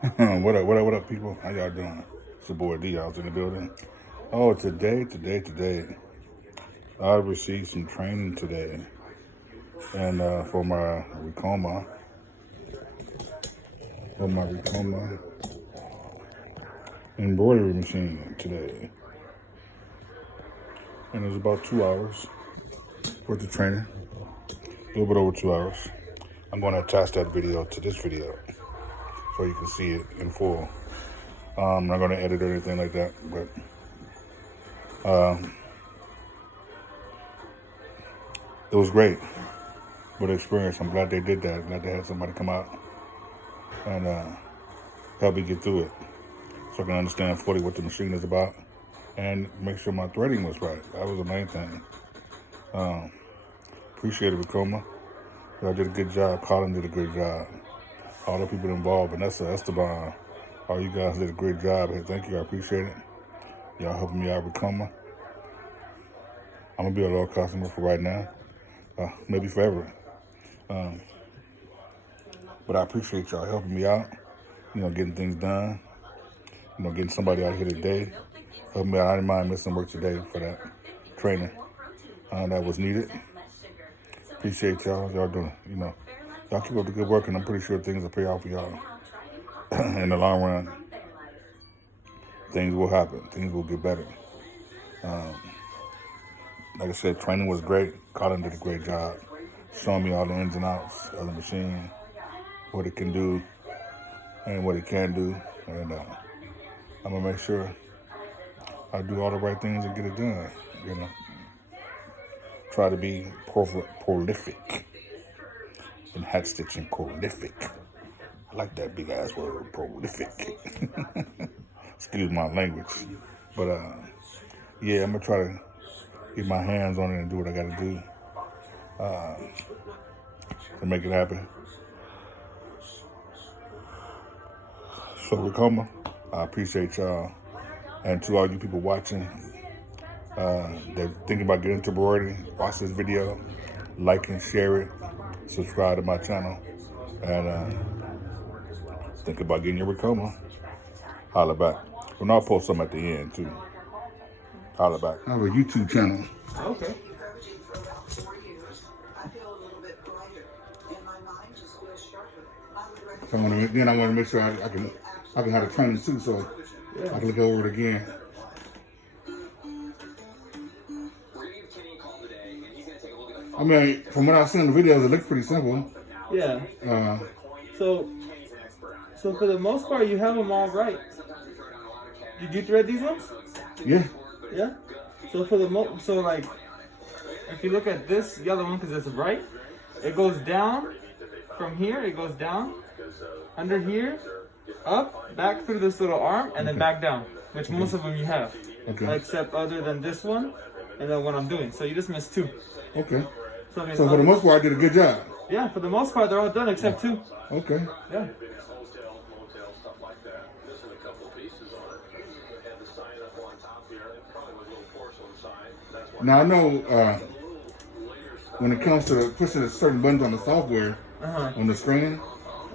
What up, people? How y'all doing? It's your boy D. I was in the building. Oh, today, I received some training today, and for my Ricoma, embroidery machine today, and it was about 2 hours worth of training, a little bit over 2 hours. I'm going to attach that video to this video so you can see it in full. I'm not going to edit or anything like that, but it was great. What an experience. I'm glad they did that. I'm glad they had somebody come out and help me get through it so I can understand fully what the machine is about and make sure my threading was right. That was the main thing. Appreciate it, Ricoma. Y'all did a good job. Colin did a great job. All the people involved, Vanessa, Esteban, all you guys did a great job. Hey, thank you. I appreciate it. Y'all helping me out with Ricoma. I'm going to be a loyal customer for right now. Maybe forever. But I appreciate y'all helping me out. Getting things done. Getting somebody out here today. Helping me out. I didn't mind missing work today for that training that was needed. Appreciate y'all. Y'all doing, y'all keep up the good work, and I'm pretty sure things will pay off for y'all. In the long run, things will happen. Things will get better. Like I said, training was great. Colin did a great job showing me all the ins and outs of the machine, what it can do and what it can do. And I'm going to make sure I do all the right things and get it done, Try to be prolific in hat stitching, prolific. I like that big ass word, prolific. Excuse my language. But yeah, I'm going to try to get my hands on it and do what I got to do to make it happen. So, Ricoma, I appreciate y'all. And to all you people watching, they're thinking about getting into embroidery, watch this video, like and share it, subscribe to my channel, and think about getting your Ricoma. Holla back. And I'll post some at the end, too. Holla back. I have a YouTube channel. Okay. So then I want to make sure I can have the training too, so I can look over it again. I mean, from what I've seen in the videos, it looks pretty simple. Yeah. So for the most part, you have them all right. Did you thread these ones? Yeah. Yeah. So for the like, if you look at this yellow one, because it's bright, it goes down from here. It goes down under here, up, back through this little arm, and then back down. Which most of them you have, except other than this one, and then what I'm doing. So you just missed two. Okay. So for the most part, I did a good job. Yeah, for the most part, they're all done except two. Okay. Yeah. Now I know when it comes to pushing a certain buttons on the software, on the screen.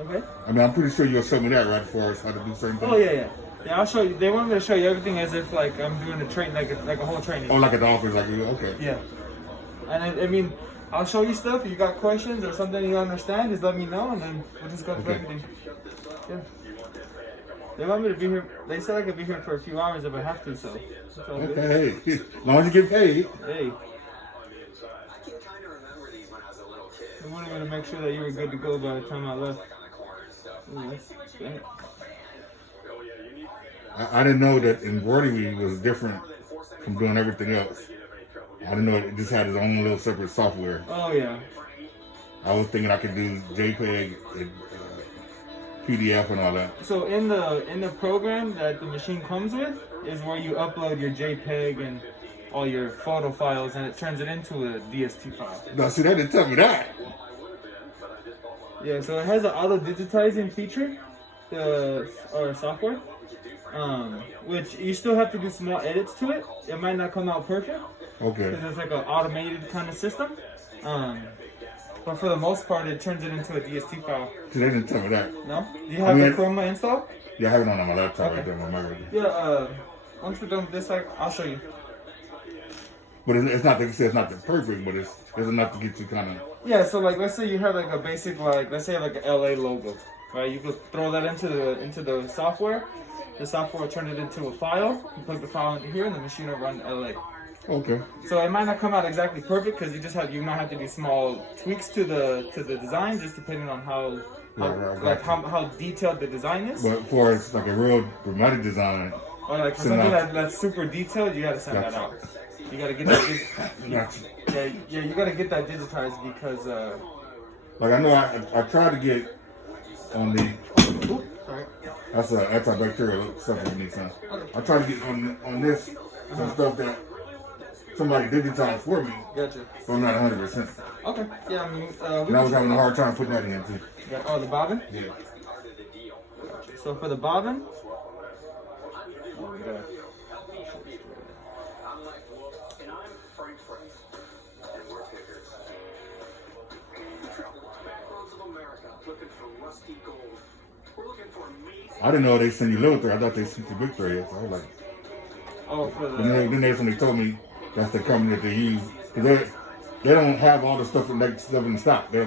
Okay. I mean, I'm pretty sure you'll show me that, right, as far as how to do certain things. Oh yeah. Yeah, I'll show you. They want me to show you everything as if like I'm doing a train, like a whole training. Oh, like at the office, like okay. Yeah. And I mean, I'll show you stuff. If you got questions or something you understand, just let me know, and then we'll just go through everything. Yeah. They want me to be here. They said I could be here for a few hours if I have to, so. Okay, hey, as long as you get paid. Hey. They wanted me to make sure that you were good to go by the time I left. I didn't know that embroidery was different from doing everything else. I didn't know it just had its own little separate software. Oh yeah. I was thinking I could do JPEG, and, PDF, and all that. So in the program that the machine comes with is where you upload your JPEG and all your photo files, and it turns it into a DST file. No, see, they didn't tell me that. Yeah, so it has an auto digitizing feature, or software, which you still have to do small edits to it. It might not come out perfect. Okay. Because it's like an automated kind of system. But for the most part, it turns it into a DST file. So they didn't tell me that. No? Do you have the Ricoma installed? Yeah, I have it on my laptop right there, my memory. Yeah, once we're done with this, I'll show you. But it's not, like you said, it's not the perfect, but it's enough to get you kind of... Yeah, so like, let's say you have like a basic, like, let's say like an LA logo, right? You could throw that into the software. The software will turn it into a file. You plug the file into here, and the machine will run LA. Okay. So it might not come out exactly perfect because you might have to do small tweaks to the design, just depending on how detailed the design is. But for it's like a real dramatic design, or like for something that's super detailed, you got to send that out. You got to get that. You got to get that digitized because. Like I know I tried to get on the. Oops, sorry. That's antibacterial stuff that needs time. I tried to get on this some stuff that somebody digitized for me. Gotcha. But I'm not 100%. Okay. Yeah, I mean. And I was having a hard time putting that in too. Yeah. Oh, the bobbin? Yeah. So for the bobbin. I didn't know they sent you little thread. I thought they sent you big thread. So I was like, oh, for the. Then they told me that's the company that they use. They don't have all the stuff in stock. They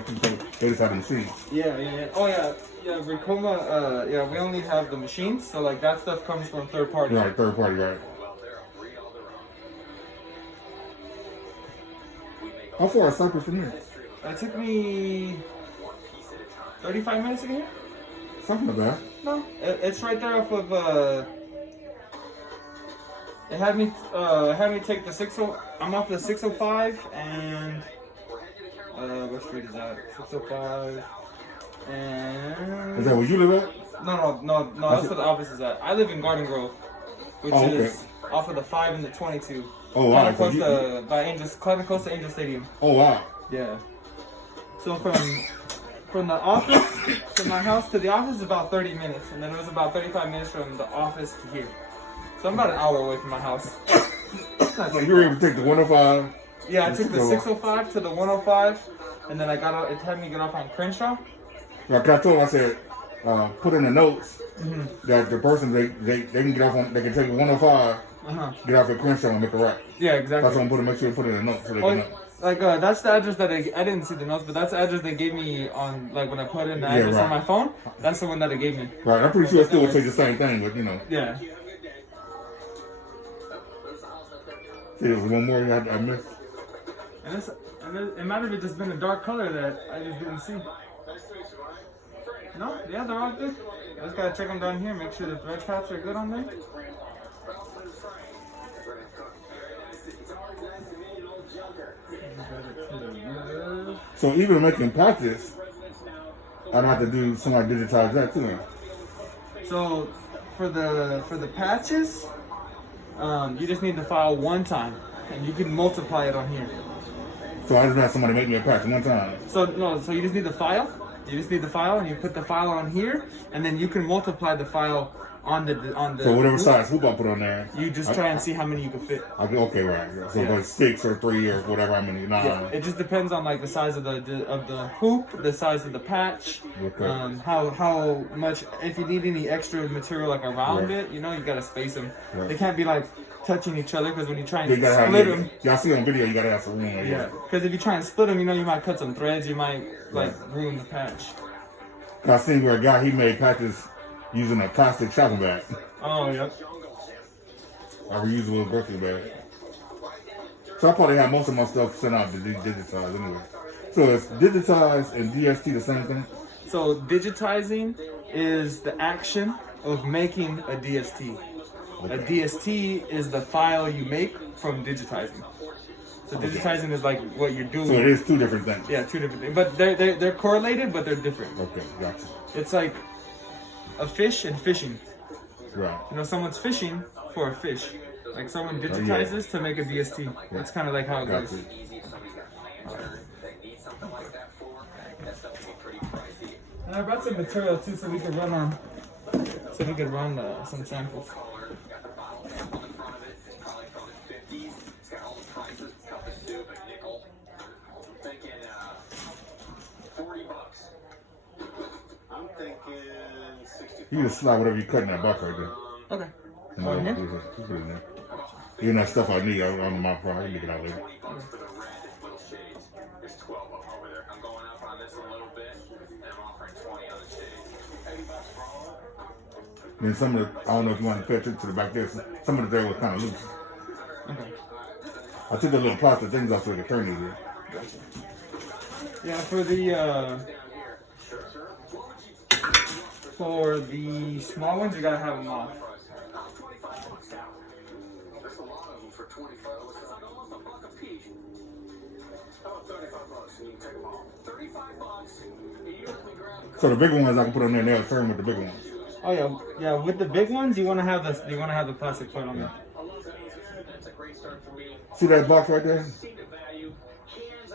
just have the machines. Yeah. Oh yeah. Ricoma. We only have the machines. So like that stuff comes from third party. Right, third party, right. How far is Cypress from here? It took me 35 minutes to get here. Something like that. No, it's right there off of. It had me take the 60. I'm off the 605 and what street is that? 605 and. Is that where you live at? No. That's where the office is at. I live in Garden Grove, which is off of the 5 and the 22. Oh wow! Kind of close to Angel Stadium. Oh wow! Yeah. So from the office to my house to the office is about 30 minutes, and then it was about 35 minutes from the office to here. So I'm about an hour away from my house. So you were able to take the 105? Yeah, I took the 605 to the 105, and then it had me get off on Crenshaw. Like I told him, I said, put in the notes that the person they can get off on, they can take 105, get off at Crenshaw and make a right. Yeah, exactly. That's what I'm make sure you put in the notes so they can know. Like that's the address that I didn't see the notes, but that's the address they gave me on like when I put in the address on my phone. That's the one that they gave me. Right, I'm pretty sure it still would say the same thing, but you know. Yeah. See, there was one more I missed. And it might have just been a dark color that I just didn't see. No, yeah, they're all good. I just gotta check them down here, make sure the thread paths are good on there. So even making patches, I'd have to do somebody digitize that too. So for the patches, you just need the file one time, and you can multiply it on here. So I just have somebody make me a patch one time. So you just need the file. You just need the file, and you put the file on here, and then you can multiply the file on the. So whatever size hoop I put on there, you just try and see how many you can fit. Okay, right. So if it's 6 or 3 or whatever, how many? Yeah, it just depends on like the size of the hoop, the size of the patch, how much. If you need any extra material like around it, you gotta space them. Right. They can't be like touching each other because when you try and split them, y'all see on video, you gotta have some room. Yeah, because if you try and split them, you might cut some threads. You might ruin the patch. I seen where a guy he made patches using a plastic shopping bag. Oh, yep. A reusable birthday bag. So I probably have most of my stuff sent out to digitize anyway. So is digitize and DST the same thing? So digitizing is the action of making a DST. Okay. A DST is the file you make from digitizing. So digitizing is like what you're doing. So it is two different things. Yeah, two different things. But they're correlated, but they're different. Okay, gotcha. It's like a fish and fishing. Right. Someone's fishing for a fish. Like someone digitizes to make a DST. Yeah. That's kind of like how it goes. And I brought some material too, so we could run some samples. You just slide whatever you cut in that box right there. Okay. And I'll just put it in there. Even that stuff I need, I don't know my problem. I can get it out later. Then some of the, I don't know if you want to pay attention to the back there, some of the there was kind of loose. Okay. I took the little plastic things off so I could turn these here. Gotcha. Yeah, for the small ones, you gotta have them off. So the bigger ones I can put on there, they'll turn with the bigger ones. Oh yeah, yeah. With the big ones, you wanna have the plastic foot on there. See that box right there?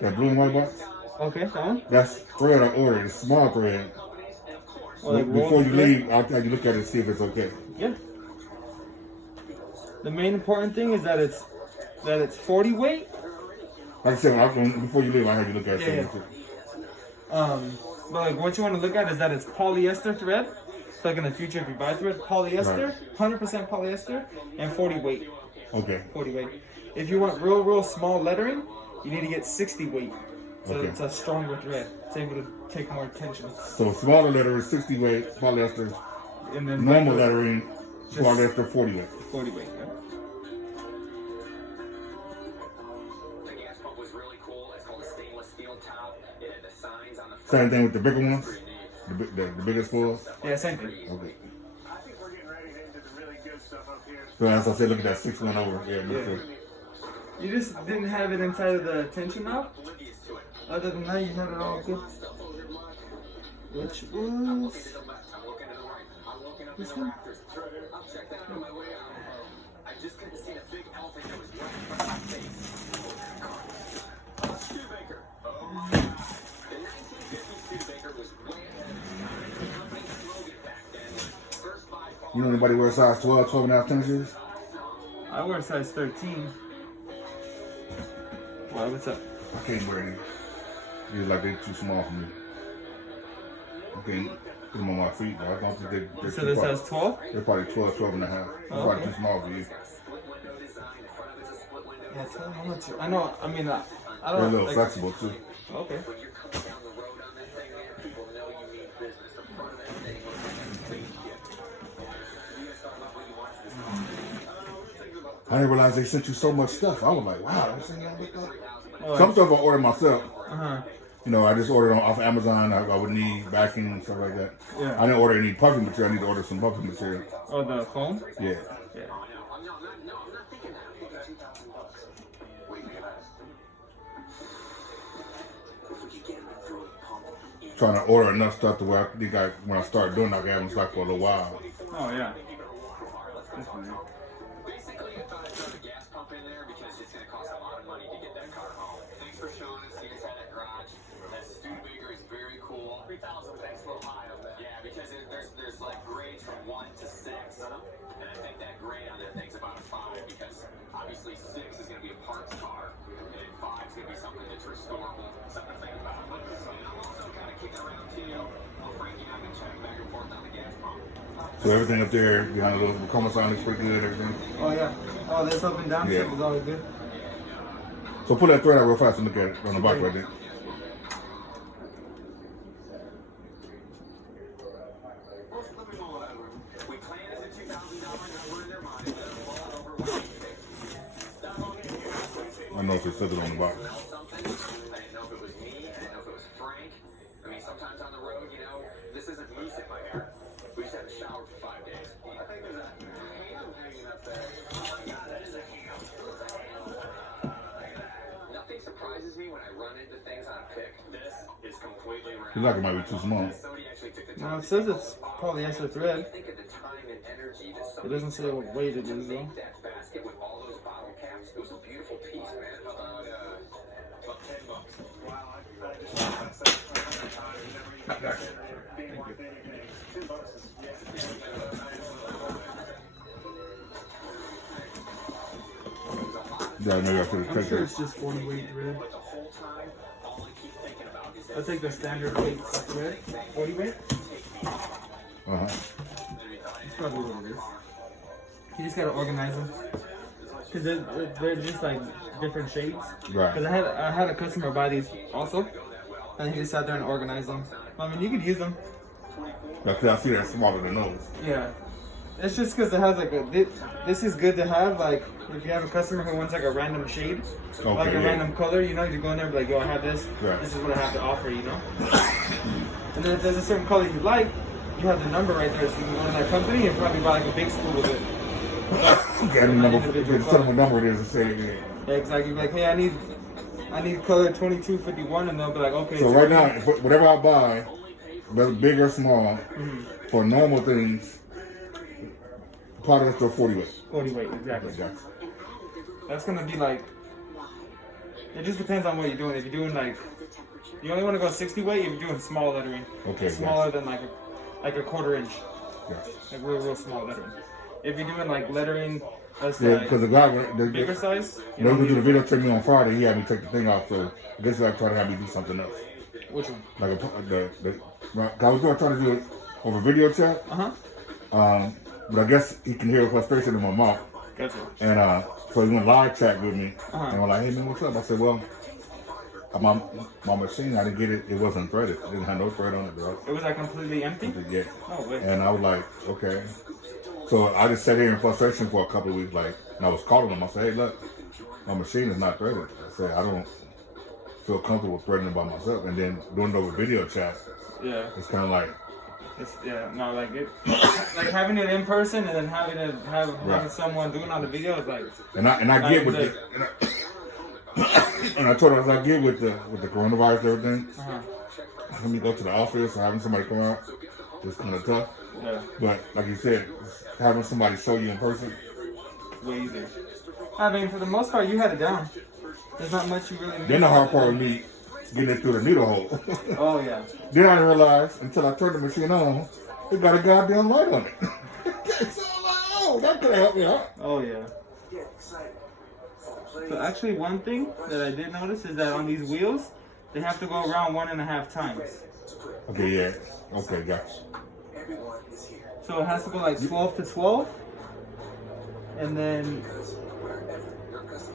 That blue and white box? Okay, that one. That's thread I ordered. It's small thread. Before you leave, I'll have you look at it and see if it's okay. Yeah. The main important thing is that it's 40 weight. Like I said, before you leave, I have you look at it. Yeah. But like what you want to look at is that it's polyester thread. So like in the future, if you buy thread, polyester, 100% polyester, and 40 weight. Okay. 40 weight. If you want real small lettering, you need to get 60 weight. So it's a stronger thread. It's able to take more attention. So smaller lettering, 60 weight, polyester. And then normal lettering, polyester, 40 weight. 40 weight, yeah. Same thing with the bigger ones? The biggest spoils? Yeah, same thing. Okay. So as I said, look at that 6-1 over. Yeah, You just didn't have it inside of the tension knob? Other than that, you had it all good. Which was this one? You know anybody wear size 12, 12 and a half tennis shoes? I wear size 13. Why, what's up? I can't wear any. They're like they're too small for me. I can't put them on my feet, but I don't think they're so this has 12? They're probably 12, 12 and a half. They're probably too small for you. Yeah, tell them how much. I know, I mean, I don't They're a little flexible too. Okay. I didn't realize they sent you so much stuff. I was like, wow, they sent you all this stuff. Some stuff I ordered myself. You know, I just ordered off Amazon. I would need backing and stuff like that. Yeah. I didn't order any puffing material. I need to order some puffing material. Oh, the foam? Yeah. Yeah. Trying to order enough stuff to where I think when I start doing it, I can have them stock for a little while. Oh, yeah. There's like grades from 1 to 6, and I think that grade on that thing's about a 5 because obviously 6 is going to be a parts car, and 5 is going to be something that's restorable, something to think about. And I'm also kind of kicking around to you. Frankie and I've been chatting back and forth on the gas pump. So everything up there behind the little Ricoma sign is pretty good. Everything. Oh yeah. Oh, this up and down stuff is always good. So pull that thread out real fast and look at it on the box right there. I know if it says it on the box. I didn't know if it was me. I didn't know if it was Frank. I mean, sometimes on the road, you know, this isn't me sitting my hair. We just haven't showered for 5 days. I think there's a ham hanging up there. Oh my God, that is a ham. Nothing surprises me when I run into things on a pick. This is completely random. Feel like it might be too small. No, it says it's polyester thread. It doesn't say what weight it is though. It was a beautiful piece, man. About $10. Wow, Yeah, maybe I should have I'm checked sure it. it's just 40 weight thread. I'll take the standard weight thread. 40 weight? That's probably what it is. You just gotta organize them. Because they're just like different shades. Right. Because I had a customer buy these also. And he just sat there and organized them. I mean, you could use them. Because I see that smaller than those. Yeah. It's just because it has like this is good to have, like, if you have a customer who wants like a random shade, like a random color, you know, you go in there and be like, yo, I have this. Right. This is what I have to offer, you know? And then if there's a certain color you like, you have the number right there, so you can go to that company and probably buy like a big spool of it. Okay, tell them what number it is and say it again. Yeah, exactly. Like, hey, I need color 2251, and they'll be like, okay. So right now, whatever I buy, whether big or small, for normal things, probably still 40 weight. 40 weight, exactly. Gotcha. That's gonna be like, it just depends on what you're doing. If you're doing like, you only want to go 60 weight if you're doing small lettering. Okay. Smaller than like a quarter inch. Gotcha. Like real small lettering. If you're doing like lettering, that's Yeah, like because the guy, bigger size. They were doing the video training me on Friday. He had me take the thing off, so I guess I tried to have me do something else. Which one? Like I was trying to do it over video chat. But I guess he can hear the frustration in my mouth. Gotcha. And so he went live chat with me, and was like, "Hey man, what's up?" I said, "Well, my machine, I didn't get it. It wasn't threaded. It didn't have no thread on it, bro. It was like completely empty. Yeah. Oh wait. And I was like, okay. So I just sat here in frustration for a couple of weeks, like, and I was calling him. I said, "Hey, look, my machine is not threaded." I said, "I don't feel comfortable threading it by myself." And then doing it over video chat, Yeah. it's kind of like, like it, like having it in person and then having it having someone doing it on the video is like. and I get with it. And I told her, as I get with the coronavirus and everything, let me go to the office or having somebody come out, it's kind of tough. Yeah. But like you said, having somebody show you in person, Way easier. I mean, for the most part, you had it down. There's not much you really need. then the hard part was me getting it through the needle hole. Oh yeah. Then I didn't realize until I turned the machine on, it got a goddamn light on it. So I'm like, oh, that could help me out. Oh yeah. So actually, one thing that I did notice is that on these wheels, they have to go around 1.5 times. Okay, yeah. Okay, gotcha. So it has to go like 12 to 12, and then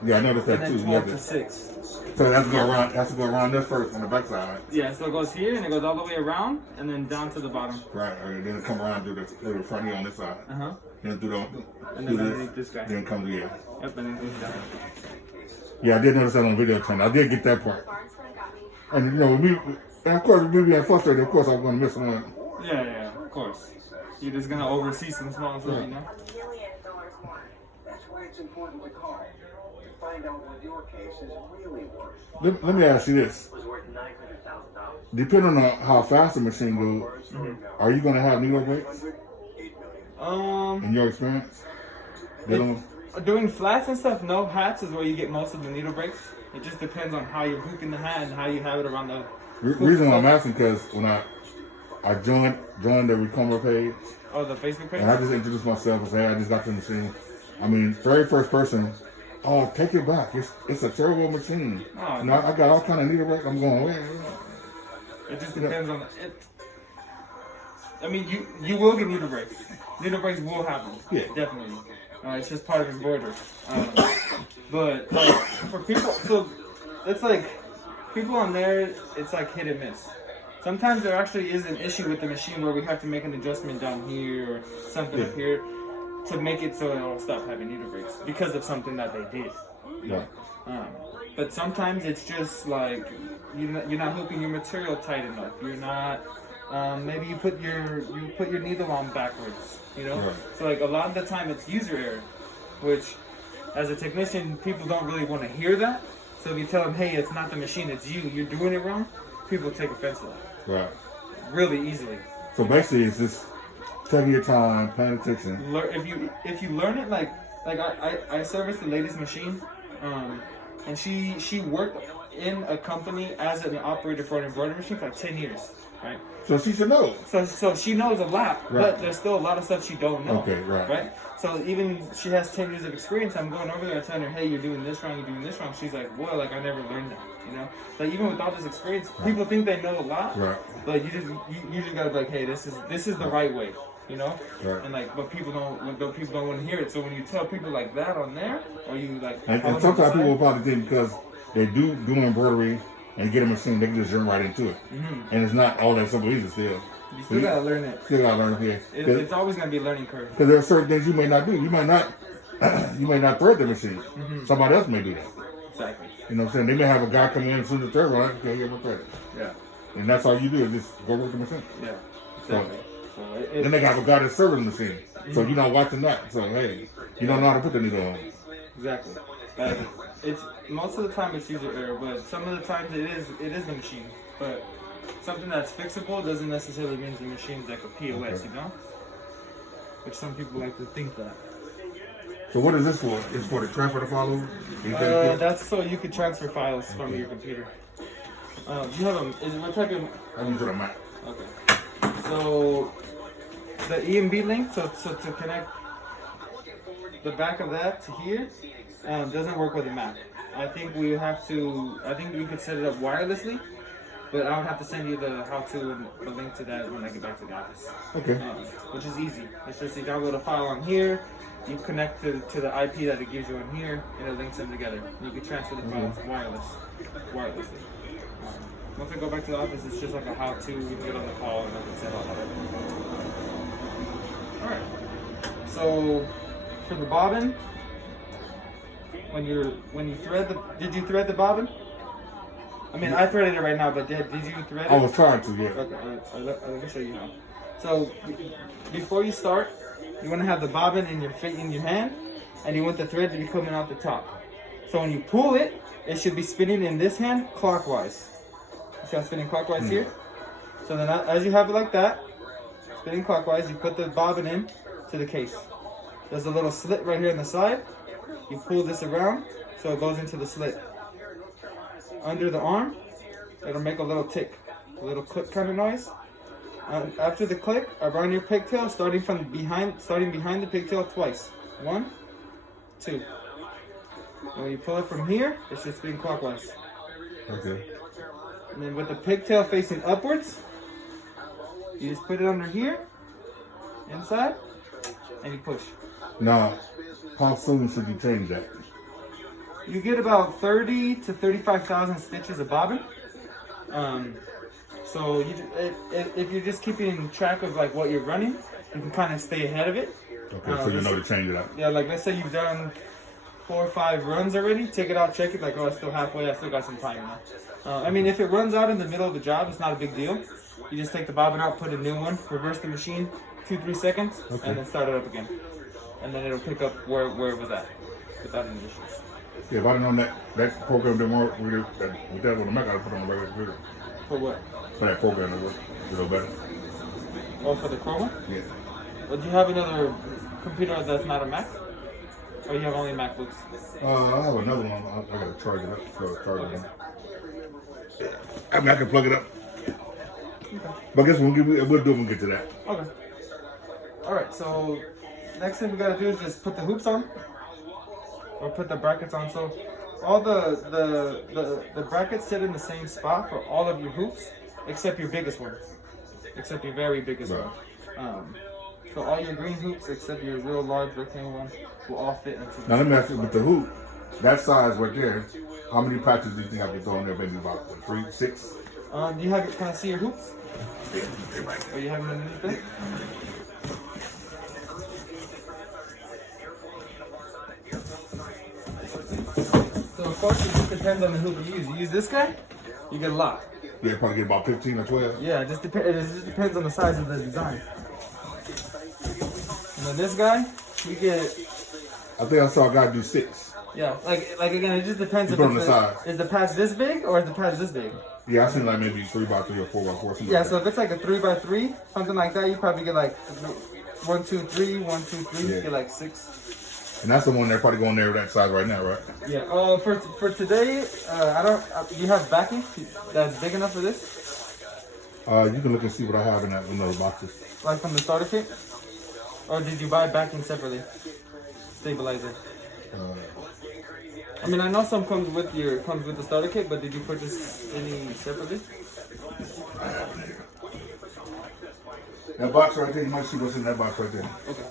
Yeah, I noticed that too. 12 to 6. So it has to go around. It has to go around this first on the back side. Yeah, so it goes here and it goes all the way around and then down to the bottom. Right, and then it come around through the front here on this side. Then through And do then underneath this guy. Then come here. Yep, and then goes down. Yeah, I did notice that on the video channel. I did get that part. And you know, with me, and of course, with me being frustrated, of course, I'm going to miss one. Yeah, of course. You're just gonna oversee some small stuff, you know. That's why it's important to call. Find out what your case is really worth. Let me ask you this. Was worth $900,000. Depending on how fast the machine goes, are you going to have needle breaks? In your experience? Doing flats and stuff, no. Hats is where you get most of the needle breaks. It just depends on how you're hooking the hat and how you have it around the. Reason why I'm asking because when I joined the Ricoma page. Oh, the Facebook page? And I just introduced myself and said, hey, I just got the machine. I mean, very first person, oh, take it back. It's a terrible machine. Oh, you know, I got all kind of needle breaks. I'm going, wait. It just depends on it. I mean, you will get needle breaks. Needle breaks will happen. Yeah. Definitely. It's just part of embroidery. But like, for people, so it's like people on there, it's like hit and miss. Sometimes there actually is an issue with the machine where we have to make an adjustment down here or something up here to make it so it'll stop having needle breaks because of something that they did. Yeah. But sometimes it's just like you're not hooking your material tight enough. You're not. Maybe you put your needle on backwards. You know. Right. So like a lot of the time it's user error, which as a technician people don't really want to hear that. So if you tell them, hey, it's not the machine, it's you. You're doing it wrong. People take offense to that. Right. Really easily. So basically, it's just taking your time, paying attention. If you learn it, like I serviced the latest machine, and she worked in a company as an operator for an embroidery machine for like 10 years, right? So she should know. So she knows a lot, Right. but there's still a lot of stuff she don't know. Okay, right. So even she has 10 years of experience, I'm going over there and telling her, hey, you're doing this wrong, you're doing this wrong. She's like, well, like I never learned that, you know? Like even with all this experience, people think they know a lot, Right. but you just gotta be like, hey, this is the right way. you know. Right. And like, but people don't want to hear it. So when you tell people like that on there, or you like, and sometimes people will probably think because they do embroidery and get a machine, they can just jump right into it. And it's not all that simple either. Still, you still gotta learn it. Still gotta learn it. It's always gonna be a learning curve. Because there are certain things you may not do. You might not thread the machine. Somebody else may do that. Exactly. You know what I'm saying? They may have a guy come in and the third one. Okay, get my thread. Yeah. And that's all you do is just go work the machine. Yeah. Exactly. So then they got a guy that's serving the machine. So you're not watching that. So hey, you don't know how to put the needle on. Exactly. It's most of the time it's user error, but some of the times it is the machine. But something that's fixable doesn't necessarily mean the machine's like a POS, you know? Which some people like to think that. So what is this for? It's for the transfer the file over? That's so you could transfer files from your computer. You have we're talking. I'm using a Mac. Okay. So the EMB link, so to connect the back of that to here, doesn't work with a Mac. I think we could set it up wirelessly, but I would have to send you the how-to and the link to that when I get back to the office. Okay. Which is easy. It's just you download a file on here, you connect to the IP that it gives you on here, and it links them together. You can transfer the files wirelessly. Once I go back to the office, it's just like a how-to. You can get on the call and I can set all that up. Alright. So for the bobbin, when you thread did you thread the bobbin? I mean, I threaded it right now, but did you thread it? I was trying to, yeah. Okay, let me show you how. So before you start, you want to have the bobbin in your hand, and you want the thread to be coming out the top. So when you pull it, it should be spinning in this hand clockwise. You see how it's spinning clockwise here? So then as you have it like that, spinning clockwise, you put the bobbin in to the case. There's a little slit right here on the side. You pull this around so it goes into the slit. Under the arm, it'll make a little tick, a little click kind of noise. After the click, around your pigtail, starting behind the pigtail twice. 1, 2. And when you pull it from here, it should spin clockwise. Okay. And then with the pigtail facing upwards, you just put it under here, inside, and you push. Now, how soon should you change that? You get about 30 to 35,000 stitches of bobbin. So if you're just keeping track of like what you're running, you can kind of stay ahead of it. Okay, so you know to change it out. Yeah, like let's say you've done 4 or 5 runs already, take it out, check it, like, oh, it's still halfway, I still got some time now. I mean, if it runs out in the middle of the job, it's not a big deal. You just take the bobbin out, put a new one, reverse the machine 2-3 seconds, and then start it up again. And then it'll pick up where it was at without any issues. Yeah, if I didn't know that program didn't work with that with the Mac, I'd put on the regular computer. For what? For that program to work a little better. Oh, for the Chroma? Yeah. But do you have another computer that's not a Mac? Or you have only MacBooks? I have another one. I gotta charge it up. I mean, I can plug it up. Okay. But I guess we'll do it when we get to that. Okay. Alright, so next thing we gotta do is just put the hoops on. Or put the brackets on. So all the brackets sit in the same spot for all of your hoops, except your biggest one. Except your very biggest one. So all your green hoops, except your real large rectangle one, will all fit into. Now let me ask you, with the hoop, that size right there, how many patches do you think I could throw in there? Maybe about 3, 6. Do you have? Can I see your hoops? Yeah, they're right there. Or you have them underneath there? So of course it just depends on the hoop you use. You use this guy, you get a lot. Yeah, probably get about 15 or 12. Yeah, it just depends on the size of the design. And then this guy, you get. I think I saw a guy do 6. Yeah, like again, it just depends if on the size. Is the patch this big or is the patch this big? Yeah, I seen like maybe 3x3 or 4x4. Yeah, so if it's like a 3x3, something like that, you probably get like 1, 2, 3, 1, 2, 3. Yeah. You get like 6. And that's the one they're probably going there that size right now, right? Yeah. For today, do you have backing that's big enough for this? You can look and see what I have in those boxes. Like from the starter kit, or did you buy backing separately? Stabilizer. I mean, I know some comes with the starter kit, but did you purchase any separately? I have it here. That box right there, you might see what's in that box right there. Okay.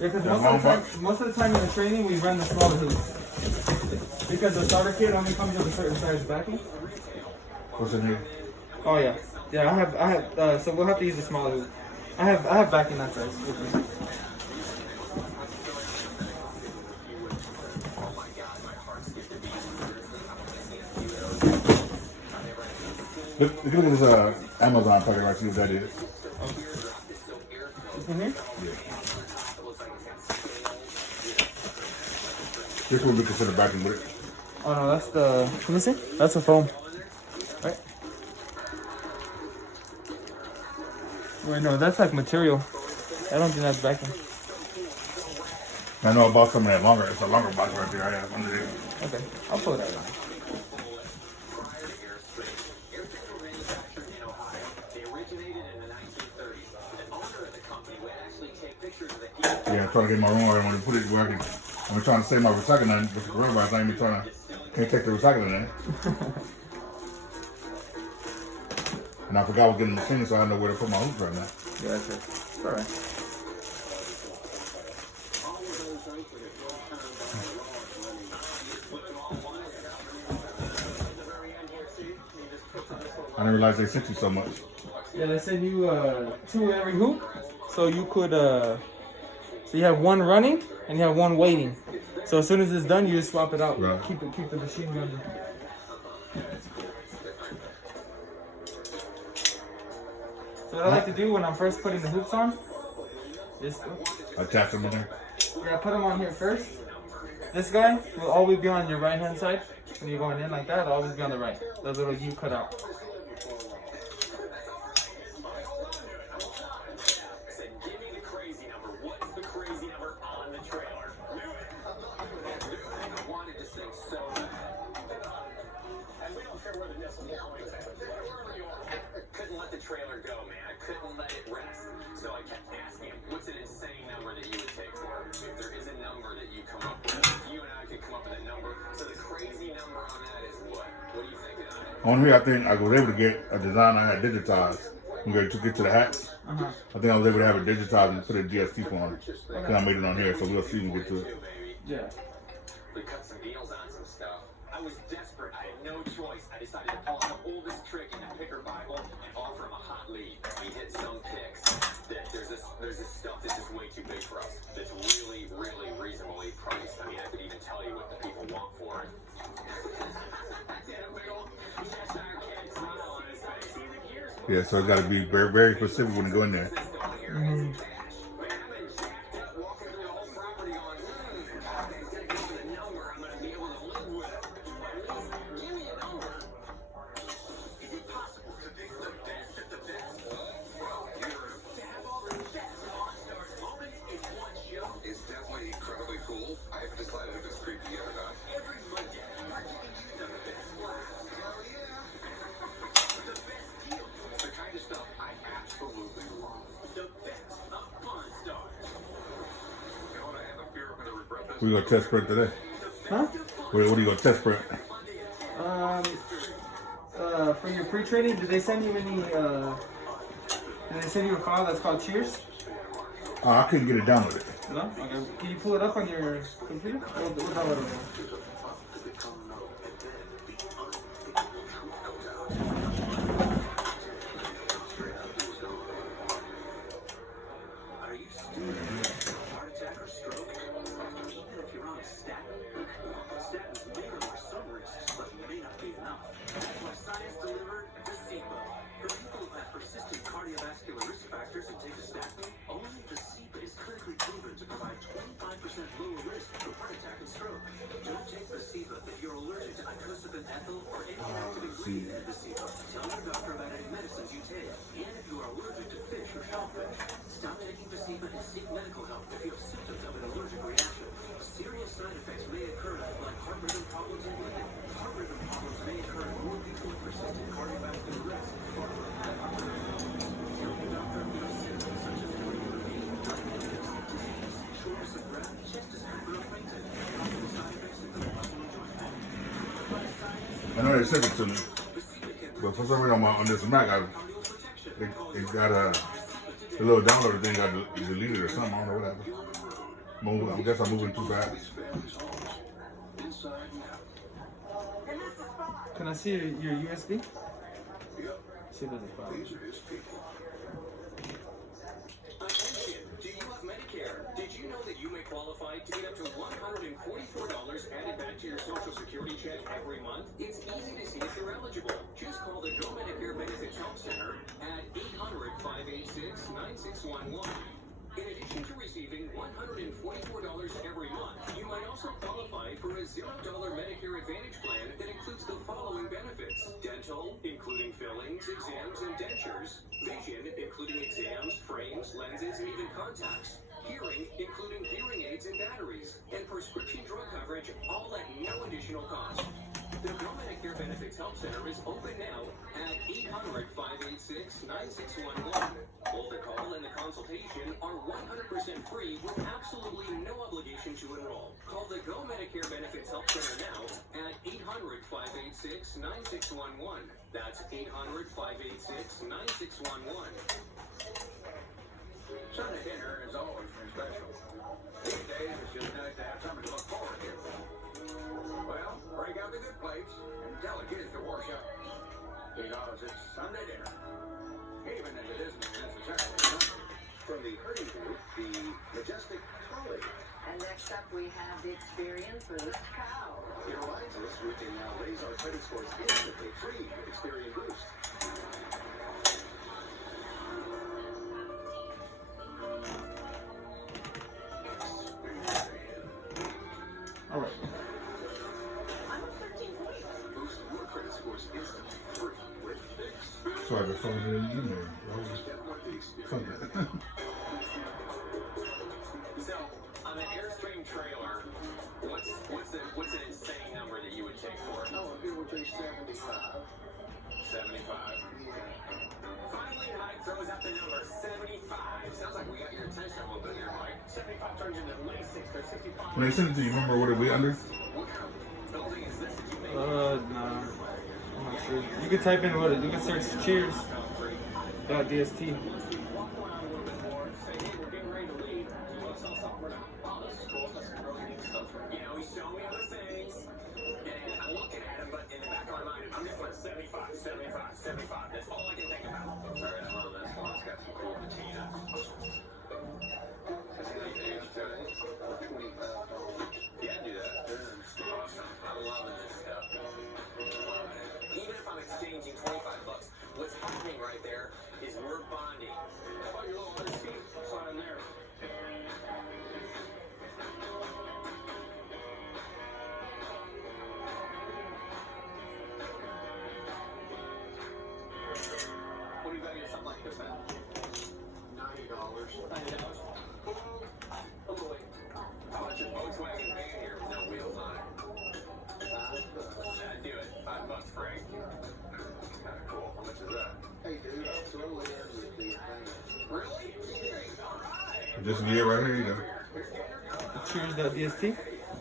Yeah, because most of the time in the training, we run the smaller hoops. Because the starter kit only comes with a certain size backing. What's in here? Oh yeah. Yeah, I have, so we'll have to use the smaller hoop. I have backing that size with me. Look at this Amazon packet right, see what that is. In here? Yeah. This would be considered backing with it. Oh no, that's the, let me see. That's the foam. Right? Wait, no, that's like material. I don't think that's backing. I know I bought some of that longer. It's a longer box right there. I have under there. Okay, I'll pull that out. Yeah, I'm trying to get my room where I want to put it where I can. I'm trying to save my recycling with the coronavirus. I ain't even trying to. Can't take the recycling in. And I forgot I was getting the machine, so I know where to put my hoops right now. Yeah, that's it. It's alright. I didn't realize they sent you so much. Yeah, they send you 2 every hoop, so you could so you have 1 running and you have 1 waiting. So as soon as it's done, you just swap it out. Right. Keep the machine running. So what I like to do when I'm first putting the hoops on is Attach them in there. yeah, put them on here first. This guy will always be on your right hand side. When you're going in like that, it'll always be on the right. The little U cut out. Couldn't let the trailer go, man. I couldn't let it rest. So I kept asking him, what's an insane number that you would take for it? If there is a number that you come up with, you and I could come up with a number. So the crazy number on that is what? What do you think on it? On here, I think I was able to get a design I had digitized. When we took it to the hats, I think I was able to have it digitized and put a DST on it. Because I made it on here, so we'll see when we get to it. Yeah. We cut some deals on some stuff. I was desperate. I had no choice. I decided to pull out the oldest trick in the picker Bible and offer him a hot lead. We hit some picks that there's this stuff that's just way too big for us. That's really, really reasonably priced. I mean, I could even tell you what the people want for it. Yeah, so it's got to be very, very specific when you go in there. We're going to test print today. Huh? What are you going to test print? For your pre-training, did they send you any, did they send you a file that's called Cheers? I couldn't get it downloaded. No? Okay. Can you pull it up on your computer? We'll download it. Tell your doctor about any medicines you take. And if you are allergic to fish or shellfish, stop taking POSible and seek medical help if you have symptoms of an allergic reaction. Serious side effects may occur, like heart rhythm problems and bleeding. Heart rhythm problems may occur in more people with persistent cardiovascular risk. Tell your doctor if you have symptoms such as irregular bleeding, diabetes, disease, shortness of breath, chest discomfort, or fainting. Possible side effects include muscle and joint pain. I know they sent it to me. But for some reason on this Mac, it got the little downloader thing got deleted or something. I don't know what happened. I guess I'm moving too fast. Can I see your USB? See if there's a file. Do you have Medicare? Did you know that you may qualify to get up to $144 added back to your Social Security check every month? It's easy to see if you're eligible. Just call the Go Medicare Benefits Help Center at 800-586-9611. In addition to receiving $144 every month, you might also qualify for a $0 Medicare Advantage plan that includes the following benefits: dental, including fillings, exams, and dentures; vision, including exams, frames, lenses, and even contacts; hearing, including hearing aids and batteries; and prescription drug coverage, all at no additional cost. The Go Medicare Benefits Help Center is open now at 800-586-9611. Both the call and the consultation are 100% free with absolutely no obligation to enroll. Call the Go Medicare Benefits Help Center now at 800-586-9611. That's 800-586-9611. Sunday dinner has always been special. These days it's just nice to have something to look forward to. Well, break out the good plates and tell the kids to wash up. Because it's Sunday dinner. Even if it isn't necessarily Sunday. From the herding group, the majestic collie. And next up we have the experience with this cow. It reminds us we can now raise our credit scores instantly, free with Experian Boost. All right. I'm at 13 points. Boost your credit scores instantly, free with Fix. Sorry, the phone didn't email. Step one, the Experian. Something. So, on an Airstream trailer, what's an insane number that you would take for it? Oh, it would be 75. 75. Finally, Mike throws out the number 75. Sounds like we got your attention a little bit here, Mike. 75 turns into 96 or 65. When they sent it to you, remember what it we under? What kind of building is this that you made? Nah. I'm not sure. You could type in what you can search Cheers. .dst. Walk around a little bit more, say, hey, we're getting ready to leave. You want to sell something? Oh, this is cool. That's some really neat stuff. You know, he's showing me other things, and I'm looking at him, but in the back of my mind, I'm just like 75, 75, 75. That's all I can think about. All right, I'm on this one. It's got some cool patina. Is it like AMztrtinf for $25? Yeah, do that. Awesome. I'm loving this stuff. Even if I'm exchanging $25, what's happening right there is we're bonding. How about your little undersea sign there? What do you value something like this at? $90. $90? Oh boy. How much is Volkswagen paying here with no wheels on it? I'd do it. $5, Frank. Kind of cool. How much is that? Hey, dude, I'll throw it in with the advance. Really? All right. Just get it right here, you go. Cheers.dst. I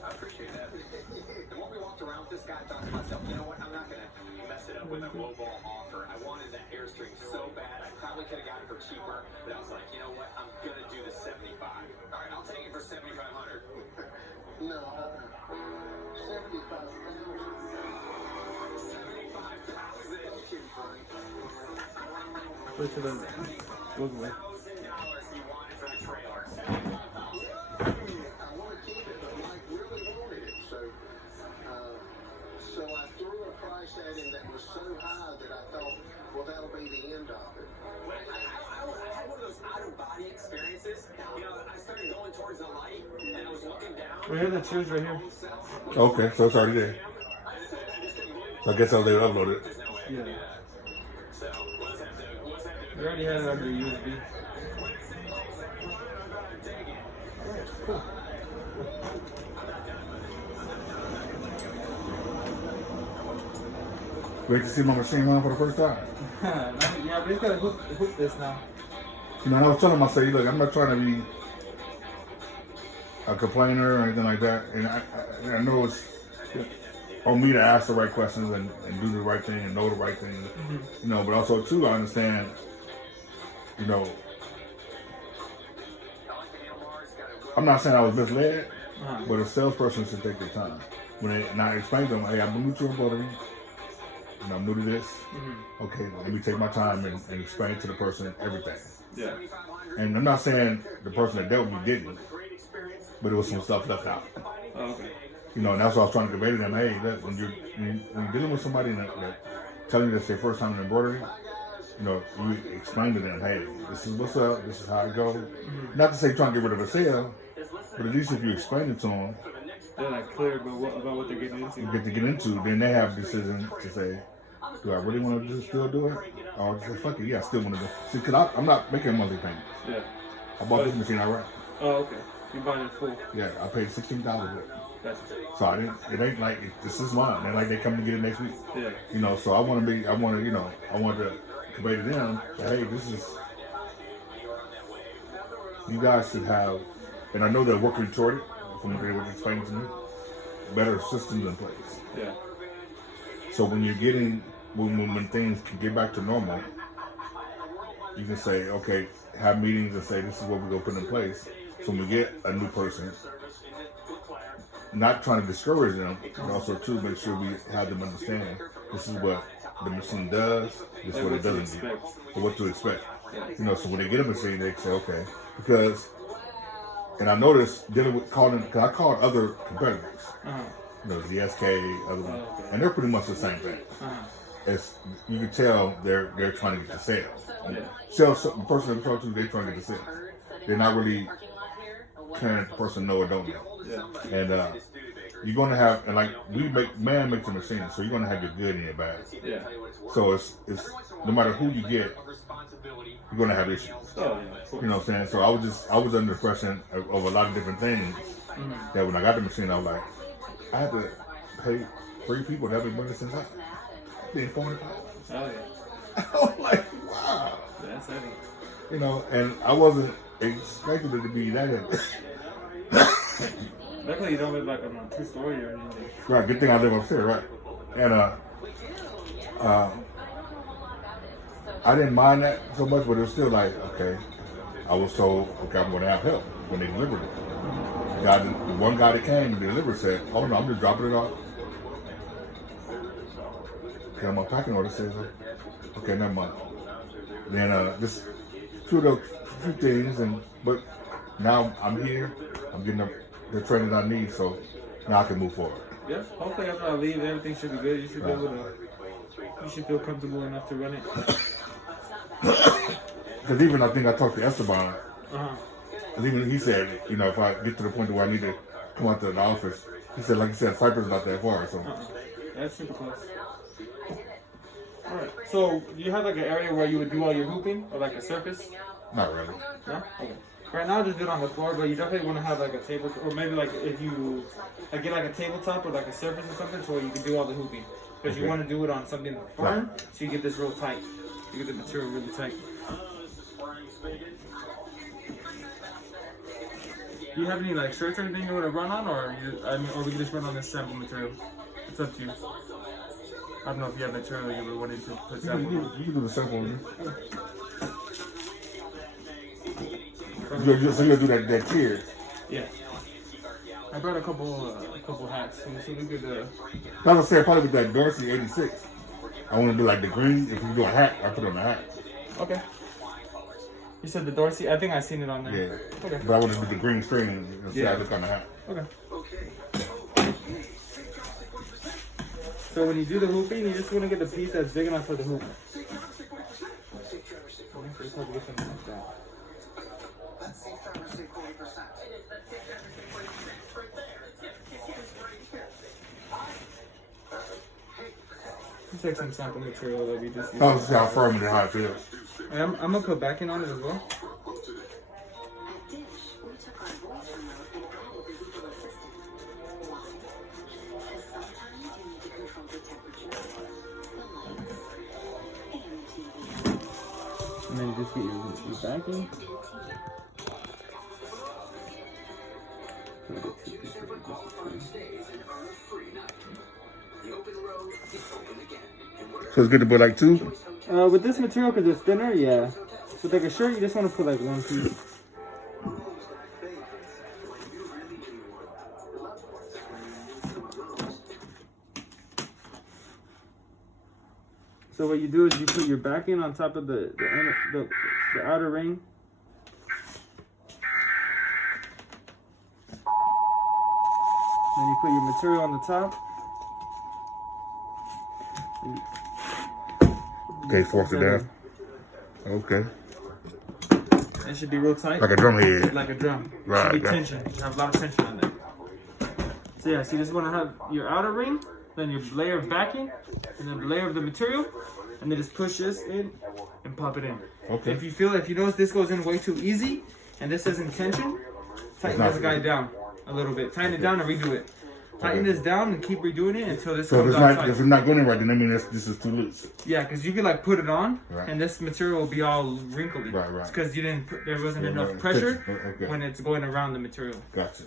appreciate that. And when we walked around with this guy, I thought to myself, you know what? I'm not going to mess it up with a global offer. I wanted that Airstream so bad. I probably could have gotten it for cheaper, but I was like, you know what? I'm going to do the 75. All right, I'll take it for 7,500. No, 75. 75,000. Wait till the look away. $1,000 you wanted for the trailer. $75,000. I want to keep it, but Mike really wanted it. So I threw a price at him that was so high that I thought, well, that'll be the end of it. I had one of those out-of-body experiences. You know, I started going towards the light, and I was looking down. Right here, the Cheers right here. Okay, so it's already there. So I guess I'll let it upload it. Yeah. So, what's that do? You already had it under USB. Cool. Great to see my machine run for the first time. Yeah, but he's gotta hook this now. You know, and I was telling myself, look, I'm not trying to be a complainer or anything like that. And I know it's on me to ask the right questions and do the right thing and know the right thing. You know, but also too, I understand you know, I'm not saying I was misled, but a salesperson should take their time. And I explain to them, hey, I'm new to embroidery, and I'm new to this. Okay, let me take my time and explain to the person everything. Yeah. And I'm not saying the person that dealt with me didn't, but it was some stuff left out. Oh, okay. You know, and that's what I was trying to convey to them. Hey, look, when you're dealing with somebody that telling you that's their first time in embroidery, you know, you explain to them, hey, this is what's up, this is how it goes. Not to say trying to get rid of a sale, but at least if you explain it to them, they're like clear about what they're getting into. you get to get into, then they have a decision to say, do I really want to still do it? Or say, fuck it, yeah, I still want to do it. See, because I'm not making monthly payments. Yeah. I bought this machine outright. Oh, okay. You bought it full. Yeah, I paid $16 for it. That's So I didn't. It ain't like this is mine. They're like they come to get it next week. yeah. You know, so I want to, you know, I want to convey to them that, hey, this is, you guys should have, and I know they're working toward it from what they were explaining to me, better systems in place. Yeah. So when you're getting, when things can get back to normal, you can say, okay, have meetings and say, this is what we're going to put in place. So when we get a new person, not trying to discourage them, but also to make sure we have them understand this is what the machine does, this is what it doesn't do, or what to expect. You know, so when they get a machine, they say, okay, because, and I noticed dealing with calling, because I called other competitors, you know, ZSK, other ones, and they're pretty much the same thing. It's, you can tell they're trying to get the sale. Sales, the person they're talking to, they're trying to get the sale. They're not really caring if the person know or don't know. Yeah. And you're gonna have, and like man makes a machine, so you're gonna have your good and your bad. Yeah. So it's no matter who you get, you're gonna have issues. Oh, yeah. You know what I'm saying? So I was under the impression of a lot of different things that when I got the machine, I was like, I had to pay 3 people that have been bringing since I paid $400. Oh, yeah. I was like, wow. That's heavy. You know, and I wasn't expecting it to be that heavy. Luckily, you don't live like on a 2-story or anything. Right, good thing I live upstairs, right? And I didn't mind that so much, but it was still like, okay, I was told, okay, I'm going to have help when they delivered it. The one guy that came and delivered said, oh no, I'm just dropping it off. Okay, I'm unpacking order says, okay, never mind. Then just few things, but now I'm here, I'm getting the training I need, so now I can move forward. Yeah, hopefully after I leave, everything should be good. You should be able to, you should feel comfortable enough to run it. Because even I think I talked to Esteban, because even he said, you know, if I get to the point where I need to come out to the office, he said, like you said, Cypress is not that far, so. That's super close. Alright, so do you have like an area where you would do all your hooping, or like a surface? Not really. No? Okay. Right now, just do it on the floor, but you definitely want to have like a table, or maybe like if you like get like a tabletop or like a surface or something, so you can do all the hooping. Because you want to do it on something firm, so you get this real tight. You get the material really tight. Do you have any like shirts or anything you want to run on, or or we can just run on this sample material? It's up to you. I don't know if you have material you would want to put sample. You can do the sample one. So you'll do that tier. Yeah. I brought a couple hats, so we could. I was saying probably with that Dorsey 86. I want to do like the green. If you do a hat, I put it on the hat. Okay. You said the Dorsey? I think I seen it on there. Yeah. Okay. But I want to do the green string and see how it looks on the hat. Okay. So when you do the hooping, you just want to get the piece that's big enough for the hoop. Let's take some sample material that we just used. Oh, see how firm and how it feels. I'm gonna put backing on it as well. And then just get your backing. So it's good to put like 2? With this material, because it's thinner, yeah. with like a shirt, you just want to put like one piece. So what you do is you put your backing on top of the outer ring. Then you put your material on the top. Okay, force it down. Okay. It should be real tight. Like a drum head. Like a drum. Right. Should be tension. You should have a lot of tension on there. So yeah, so you just want to have your outer ring, then your layer of backing, and then the layer of the material, and then just push this in and pop it in. Okay. If you notice this goes in way too easy, and this isn't tension, tighten this guy down a little bit. Tighten it down and redo it. Tighten this down and keep redoing it until this So comes if out it's tight. not going in right, then I mean this is too loose. Yeah, because you could like put it on, Right. and this material will be all wrinkly. Right, right. Because you didn't put, there wasn't Yeah, enough right. pressure Okay. when it's going around the material. Gotcha.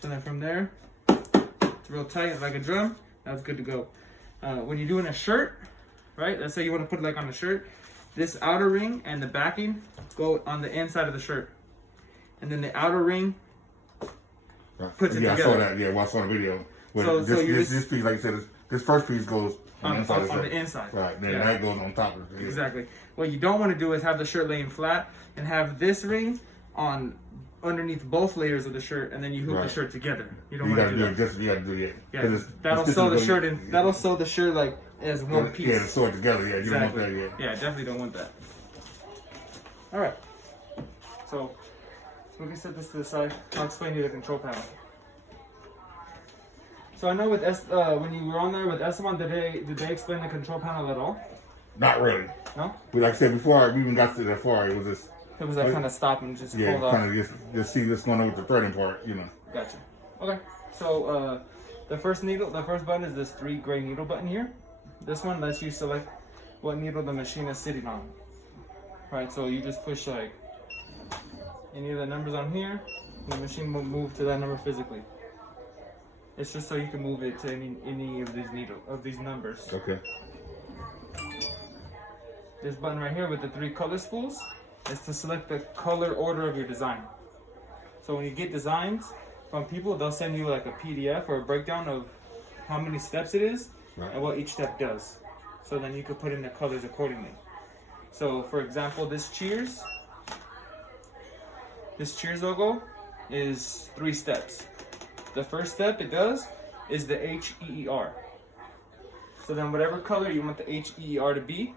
So then from there, it's real tight like a drum. That's good to go. When you're doing a shirt, right? Let's say you want to put it like on a shirt. This outer ring and the backing go on the inside of the shirt, and then the outer ring puts it I together. saw that. Yeah, well, I saw the video. But So this piece, like I said, this first piece goes on the inside. on the inside. Right. Then Yeah. that goes on top of it. Yeah. Exactly. What you don't want to do is have the shirt laying flat and have this ring on underneath both layers of the shirt, and then you hook the Right. shirt together. You don't You want gotta to do do that. it. You gotta do it. Yeah, that'll sew the shirt in. That'll sew the shirt like as one piece. Yeah, to sew it together. Yeah, you Exactly. don't want that. Yeah, definitely don't want that. All right. So we can set this to the side. I'll explain you the control panel. So I know with when you were on there with Esteban, did they explain the control panel at all? Not really. No. But like I said before, we even got to that far. It was just It was like kind of stop and just yeah, hold off. kind of just see what's going on with the threading part. You know. Gotcha. Okay. So the first button is this 3 gray needle button here. This one lets you select what needle the machine is sitting on. Right. So you just push like any of the numbers on here, and the machine will move to that number physically. It's just so you can move it to any of these numbers. Okay. This button right here with the 3 color spools is to select the color order of your design. So when you get designs from people, they'll send you like a PDF or a breakdown of how many steps it is Right. and what each step does. So then you could put in the colors accordingly. So for example, this Cheers logo is 3 steps. The first step it does is the HEER. So then whatever color you want the HEER to be,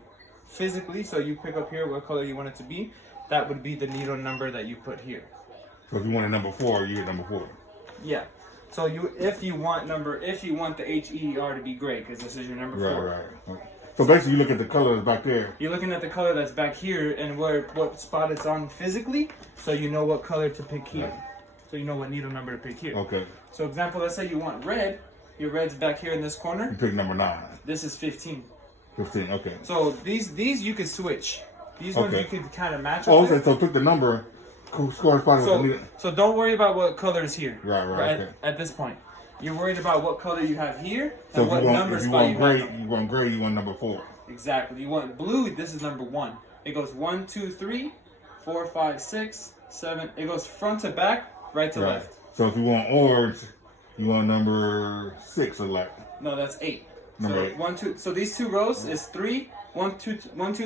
physically, so you pick up here what color you want it to be, that would be the needle number that you put here. So if you want a number 4, you get number 4. Yeah. So if you want the HEER to be gray, because this is your number 4. Right. So basically, you look at the colors back there. You're looking at the color that's back here and what spot it's on physically, so you know what color to pick here. So you know what needle number to pick here. Okay. So example, let's say you want red. Your red's back here in this You corner. pick number 9. This is 15. 15. Okay. So these you could switch. These ones Okay. you could kind of match. Oh, up okay. with. So pick the number corresponding with the needle. So don't worry about what color is here. Right. Okay. At this point, you're worried about what color you have here So and what number if you spot want you gray, have. you want gray, you want number 4. Exactly. You want blue. This is number 1. It goes 1, 2, 3, 4, 5, 6, 7. It goes front to back, right to left. So if you want orange, you want number 6 or like. No, that's 8. Number So 8. 1, 2. So these 2 rows is 3, 1, 2,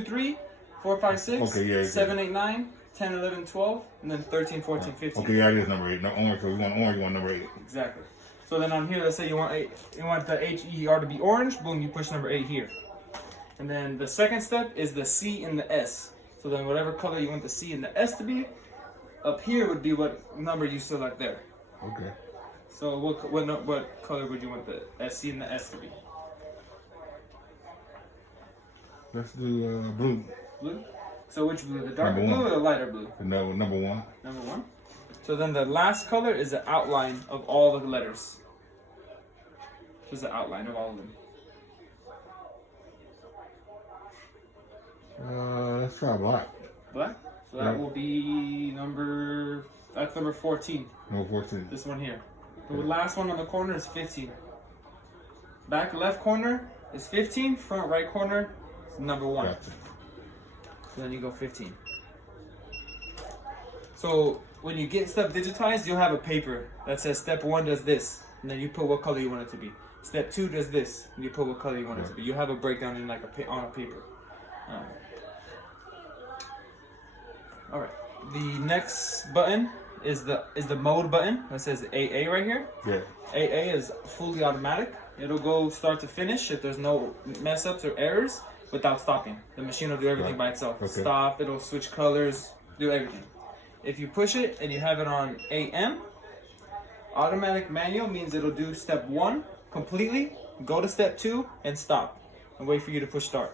3, 4, 5, 6, Okay, yeah, 7, 8, 9, 10, 11, 12, and then 13, 14, 15. Okay, yeah, it is number 8. No orange. So you want orange, you want number 8. Exactly. So then on here, let's say you want the HEER to be orange. Boom, you push number 8 here. And then the second step is the C and the S. So then whatever color you want the C and the S to be, up here would be what number you select there. Okay. So what color would you want the C and the S to be? Let's do blue. Blue? So which blue? The darker Number blue 1. or the lighter blue? No, number 1. Number 1. So then the last color is the outline of all the letters. Just the outline of all of them. Let's try black. Black? So that will be that's number 14. Number 14. This one here. The last one on the corner is 15. Back left corner is 15. Front right corner is number 1. Gotcha. So then you go 15. So when you get stuff digitized, you'll have a paper that says step 1 does this, and then you put what color you want it to be. Step 2 does this, and you put what color you want it to be. You have a breakdown in like on a paper. All right. The next button is the mode button that says AA right here. Yeah. AA is fully automatic. It'll go start to finish if there's no mess ups or errors without stopping. The machine will do everything by itself. Okay. Stop, it'll switch colors, do everything. If you push it and you have it on AM, automatic manual means it'll do step 1 completely, go to step 2 and stop and wait for you to push start.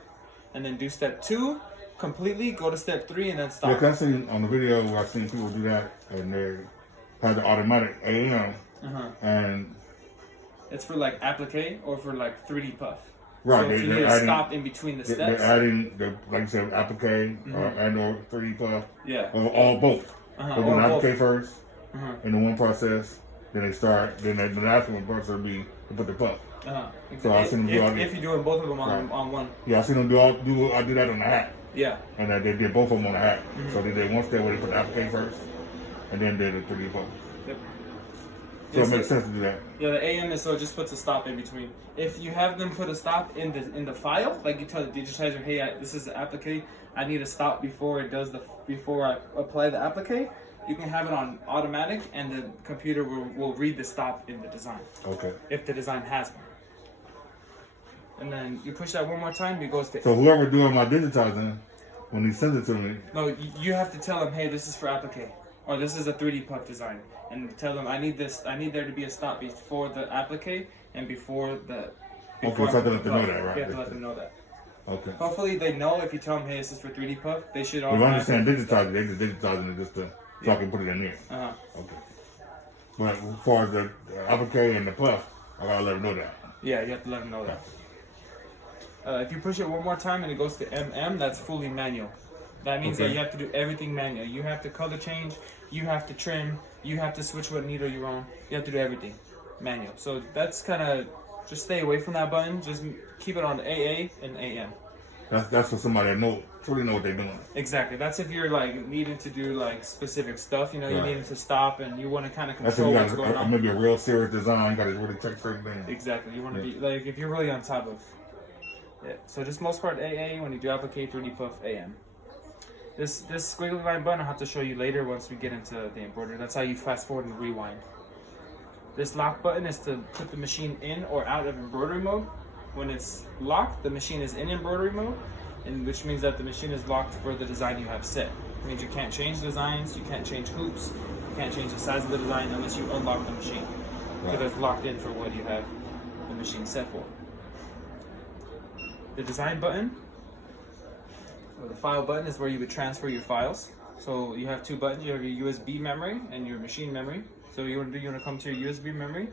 And then do step 2 completely, go to step 3 and then stop. Yeah, 'cause I seen on the video where I've seen people do that, and they had the automatic AM, and It's for like applique or for like 3D puff. right, So if you need to stop in between the steps. they're adding the, like you said, applique and or 3D puff, Yeah. or all both. They're doing or both. applique first in the one process, then they start, then the last one process will be to put the puff. So I seen them do all if you're doing both of them on one. Yeah, I seen them I do that on the hat. Yeah. And they did both of them on the hat. So they did one step where they put the applique first, and then did the 3D puff. Yep. So it makes sense to do that. Yeah, the AM is so it just puts a stop in between. If you have them put a stop in the file, like you tell the digitizer, hey, this is the applique, I need a stop before I apply the applique. You can have it on automatic, and the computer will read the stop in the design. Okay. If the design has one. And then you push that one more time, it goes to. So whoever doing my digitizing, when he sends it to me, No, you have to tell them, hey, this is for applique, or this is a 3D puff design, and tell them I need there to be a stop before the applique and before the. okay, so I have to let them know that, right? You have to let them know that. Okay. Hopefully they know if you tell them, hey, this is for 3D puff, they should Well, I understand digitizing, they just digitizing it just to, so I can put it in there. Okay. But as far as the applique and the puff, I gotta let them know that. Yeah, you have to let them know that. If you push it one more time and it goes to MM, that's fully manual. That means that you have to do everything manual. You have to color change, you have to trim, you have to switch what needle you're on. You have to do everything manual. So that's kind of, just stay away from that button. Just keep it on AA and AM. That's for somebody that truly know what they're doing. Exactly. That's if you're like needing to do like specific stuff. You know, you needing to stop and you want to kind of control what's going on. Maybe a real serious design. You got to really check certain things. Exactly. You want to be like if you're really on top of. Yeah. So just most part AA. When you do applique 3D puff AM. This squiggly line button I'll have to show you later once we get into the embroidery. That's how you fast forward and rewind. This lock button is to put the machine in or out of embroidery mode. When it's locked, the machine is in embroidery mode, and which means that the machine is locked for the design you have set. It means you can't change designs, you can't change hoops, you can't change the size of the design unless you unlock the machine. Because it's locked in for what you have the machine set for. The design button, or the file button, is where you would transfer your files. So you have two buttons. You have your USB memory and your machine memory. So you want to come to your USB memory,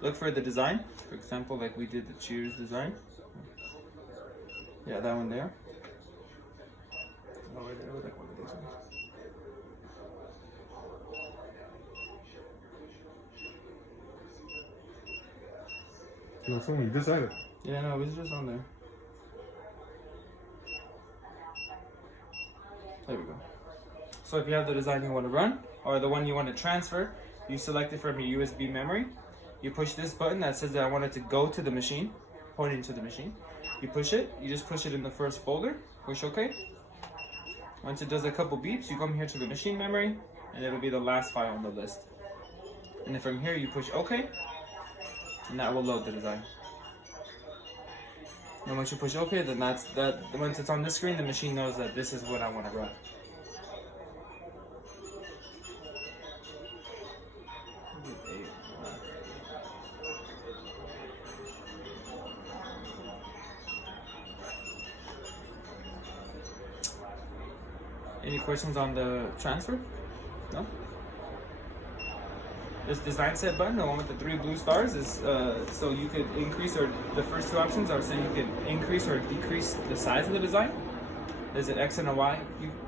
look for the design. For example, like we did the Cheers design. Yeah, that one there. Oh, right there, like one of those ones. You just said it. Yeah, no, it was just on there. There we go. So if you have the design you want to run, or the one you want to transfer, you select it from your USB memory. You push this button that says that I want it to go to the machine, pointing to the machine. You push it, you just push it in the first folder, push OK. Once it does a couple beeps, you come here to the machine memory, and it'll be the last file on the list. And then from here you push OK, and that will load the design. And once you push OK, then once it's on this screen, the machine knows that this is what I want to run. Any questions on the transfer? No? This design set button, the one with the 3 blue stars, is so you could increase, or the first two options are saying you could increase or decrease the size of the design. There's an X and a Y.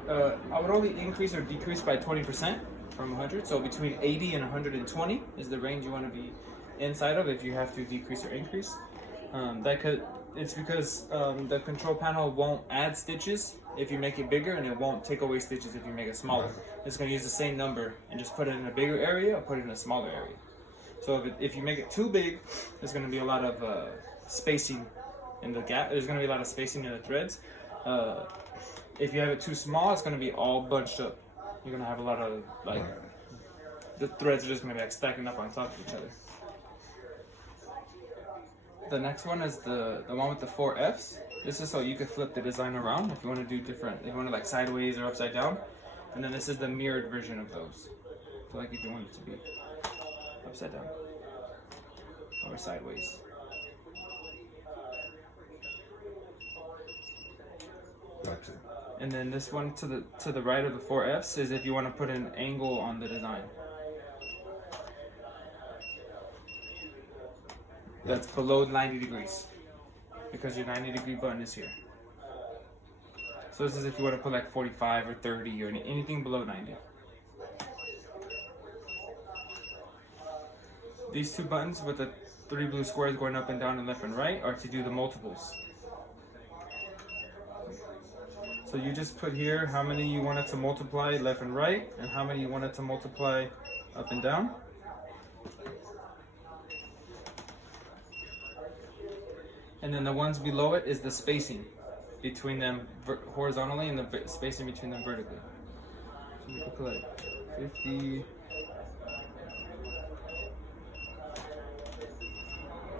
I would only increase or decrease by 20% from 100. So between 80 and 120 is the range you want to be inside of if you have to decrease or increase. It's because the control panel won't add stitches if you make it bigger, and it won't take away stitches if you make it smaller. It's going to use the same number and just put it in a bigger area or put it in a smaller area. So if you make it too big, there's going to be a lot of spacing in the gap. There's going to be a lot of spacing in the threads. If you have it too small, it's going to be all bunched up. You're going to have a lot of, like, the threads are just going to be like stacking up on top of each other. The next one is the one with the 4 Fs. This is so you can flip the design around if you want to do different, if you want to like sideways or upside down. And then this is the mirrored version of those. So like if you want it to be upside down or sideways. Gotcha. And then this one to the right of the 4 Fs is if you want to put an angle on the design. That's below 90 degrees because your 90-degree button is here. So this is if you want to put like 45 or 30 or anything below 90. These 2 buttons with the 3 blue squares going up and down and left and right are to do the multiples. So you just put here how many you want it to multiply left and right and how many you want it to multiply up and down. And then the ones below it is the spacing between them horizontally and the spacing between them vertically. So you can put like 50.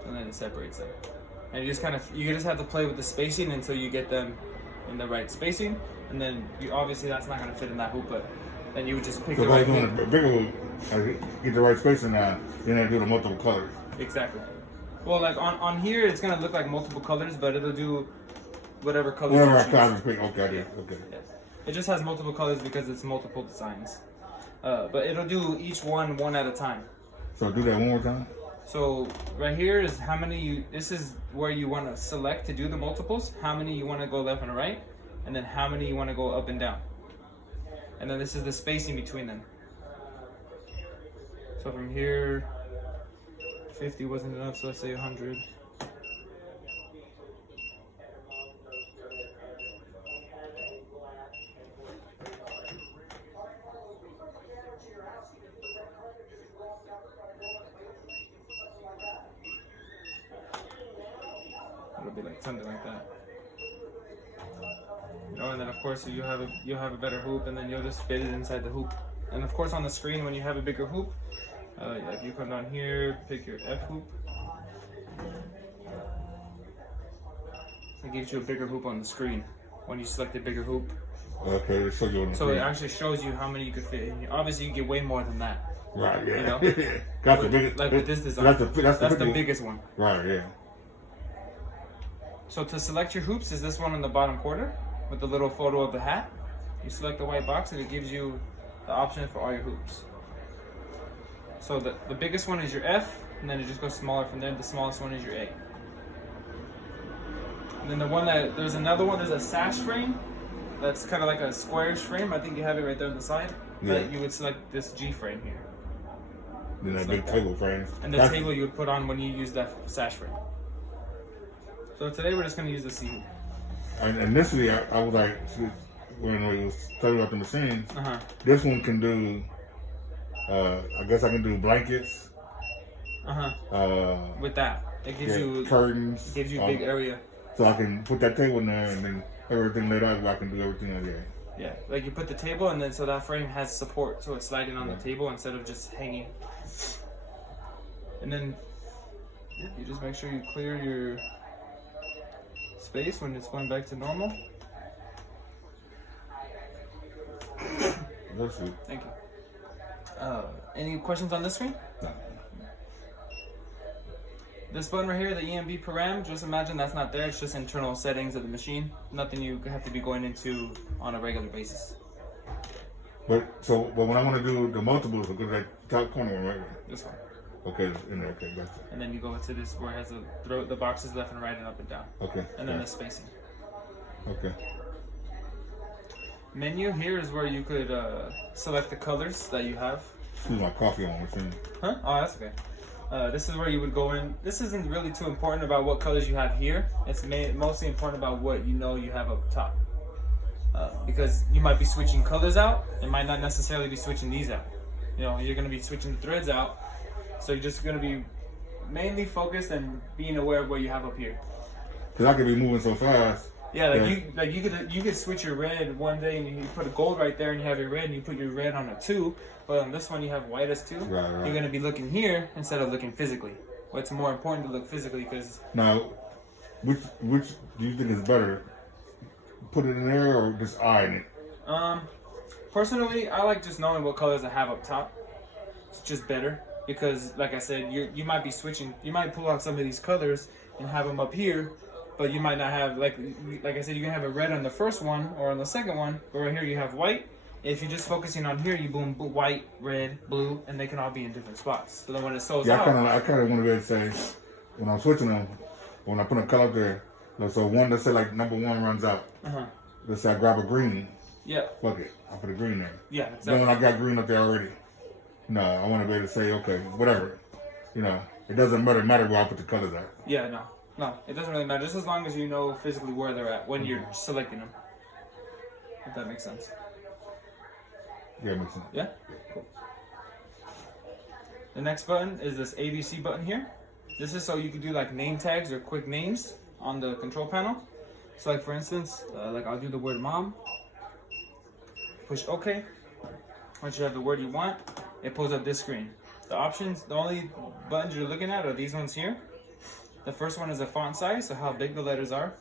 And then it separates them. And you just have to play with the spacing until you get them in the right spacing. And then you obviously that's not going to fit in that hoop, but then you would just pick the right hoop. So bigger hoop, get the right spacing now, then I do the multiple colors. Exactly. Well, like on here, it's gonna look like multiple colors, but it'll do whatever color. Whatever colors pick. Okay, yeah. Okay. Yeah. It just has multiple colors because it's multiple designs. But it'll do each one at a time. So do that one more time. So right here is how many this is where you want to select to do the multiples. How many you want to go left and right, and then how many you want to go up and down. And then this is the spacing between them. So from here. 50 wasn't enough, so let's say 100. It'll be like something like that. You know, and then of course you'll have a better hoop, and then you'll just fit it inside the hoop. And of course on the screen when you have a bigger hoop. Like you come down here, pick your F hoop. It gives you a bigger hoop on the screen when you select a bigger hoop. Okay, so it actually shows you how many you could fit in here. Obviously, you can get way more than that. Right, yeah. You know? That's the biggest. Like with this design, that's the biggest one. Right, yeah. So to select your hoops is this one in the bottom corner with the little photo of the hat. You select the white box and it gives you the option for all your hoops. So the biggest one is your F, and then it just goes smaller from there. The smallest one is your A. And then there's another one, there's a sash frame. That's kind of like a squarish frame. I think you have it right there on the side. Yeah. But you would select this G frame here. Then that big table frame. And the table you would put on when you use that sash frame. So today we're just going to use the C hoop. And initially I was like, when we was talking about the machines, Uh-huh. this one can do, I guess I can do blankets. Uh-huh. With that. It gives you curtains. It gives you a big area. So I can put that table in there and then everything laid out, I can do everything in there. Yeah, like you put the table and then so that frame has support, so it's sliding on the table instead of just hanging. And then you just make sure you clear your space when it's going back to normal. That's it. Thank you. Any questions on this screen? No. This button right here, the EMB param, just imagine that's not there. It's just internal settings of the machine. Nothing you have to be going into on a regular basis. But when I want to do the multiples, I go to that top corner one, right? This one. Okay, in there. Okay, gotcha. And then you go to this where it has the boxes left and right and up and down. Okay. And then the spacing. Okay. Menu here is where you could select the colors that you have. Excuse my coffee on machine. Huh? Oh, that's okay. This is where you would go in. This isn't really too important about what colors you have here. It's mostly important about what you know you have up top. Because you might be switching colors out and might not necessarily be switching these out. You know, you're going to be switching the threads out. So you're just going to be mainly focused and being aware of what you have up here. Because I could be moving so fast. Yeah, you could switch your red one day and you put a gold right there and you have your red and you put your red on a 2, but on this one you have white as 2. Right. You're gonna be looking here instead of looking physically. Well, it's more important to look physically because now, which do you think is better? Put it in there or just eyeing it? Personally, I like just knowing what colors I have up top. It's just better because, like I said, you might be switching. You might pull out some of these colors and have them up here. But you might not have, like I said, you can have a red on the first one or on the second one, but right here you have white. If you're just focusing on here, you boom, white, red, blue, and they can all be in different spots. So then when it sews out, I kind of want to be able to say, when I'm switching them, when I put a color there, so one, let's say like number 1 runs out. Let's say I grab a green. Yeah. Fuck it, I put a green there. Yeah, exactly. Then when I got green up there already, no, I want to be able to say, okay, whatever. You know, it doesn't matter where I put the colors at. Yeah, no, it doesn't really matter. Just as long as you know physically where they're at when you're selecting them. If that makes sense. Yeah, it makes sense. Yeah? Cool. The next button is this ABC button here. This is so you can do like name tags or quick names on the control panel. So like for instance, like I'll do the word mom. Push OK. Once you have the word you want, it pulls up this screen. The options, the only buttons you're looking at are these ones here. The first one is the font size, so how big the letters are.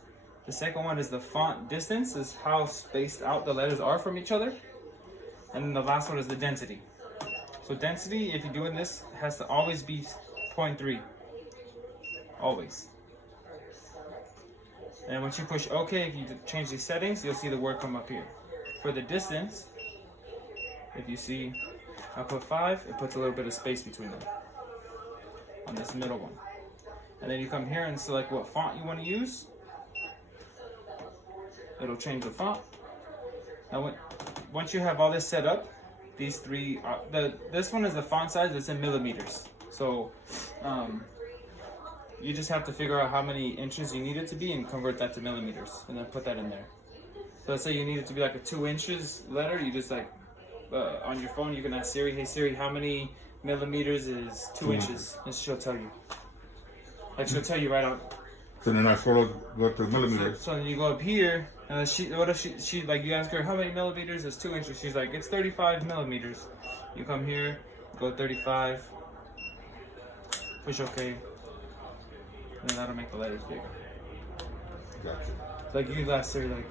The second one is the font distance, is how spaced out the letters are from each other. And then the last one is the density. So density, if you're doing this, has to always be 0.3. Always. And once you push OK, if you change these settings, you'll see the word come up here. For the distance, if you see, I put 5, it puts a little bit of space between them on this middle one. And then you come here and select what font you want to use. It'll change the font. Now, once you have all this set up, these three, this one is the font size. It's in millimeters. So you just have to figure out how many inches you need it to be and convert that to millimeters, and then put that in there. So let's say you need it to be like a 2 inches letter. You just like on your phone, you can ask Siri, "Hey Siri, how many millimeters is 2 inches?" And she'll tell you. Like she'll tell you right out. So then I scroll go to millimeters. So then you go up here, and then what if she like you ask her how many millimeters is 2 inches? She's like, it's 35 millimeters. You come here, go 35, push OK, and then that'll make the letters bigger. Gotcha. So like you can ask Siri like,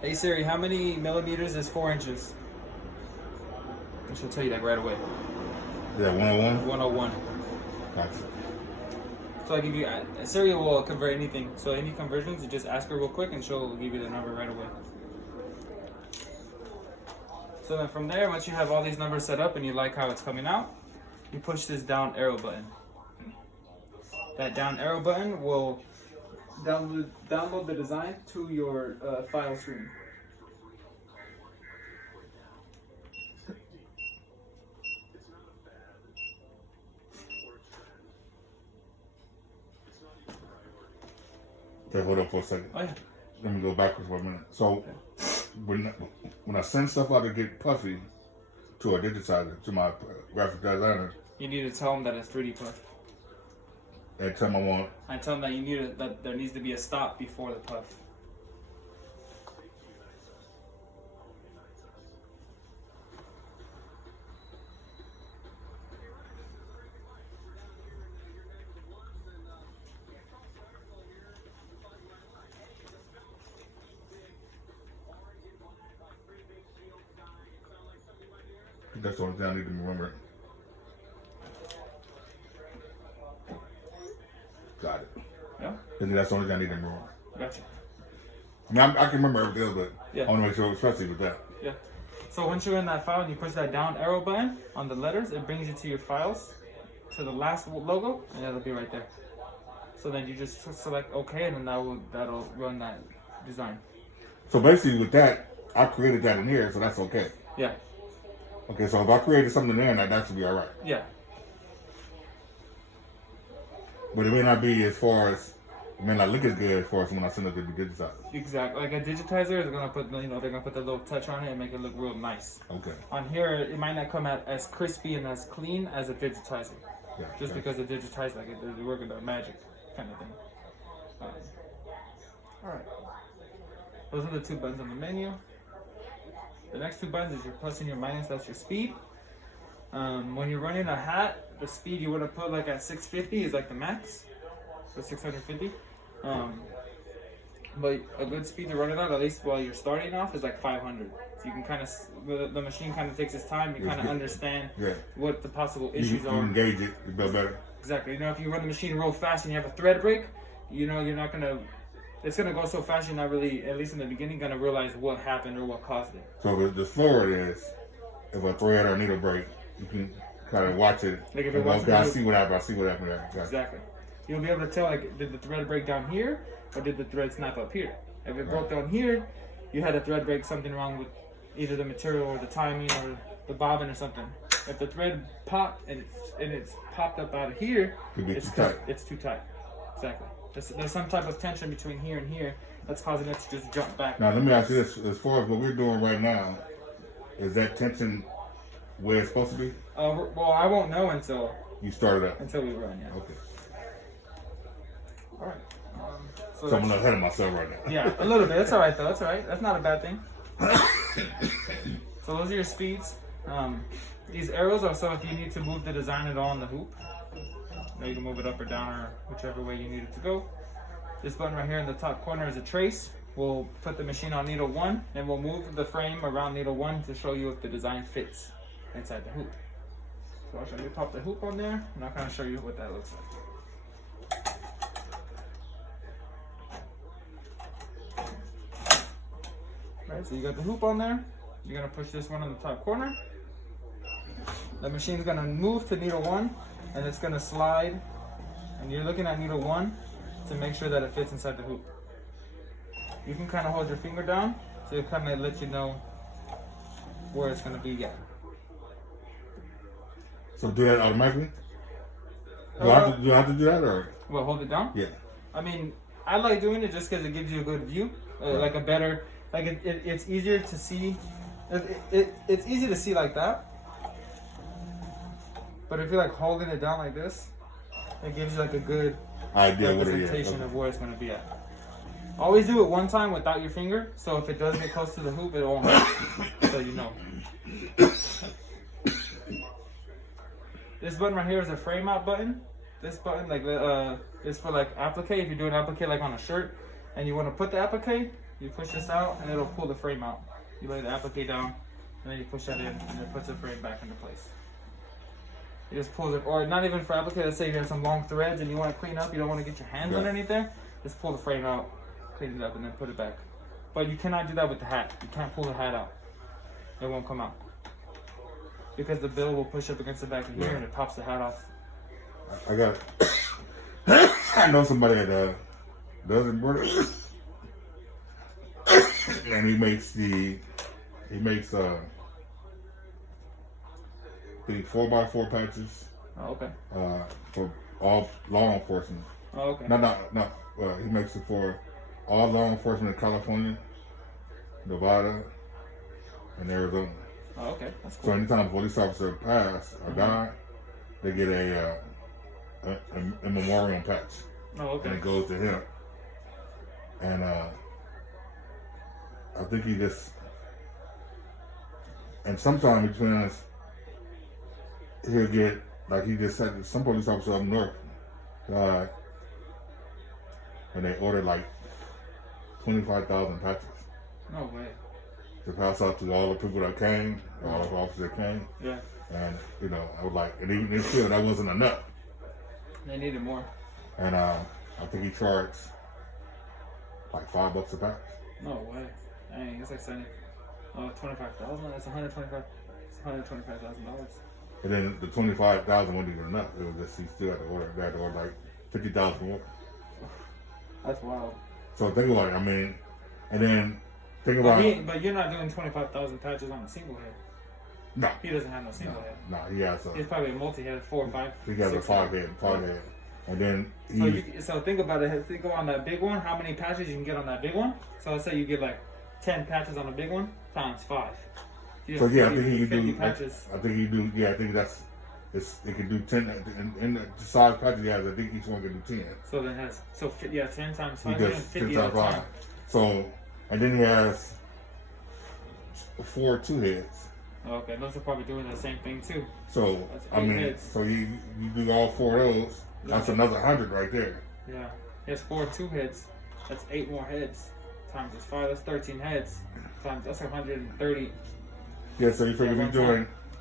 "Hey Siri, how many millimeters is 4 inches?" And she'll tell you that right away. Yeah, 101? 101. Gotcha. So like if you, Siri will convert anything. So any conversions, you just ask her real quick and she'll give you the number right away. So then from there, once you have all these numbers set up and you like how it's coming out, you push this down arrow button. That down arrow button will download the design to your file stream. Okay, hold up for a second. Oh, yeah. Let me go backwards for a minute. So when I send stuff out to get puffy to a digitizer, to my graphic designer, You need to tell them that it's 3D puff. and tell them I want, I tell them that that there needs to be a stop before the puff. that's the only thing I need to remember. Got it. Yeah? I think that's the only thing I need to remember. Gotcha. I mean, I can remember everything else, but Yeah. I want to make sure, especially with that. Yeah. So once you're in that file and you push that down arrow button on the letters, it brings you to your files, to the last logo, and it'll be right there. So then you just select OK, and then that'll run that design. So basically with that, I created that in here, so that's okay. Yeah. Okay, so if I created something in there, that should be all right. Yeah. But it may not be as far as, it may not look as good as far as when I send it to the digitizer. Exactly. Like a digitizer is gonna put, they're gonna put the little touch on it and make it look real nice. Okay. On here, it might not come out as crispy and as clean as a digitizer, Yeah, just because the digitizer, like they're working their magic kind of thing. All right. Those are the 2 buttons on the menu. The next 2 buttons is your plus and your minus. That's your speed. When you're running a hat, the speed you want to put like at 650 is like the max, so 650. But a good speed to run it at least while you're starting off, is like 500. So you can kind of, the machine kind of takes its time. You kind of understand what the possible issues are. You can gauge it a bit better. Exactly. You know, if you run the machine real fast and you have a thread break, you know, you're not gonna. It's gonna go so fast, you're not really, at least in the beginning, gonna realize what happened or what caused it. So the slower it is, if a thread or needle break, you can kind of watch it. Like if it okay, I see what happened. I see what happened. Yeah. Exactly. You'll be able to tell, like, did the thread break down here or did the thread snap up here? If it broke down here, you had a thread break, something wrong with either the material or the timing or the bobbin or something. If the thread popped and it's popped up out of here, it's too tight. Exactly. There's some type of tension between here and here that's causing it to just jump back. Now let me ask you this: as far as what we're doing right now, is that tension where it's supposed to be? Well, I won't know until you start it up. Until we run, yeah. Okay. All right. So I'm ahead of myself right now. Yeah, a little bit. That's all right though. That's all right. That's not a bad thing. So those are your speeds. These arrows are so if you need to move the design at all on the hoop. You can move it up or down or whichever way you need it to go. This button right here in the top corner is a trace. We'll put the machine on needle 1 and we'll move the frame around needle 1 to show you if the design fits inside the hoop. So I'll show you, pop the hoop on there and I'll kind of show you what that looks like. Alright, so you got the hoop on there. You're going to push this one in the top corner. The machine's going to move to needle 1 and it's going to slide. And you're looking at needle 1 to make sure that it fits inside the hoop. You can kind of hold your finger down so it kind of let you know where it's going to be at. So do that automatically? Do I have to do that or? Well, hold it down? Yeah. I mean, I like doing it just because it gives you a good view. Like a better, like it's easier to see. It's easy to see like that. But if you're like holding it down like this, it gives you like a good idea representation of where it's going to be at. Always do it one time without your finger, so if it does get close to the hoop, it won't hurt, so you know. This button right here is a frame out button. This button is for like applique. If you're doing applique like on a shirt, and you want to put the applique, you push this out, and it'll pull the frame out. You lay the applique down, and then you push that in, and it puts the frame back into place. It just pulls it, or not even for applique. Let's say you have some long threads and you want to clean up, you don't want to get your hands underneath there. Just pull the frame out, clean it up, and then put it back. But you cannot do that with the hat. You can't pull the hat out. It won't come out. Because the bill will push up against the back of here and it pops the hat off. I got I know somebody that does embroidery. And he makes the 4x4 patches. Oh, okay. For all law enforcement. Oh, okay. He makes it for all law enforcement in California, Nevada, and Arizona. Oh, okay. That's cool. So anytime a police officer passed or died, they get a memorial patch. Oh, okay. And it goes to him. And I think he just, and sometime between us, he'll get, like he just said, some police officer up north died, and they ordered like 25,000 patches. No way. To pass out to all the people that came, all the officers that came. Yeah. And, you know, I was like, and even still, that wasn't enough. They needed more. And I think he charged like $5 a patch. No way. Dang, it's like saying, 25,000. That's $125,000. And then the 25,000 wasn't even enough. It was just he still had to order. They had to order like 50,000 more. That's wild. So think about it. I mean, and then think about. But you're not doing 25,000 patches on a single head. No. He doesn't have no single head. No, he has a. He's probably a multi-head, 4 or 5. He has a 5 head. And then So think about it. Think on that big one, how many patches you can get on that big one. So let's say you get like 10 patches on a big one times 5. So yeah, I think you can 50 do. patches. I think you do. Yeah, I think that's. It can do 10 in the size patches. Yeah, I think each one can do 10. So then has 10 times 5. He does 10 times 5. So and then he has 4 2 heads. Okay, those are probably doing the same thing too. So That's I 8 mean, heads. so you do all 4 of those. That's another 100 right there. Yeah, he has 4 2 heads. That's 8 more heads. Times is 5. That's 13 heads. Times that's 130. Yeah, so you figure if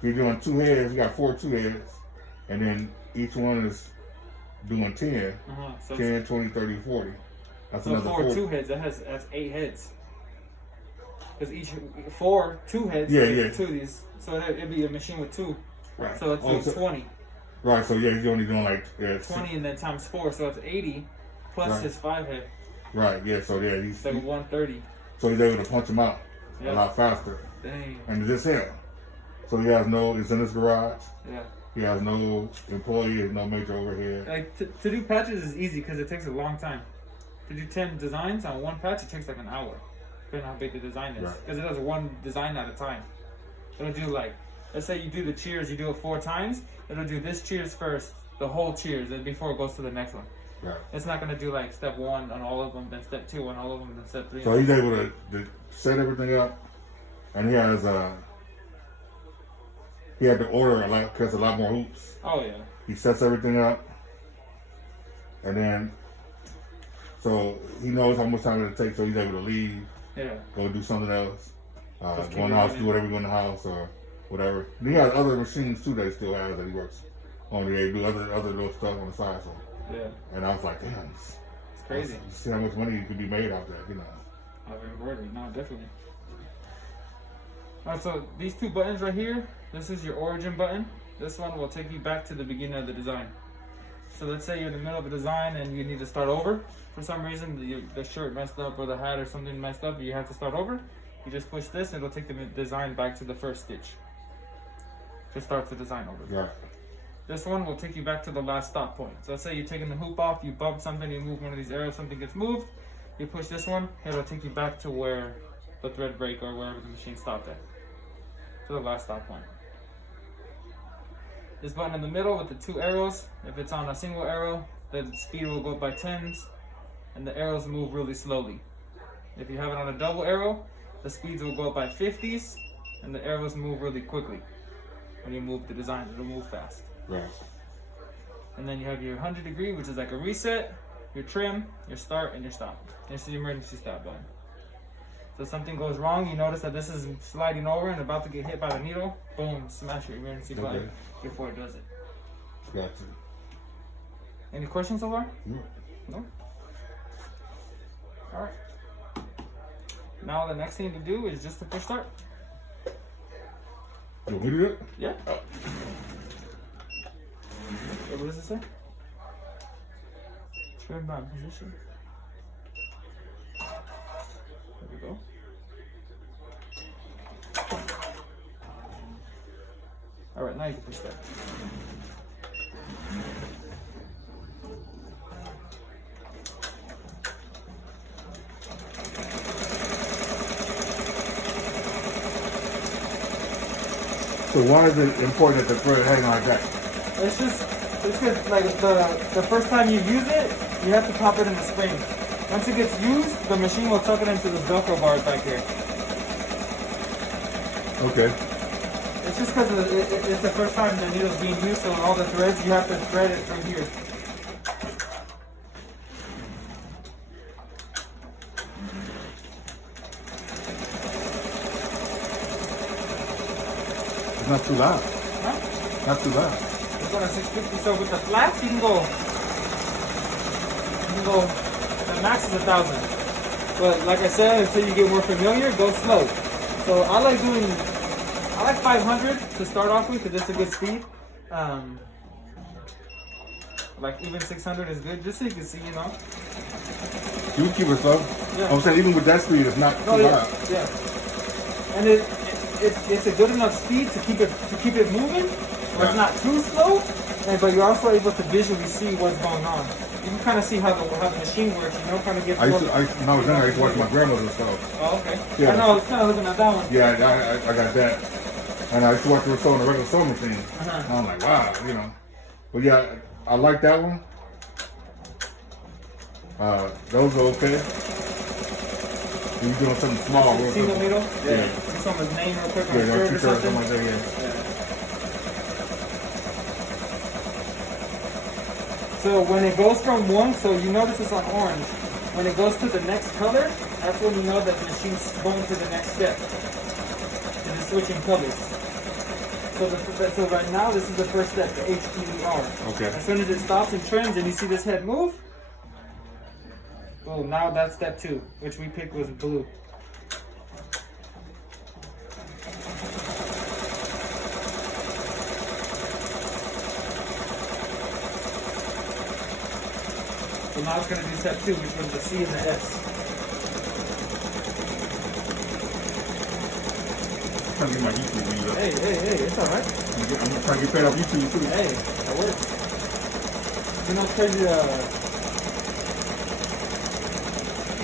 you're doing 2 heads, you got 4 2 heads, and then each one is doing 10, So 10, 20, 30, 40. That's so another 4 4. 2 heads. That's 8 heads. Because each 4 2 heads. Yeah, is 2 of these. So it'd be a machine with 2. Right. So it's 20. Right. So yeah, you're only doing like 20 and then times 4, so it's 80 plus his 5 head. Right. Yeah. So yeah, It's like 130. So he's able to punch them out a Yeah. lot faster. Dang. And it's just him. So he has no. It's in his garage. Yeah. He has no employee. No major overhead. Like to do patches is easy because it takes a long time. To do 10 designs on one patch, it takes like an hour, depending on how big the design is. Right. Because it does one design at a time. It'll do like, let's say you do the cheers, you do it 4 times. It'll do this cheers first, the whole cheers, and before it goes to the next one. Right. It's not gonna do like step 1 on all of them, then step 2 on all of them, then step 3. So he's able to set everything up, and he has he had to order a lot more hoops. Oh yeah. He sets everything up, and then so he knows how much time it'll take, so he's able to leave, Yeah. go do something else, Just keep go in it the house, running. do whatever you do in the house or whatever. And he has other machines too that he still has that he works on. They do other little stuff on the side. So, Yeah. and I was like, damn, It's crazy. See how much money could be made out there, you know. Of embroidery, no, definitely. Alright, so these 2 buttons right here, this is your origin button. This one will take you back to the beginning of the design. So let's say you're in the middle of a design and you need to start over. For some reason, the shirt messed up or the hat or something messed up, you have to start over. You just push this and it'll take the design back to the first stitch. Just starts the design over. Right. This one will take you back to the last stop point. So let's say you're taking the hoop off, you bump something, you move one of these arrows, something gets moved. You push this one, it'll take you back to where the thread break or wherever the machine stopped at. To the last stop point. This button in the middle with the 2 arrows, if it's on a single arrow, the speed will go up by 10s and the arrows move really slowly. If you have it on a double arrow, the speeds will go up by 50s and the arrows move really quickly. When you move the design, it'll move fast. Right. And then you have your 100 degree, which is like a reset, your trim, your start, and your stop. This is the emergency stop button. So if something goes wrong, you notice that this is sliding over and about to get hit by the needle, boom, smash your emergency button before it does it. Gotcha. Any questions so far? Yeah. No? Alright. Now the next thing to do is just to push start. You want me to do it? Yeah. What does it say? Trim by position. There we go. Alright, now you can push that. So why is it important that the thread hang like that? It's because like the first time you use it, you have to pop it in the spring. Once it gets used, the machine will tuck it into this Velcro bar back here. Okay. It's just because it's the first time the needle's being used, so all the threads, you have to thread it through here. It's not too loud. Huh? Not too loud. It's going at 650, so with the flats, you can go, the max is 1,000. But like I said, until you get more familiar, go slow. So I like 500 to start off with because it's a good speed. Like even 600 is good, just so you can see, you know. You keep it slow. Yeah. I'm saying even with that speed, it's not too loud. Yeah. And it's a good enough speed to keep it moving, but it's not too slow, but you're also able to visually see what's going on. You can kind of see how the machine works. You know, kind of get. When I was younger, I used to watch my grandmother's stuff. Oh, okay. Yeah. I know. I was kind of looking at that one. Yeah, I got that. And I used to watch her sew on the regular sewing machine. Uh-huh. And I'm like, wow, you know. But yeah, I like that one. Those are okay. You're doing something small. Real Single quick. needle? Yeah. Someone's name real quick on Yeah, a no, shirt or t-shirt or something? something like that, yeah. So when it goes from one, so you notice it's on orange. When it goes to the next color, that's when you know that the machine's going to the next step. And it's switching colors. So right now, this is the first step, the HEWR. Okay. As soon as it stops and trims and you see this head move, boom, now that's step 2, which we picked was blue. So now it's going to do step 2, which was the C and the S. I'm trying to get my YouTube videos up. Hey, it's alright. I'm trying to get paid off YouTube too. Hey, that works. You know, crazy,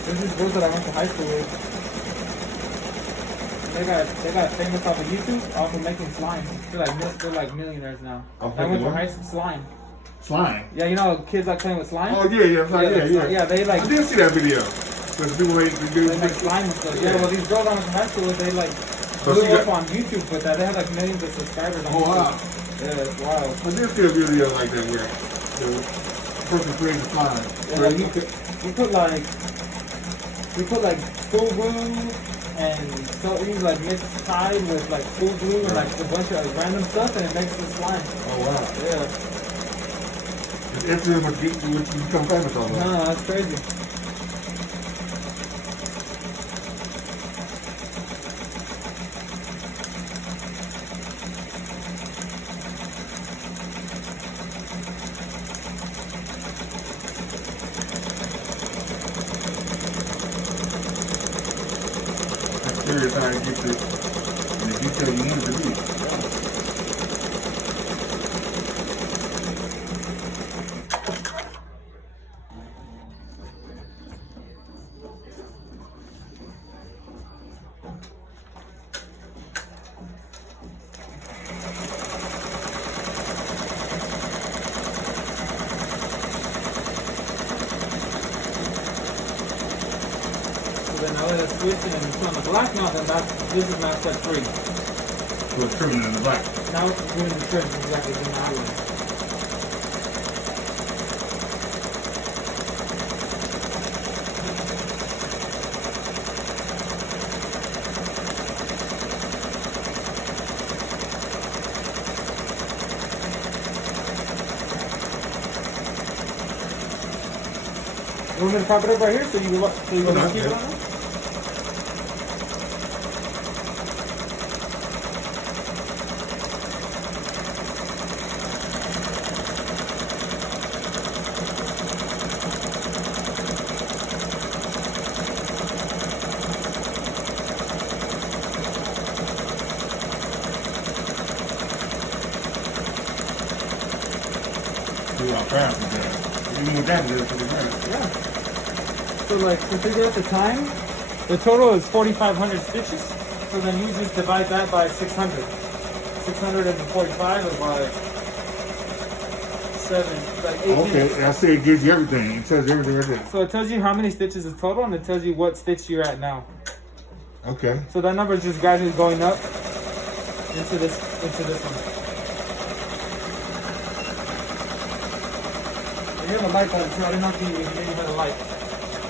there's these girls that I went to high school with. They got famous off of YouTube, off of making slime. They're like millionaires now. Okay, I went to what? high school slime. Slime. Yeah, you know kids like playing with slime? Oh yeah. Yeah, they like I did see that video. Because people they make slime and stuff. Yeah, well these girls I went to high school with, they like So blew she up got- on YouTube with that. They had like millions of subscribers on Oh, YouTube. wow. Yeah, it's wild. I did see a video like that where the person created a slime. Yeah, like we put like school glue and so we like mixed Tide with like school glue and like a bunch of random stuff and it makes the slime. Oh wow. Yeah. It's interesting what you become famous on. No, that's crazy. I'm curious how you get the detail you need to be. So then now that it's twisting and it's on the black now, then this is now step 3. So it's trimming in the back. Now it's doing the trim exactly in the outline. You want me to pop it up right here so you can Okay. keep it on there? See how fast it does. Even with that, it does pretty fast. Yeah. So like to figure out the time, the total is 4,500 stitches. So then you just divide that by 600. 645 is like 7, like 8 minutes. Okay, I see it gives you everything. It tells you everything right there. So it tells you how many stitches is total and it tells you what stitch you're at now. Okay. So that number is just gradually going up into this one. You have a light button too. I didn't know if you had a light.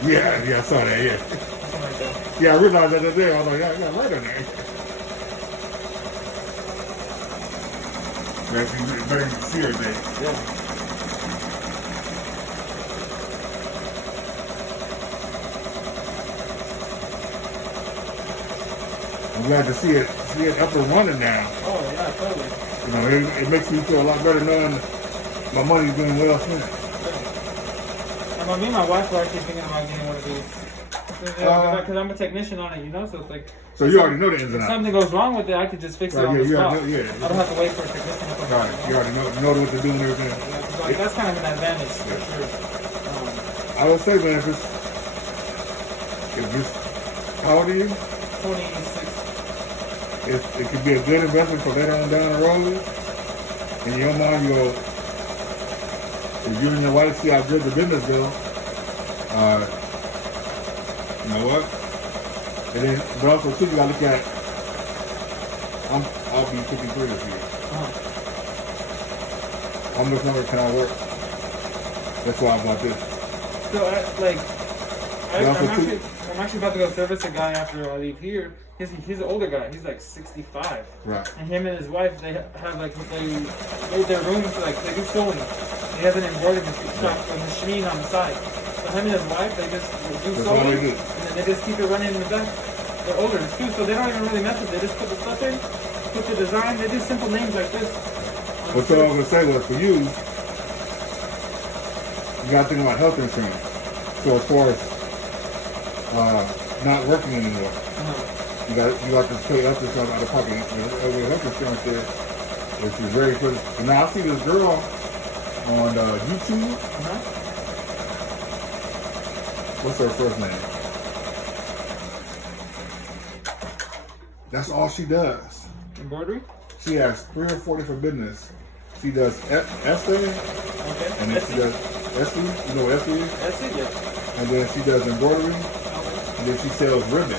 Yeah, I saw that, yeah. Something like that. Yeah, I realized that there. I was like, yeah, I got a light on there. That's very see everything. Yeah. I'm glad to see it up and running now. Oh yeah, totally. You know, it makes me feel a lot better knowing my money's doing well spent. And me and my wife were actually thinking about getting one of these. Because I'm a technician on it, you know. So it's like. So you already know the ins If and outs. something goes wrong with it, I could just fix it Right, on yeah, the you spot. already know- yeah. I don't have to wait for a technician to come. Right, you already know what to do and everything. So like, that's kind of an advantage for sure. I would say, man, if it's how old are you? 26. It could be a good investment for later on down the road. In your mind, if you and your wife see how good the business go, you know what? And then, but also too, you gotta look at. I'll be 53 this year. How much longer can I work? That's why I bought this. So I'm actually about to go service a guy after I leave here. He's an older guy. He's like 65. Right. And him and his wife, they have like they made their rooms like they do sewing. He has an embroidery machine on the side. So him and his wife, they just do That's all they sewing, do. and then they just keep it running in the back. They're older too, so they don't even really mess with it. They just put the stuff in, put the design. They do simple names like this. What I was gonna say was for you gotta think about health insurance. So as far as not working anymore, you got to pay health insurance out of pocket. Health insurance there, which is very good. And now I see this girl on YouTube. What's her first name? That's all she does. Embroidery. She has 3 or 4 different business. She does Estee, Okay. and then she does Estee. You know what Estee is? That's it. Yeah. And then she does embroidery, Okay. and then she sells ribbon.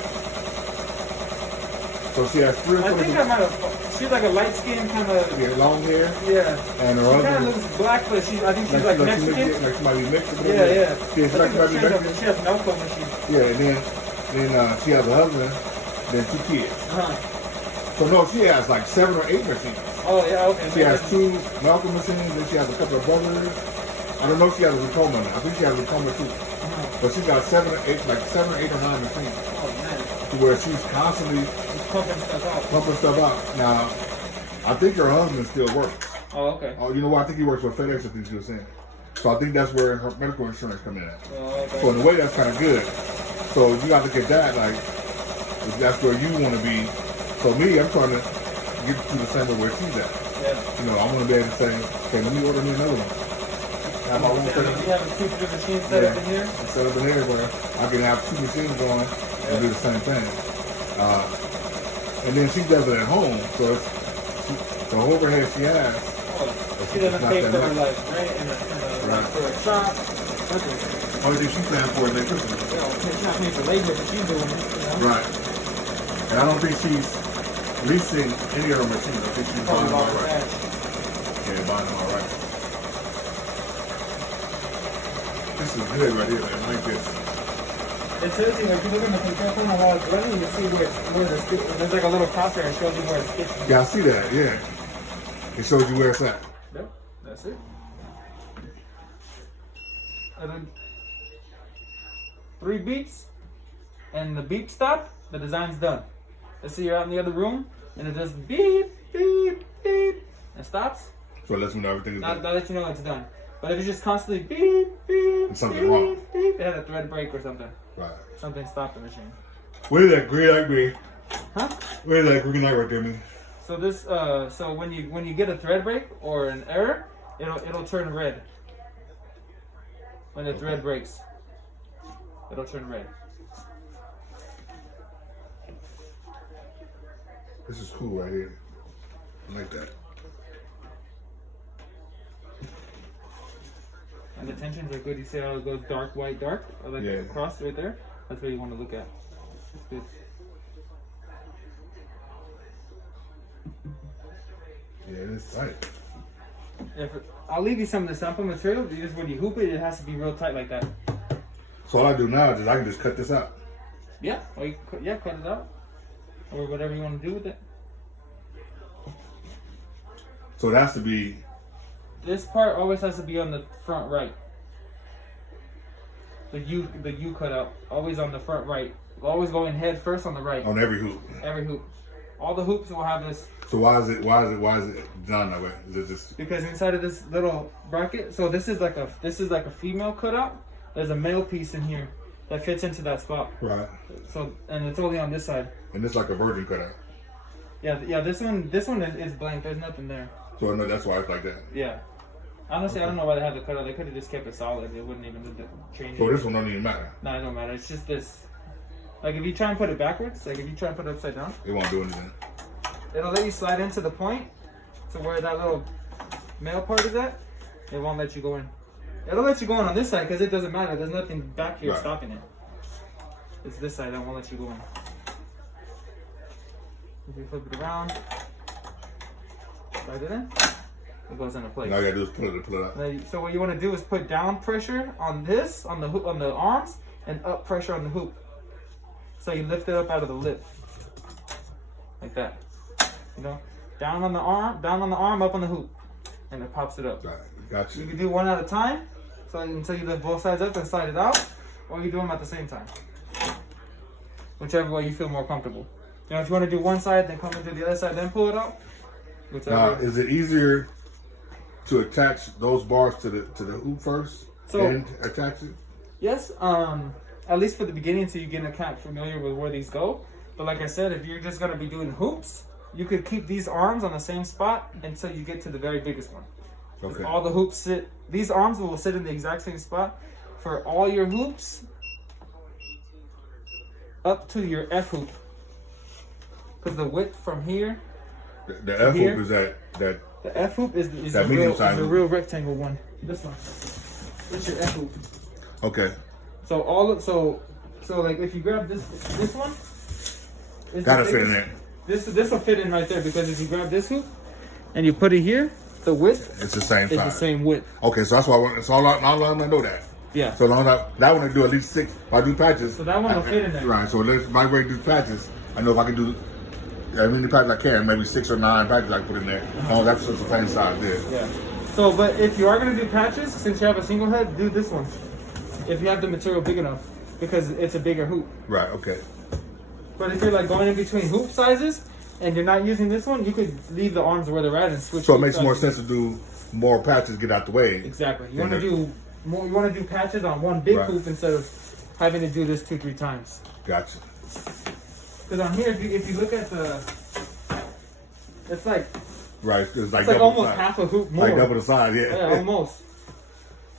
So she has 3 or 4 I think I different. might have. She's like a light skin kind of. Yeah, long hair, Yeah. and her She kind husband. of looks black, but I think she's like Mexican. Like she might be Mexican. Yeah, yeah. Yeah, she's like I somebody think Mexican. she has an alcohol machine. Yeah, and then she has a husband, then 2 kids. So no, she has like 7 or 8 machines. Oh yeah, okay. She has 2 Malcolm machines, then she has a couple of brothers. I don't know if she has a Ricoma now. I think she has a Ricoma too. But she's got 7 or 8 or 9 machines. Oh man. To where she's constantly She's pumping stuff out. pumping stuff out. Now, I think her husband still works. Oh okay. Oh, you know what? I think he works for FedEx, I think she was saying. So I think that's where her medical insurance comes in at. Oh, okay. So in a way, that's kind of good. So you got to look at that, like, if that's where you want to be. So me, I'm trying to get to the same way where she's at. Yeah. You know, I want to be able to say, okay, let me order me another one. Have my own You thing. have a 2 different machines set up in here. Set up in here where I can have 2 machines going and do the same thing. And then she does it at home, so it's the overhead she has. She doesn't Not pay that for her much. like rent and Right. for a shop. Nothing. Only thing she's paying for is electricity. You know, she's not paying for labor, but she's doing it. You know? Right. And I don't think she's leasing any of her machines. I think she's buying them all right. Yeah, buying them all right. This is good right here, man. I like this. It says here, if you look at the control panel while it's running, you see where there's like a little crosshair and shows you where it's stitched. Yeah, I see that. Yeah. It shows you where it's at. Yep, that's it. And then 3 beeps, and the beep stop, the design's done. Let's say you're out in the other room, and it just beep, beep, beep, and stops. So it lets me know everything is That'll done. let you know it's done. But if you just constantly beep, beep, There's something beep, wrong. beep, it had a thread break or something. Right. Something stopped the machine. What is that green light mean? Huh? What is that green light right there mean? So this, so when you get a thread break or an error, it'll turn red. When the thread breaks, it'll turn red. This is cool right here. I like that. And the tensions are good. You see how it goes dark, white, dark? Or like Yeah. a cross right there? That's what you want to look at. It's good. Yeah, it's tight. I'll leave you some of the sample material. Just when you hoop it, it has to be real tight like that. So all I do now is I can just cut this out. Yeah, or you cut it out. Or whatever you want to do with it. So it has to be. This part always has to be on the front right. The U cutout always on the front right. Always going head first on the right. On every hoop. Every hoop. All the hoops will have this So why is it done that way? Is it just because inside of this little bracket. So this is like a female cutout. There's a male piece in here, that fits into that spot. Right. So, and it's only on this side. And it's like a virgin cutout. Yeah. This one is blank. There's nothing there. So no, that's why it's like that. Yeah. Honestly, I don't know why they have the cutout. They could have just kept it solid. It wouldn't even change. So this one don't even matter. No, it don't matter. It's just this. Like if you try and put it backwards, like if you try and put it upside down, It won't do anything. it'll let you slide into the point to where that little male part is at. It won't let you go in. It'll let you go in on this side because it doesn't matter. There's nothing back here Right. stopping it. It's this side that won't let you go in. If you flip it around, slide it in, it goes into place. Now you gotta do is pull it out. So what you want to do is put down pressure on this, on the hoop, on the arms, and up pressure on the hoop. So you lift it up out of the lip, like that. You know, down on the arm, up on the hoop, and it pops it up. Right. Gotcha. You can do one at a time, so until you lift both sides up and slide it out, or you do them at the same time. Whichever way you feel more comfortable. You know, if you want to do one side, then come into the other side, then pull it out. Whichever. Now, is it easier to attach those bars to the hoop first, So- and attach it? Yes, at least for the beginning, until you get kind of familiar with where these go. But like I said, if you're just gonna be doing hoops, you could keep these arms on the same spot until you get to the very biggest one. Okay. All the hoops sit. These arms will sit in the exact same spot for all your hoops up to your F hoop. Because the width from here, The F here? hoop is that the F hoop is That the medium real, size hoop. real rectangle one. This one. It's your F hoop. okay. So like if you grab this one, it's Gotta the fit in biggest- there. This will fit in right there because if you grab this hoop and you put it here, the width It's the same is size. the same width. Okay, so that's why I want. So all I know that. Yeah. So long as that one to do at least 6. If I do patches, So that one will fit in there. Right. So let's my way to do patches. I know if I can do as many patches I can, maybe 6 or 9 patches I can put in there. Oh, that's just the same size there. Yeah. So, but if you are gonna do patches, since you have a single head, do this one. If you have the material big enough, because it's a bigger hoop. Right. Okay. But if you're like going in between hoop sizes and you're not using this one, you could leave the arms where they're at and switch. So it hoop makes more sizes. sense to do more patches, get out the way. Exactly. You And want to then- do more. You want to do patches on one big Right. hoop instead of having to do this 2-3 times. Gotcha. Because on here, if you look at the, it's like Right. It's like, it's like double almost the size. half a hoop more. Like double the size. Yeah. Yeah, almost.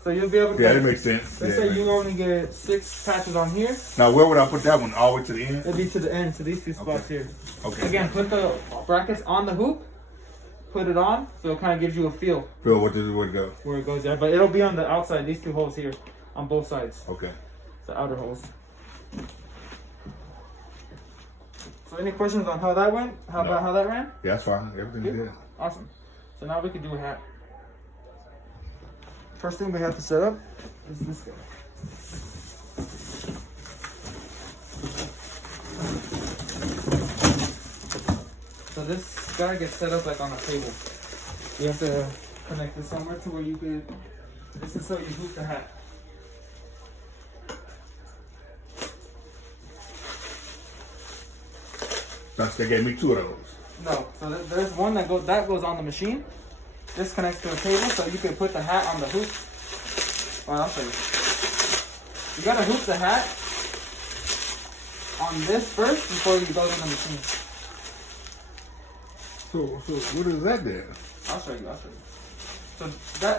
So you'll be able to. Yeah, that makes sense. Let's Yeah. say you only get 6 patches on here. Now, where would I put that one? All the way to the end? It'll be to the end, to these 2 spots Okay. here. Okay. Again, put the brackets on the hoop. Put it on, so it kind of gives you a feel Phil, what does it go? where it goes. Yeah, but it'll be on the outside. These 2 holes here, on both sides, Okay. the outer holes. So, any questions on how that went? No. About how that ran? Yeah, that's fine. Everything's good. Awesome. So now we can do a hat. First thing we have to set up is this guy. So this guy gets set up like on a table. You have to connect it somewhere to where you could. This is so you hoop the hat. They gave me 2 of those. No, so there's one that goes on the machine. This connects to a table, so you can put the hat on the hoop. Well, I'll show you. You gotta hoop the hat on this first before you go to the machine. So what is that then? I'll show you. So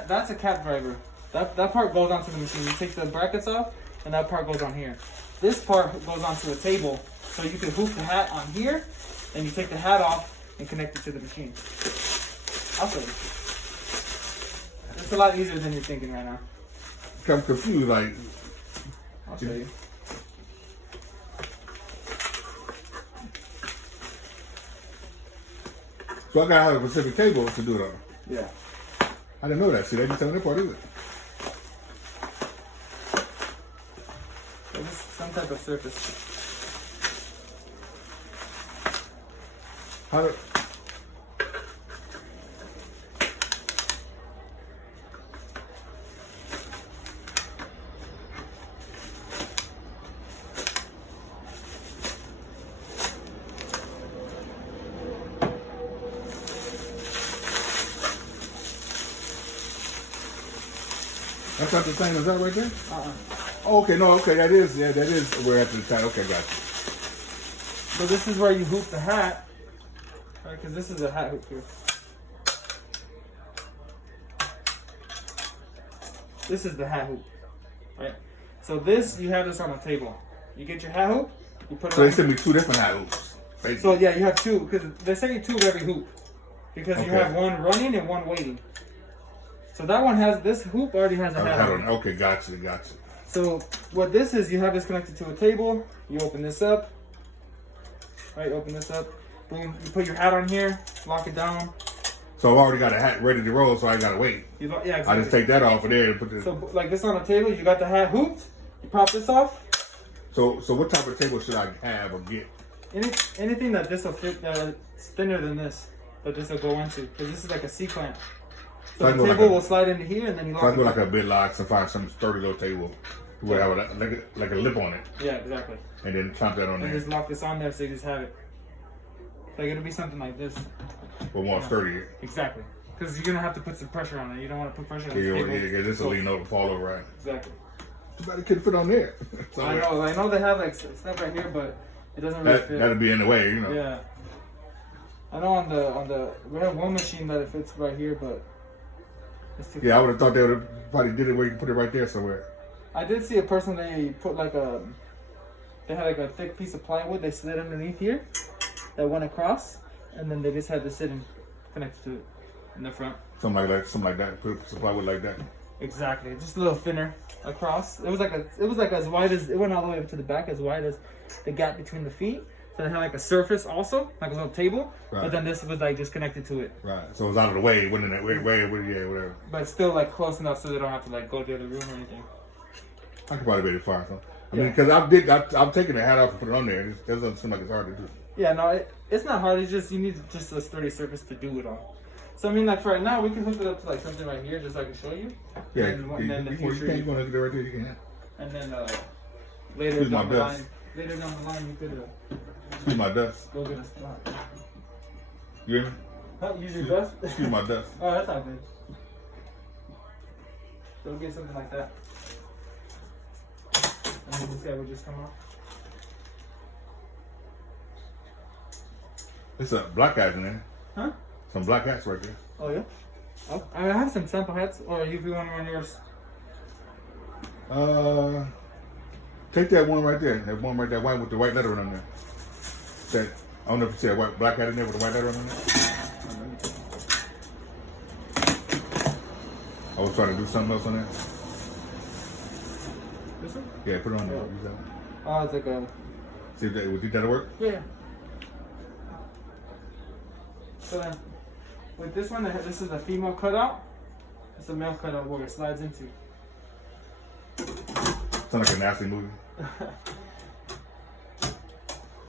that's a cap driver. That part goes onto the machine. You take the brackets off, and that part goes on here. This part goes onto a table, so you can hoop the hat on here, and you take the hat off and connect it to the machine. I'll show you. It's a lot easier than you're thinking right now. I'm confused. Like, I'll show you. so I gotta have a specific table to do it on. Yeah. I didn't know that. See, they didn't tell me that part either. So this is some type of surface. How do, that's not the same as that right there? Uh-uh. Oh, okay, no, okay, that is where after the tie. Okay, got you. So this is where you hoop the hat, right? Because this is a hat hoop here. This is the hat hoop, right? So this, you have this on a table. You get your hat hoop, you put it So on. they sent me 2 different hat hoops. Basically. So yeah, you have 2, because they send you 2 of every hoop. Because you Okay. have one running and one waiting. So that one has, this hoop already has a hat on it. Okay, gotcha. So what this is, you have this connected to a table. You open this up. Right, open this up. Boom, you put your hat on here, lock it down. So I've already got a hat ready to roll, so I gotta wait. Yeah, exactly. I just take that off of there and put this. So like this on a table, you got the hat hooped. You pop this off. So what type of table should I have or get? Anything that this will fit, that's thinner than this, that this will go into, because this is like a C-clamp. So So I the go table like a- will slide into here, and then you So I lock go it. like a bit lock and find some sturdy little table. Would have like a lip on it, Yeah, exactly. and then chomp that on And there. just lock this on there, so you just have it. Like it'll be something like this. But more sturdy. Exactly. Because you're gonna have to put some pressure on it. You don't want to put pressure on the Yeah, table. this will lean over, fall over, right? Exactly. Too bad it couldn't fit on there. So I know they have like stuff right here, but it doesn't really fit. that'd be in the way, you know. Yeah. I know on the we have one machine that it fits right here, but it's too Yeah, I would have thought they would have probably did it where you can put it right there somewhere. I did see a person, they put like they had like a thick piece of plywood they slid underneath here that went across, and then they just had this sitting connected to it in the front. Something like that. Put some plywood like that. Exactly, just a little thinner across. It was like as wide as, it went all the way up to the back, as wide as the gap between the feet. So they had like a surface also, like a little table, Right. but then this was like just connected to it. Right. So it was out of the way, it wasn't in that way, yeah, whatever. But still like close enough so they don't have to like go to the other room or anything. I could probably make it fire. So. I Yeah. mean, because I'm taking the hat off and put it on there. It doesn't seem like it's hard to do. Yeah, no, it's not hard. It's just you need just a sturdy surface to do it on. So I mean, like for right now, we can hook it up to like something right here, just so I can show you. Yeah, And then in the future, you want to get it right there, you can. and then later Excuse my down the dust. line, you could Excuse my dust. go get a spot. You hear me? Oh, use your dust. Excuse my dust. Oh, that's not good. So get something like that. And then this guy will just come off. There's a black hat in there. Huh? Some black hats right there. Oh yeah. Oh, I have some sample hats, or if you want one on yours. Take that one right there. That one right there, white with the white lettering on there. That I don't know if you see a white black hat in there with the white lettering on there. I was trying to do something else on there. This one? Yeah, put it on there. Use that one. Oh, it's like a. See if that, that'll work. Yeah. So then, with this one, this is a female cutout. It's a male cutout where it slides into. Sound like a nasty movie.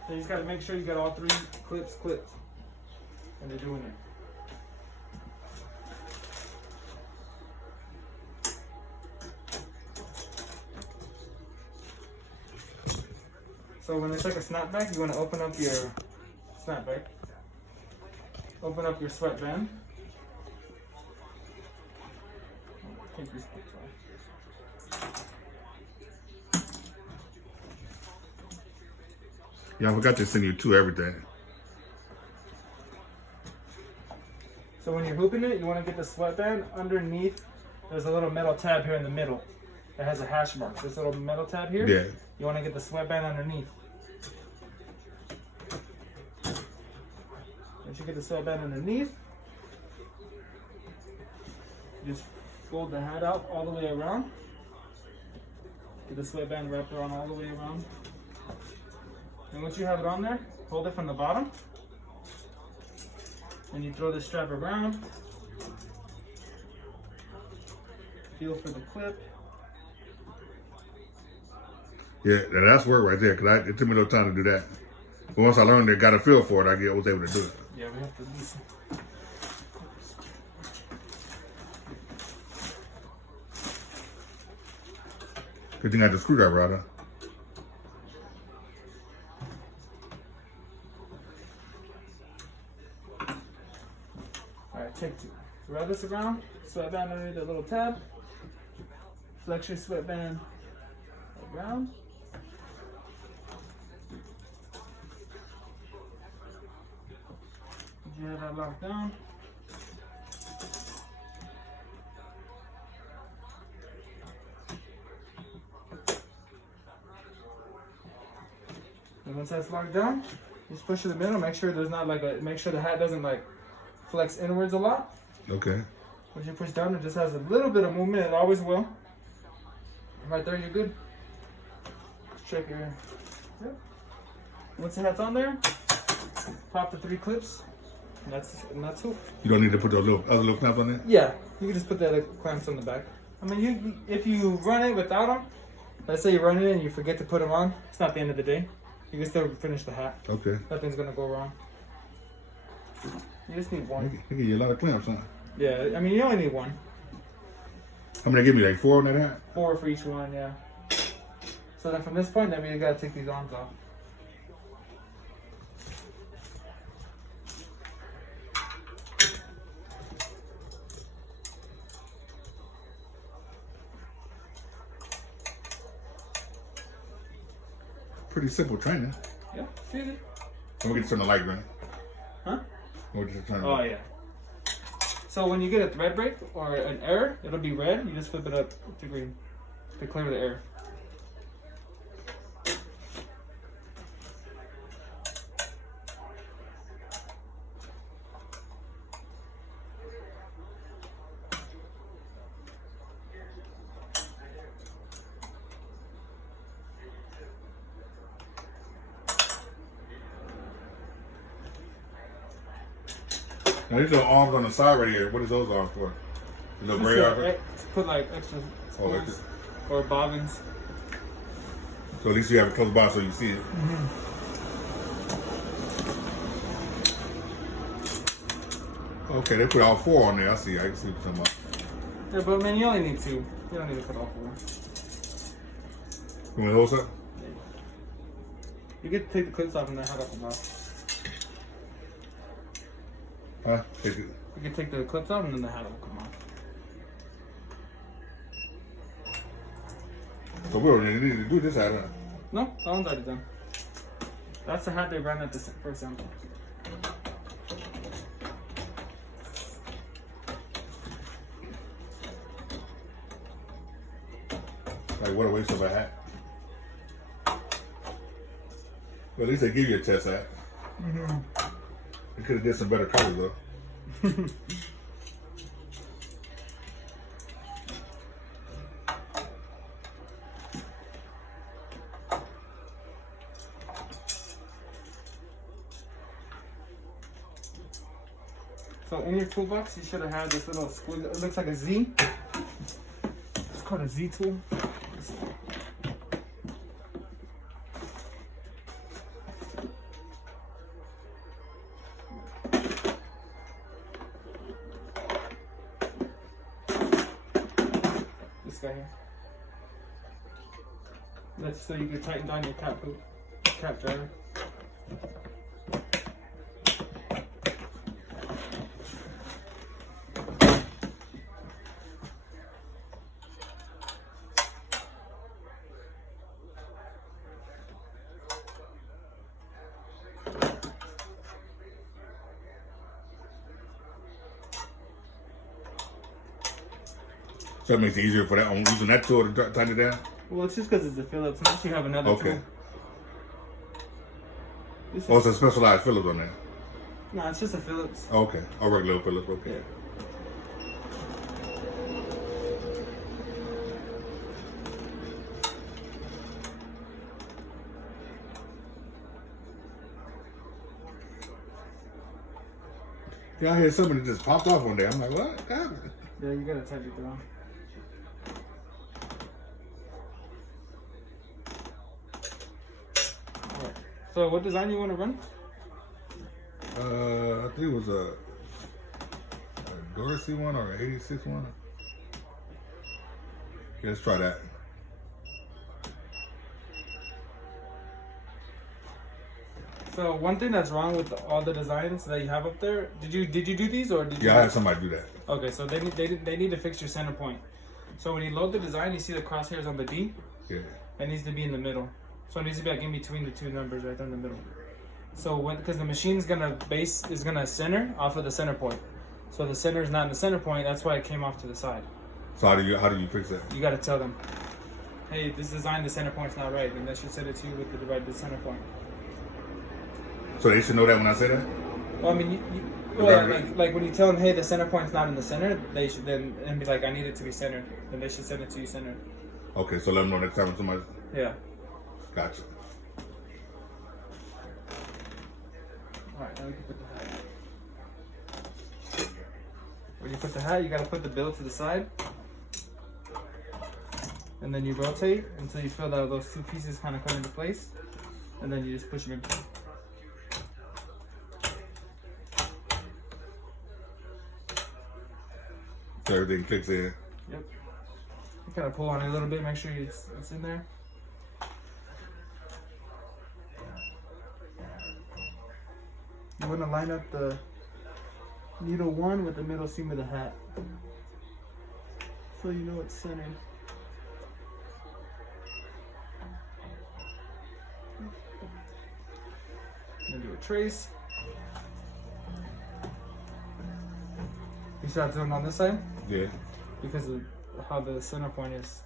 So you just gotta make sure you got all 3 clips clipped. And they're doing it. So when it's like a snapback, you wanna open up your snapback. Open up your sweatband. Take these clips off. Yeah, I forgot to send you 2 everything. So when you're hooping it, you want to get the sweatband underneath. There's a little metal tab here in the middle that has a hash mark. This little metal tab here. Yeah. You want to get the sweatband underneath. Once you get the sweatband underneath, you just fold the hat out all the way around. Get the sweatband wrapped around all the way around. And once you have it on there, hold it from the bottom. And you throw the strap around. Feel for the clip. Yeah, that's work right there, because it took me no time to do that. But once I learned it, got a feel for it, I was able to do it. Yeah, we have to do some. Good thing I had the screwdriver out, huh? Alright, take 2. Wrap this around, sweatband underneath the little tab. Flex your sweatband ground. You have that locked down. And once that's locked down, just push to the middle. Make sure there's not like a. Make sure the hat doesn't like flex inwards a lot. Okay. Once you push down, it just has a little bit of movement. It always will. Right there, you're good. Let's check your. Yep. Once the hat's on there, pop the 3 clips. And that's it. You don't need to put those other little clamps on there? Yeah, you can just put the clamps on the back. I mean, if you run it without them, let's say you run it and you forget to put them on, it's not the end of the day. You can still finish the hat. Okay. Nothing's gonna go wrong. You just need one. They give you a lot of clamps, huh? Yeah, I mean, you only need one. How many they give me? Like 4 on that hat? 4 for each one, yeah. So then from this point, then we gotta take these arms off. Pretty simple training. Yeah, it's easy. I'm gonna get to turn the light green. Huh? We'll just turn Oh, yeah. So when you get a thread break or an error, it'll be red. You just flip it up to green to clear the error. Now these little arms on the side right here, what is those arms for? The little gray arms? To put like extra Oh, spools or bobbins. So at least you have it close by so you see it. Okay, they put all 4 on there. I see. I can see what you're talking about. Yeah, but man, you only need 2. You don't need to put all 4. You want those up? You get to take the clips off and then have it come off. Huh? Take it. You can take the clips off and then the hat will come off. So we don't need to do this hat, huh? No, that one's already done. That's the hat they ran at the first sample. Like, what a waste of a hat. Well, at least they give you a test hat. They could have did some better colors, though. So in your toolbox, you should have had this little squiggle. It looks like a Z. It's called a Z tool. This guy here. That's so you can tighten down your cap driver. So that makes it easier for that. I'm using that tool to tighten it down. Well, it's just because it's a Phillips. Unless you have another Okay. tool. This Oh, is, it's a specialized Phillips on there. no, it's just a Phillips. Okay. A regular Phillips. Okay. Yeah. Yeah, I hear somebody just popped off one day. I'm like, what? God. Yeah, you gotta tighten it down. Alright. So, what design you want to run? I think it was a Dorsey one or an 86 one. Yeah, let's try that. So, one thing that's wrong with all the designs that you have up there, did you do these or did you? Yeah, I had somebody do that. Okay, so they need to fix your center point. So when you load the design, you see the crosshairs on the D. Yeah. It needs to be in the middle. So it needs to be like in between the two numbers right there in the middle. So because the machine's gonna center off of the center point. So the center is not in the center point, that's why it came off to the side. So how do you fix that? You gotta tell them, hey, this design, the center point's not right, and they should send it to you with the divided center point. So they should know that when I say that? Well, I mean, like when you tell them, hey, the center point's not in the center, they should then and be like, I need it to be centered. Then they should send it to you centered. Okay, so let them know next time when somebody. Yeah. Gotcha. All right, now we can put the hat. When you put the hat, you gotta put the bill to the side, and then you rotate until you feel that those two pieces kind of come into place, and then you just push them in. So everything clicks in. Yep. You kind of pull on it a little bit, make sure it's in there. You want to line up the needle 1 with the middle seam of the hat, so you know it's centered. Then do a trace. You start doing on this side? Yeah. Because of how the center point is.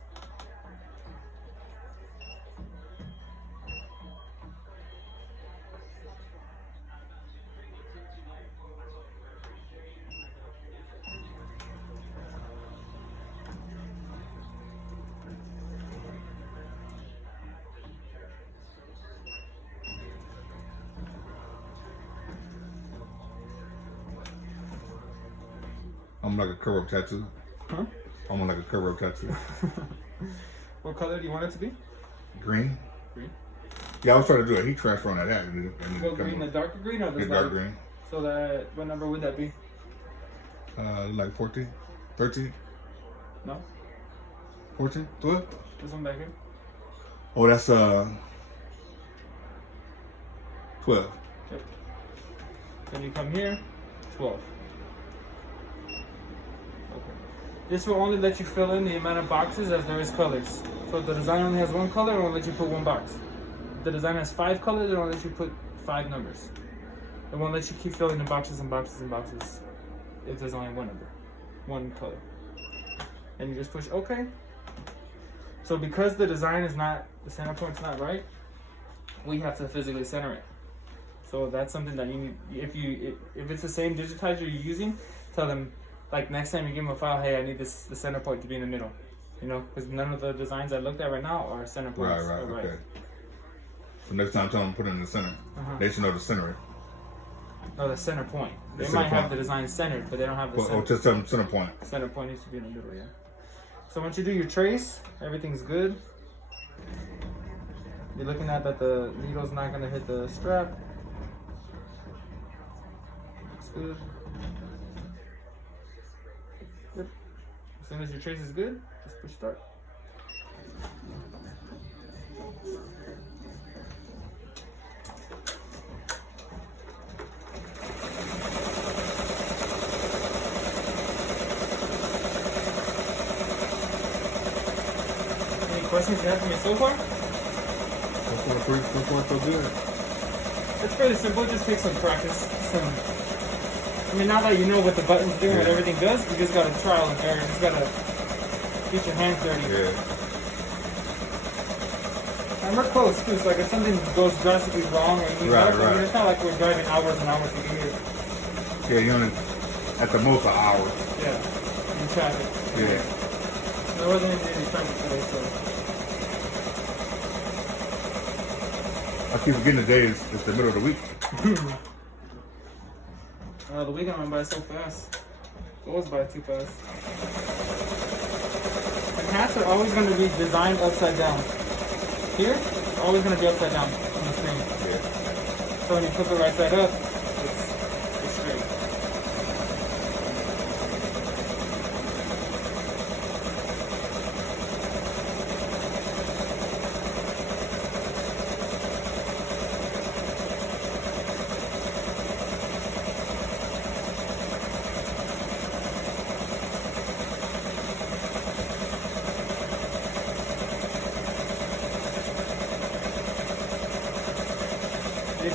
I'm like a curve tattoo. Huh? I'm like a curve tattoo. What color do you want it to be? Green. Green. Yeah, I was trying to do a heat transfer on that hat. Well, green, the darker green or the dark green. So that, what number would that be? Like 14, 13, No? 14, 12. This one back here? Oh, that's 12. Yep. Then you come here, 12. This will only let you fill in the amount of boxes as there is colors. So if the design only has one color, it won't let you put one box. If the design has 5 colors, it won't let you put 5 numbers. It won't let you keep filling in boxes and boxes and boxes if there's only one number, one color. And you just push OK. So because the design is not, the center point's not right, we have to physically center it. So that's something that you need, if it's the same digitizer you're using, tell them, like next time you give them a file, hey, I need the center point to be in the middle, you know, because none of the designs I looked at right now are center points. Right, right. okay. So next time, tell them to put it in the center. They should know to center it. No, the center point. The They center might have point. the design centered, but they don't have the Or center. just tell them center point. Center point needs to be in the middle, yeah. So once you do your trace, everything's good. You're looking at that the needle's not gonna hit the strap. Looks good. Yep. As soon as your trace is good, just push start. Any questions you have for me so far? So far, so good. It's pretty simple, it just takes some practice. I mean, now that you know what the buttons do and what everything does, you just gotta trial and error. You just gotta get your hands dirty. Yeah. And we're close too, so like if something goes drastically wrong or you need help, I mean, right. it's not like we're driving hours and hours to get here. Yeah, you only, at the most, an hour. Yeah, in traffic. Yeah. There wasn't any traffic today, so. I keep forgetting the day is the middle of the week. The weekend went by so fast. It goes by too fast. And hats are always going to be designed upside down. Here, it's always going to be upside down on the screen. Yeah. So when you flip it right side up, it's straight.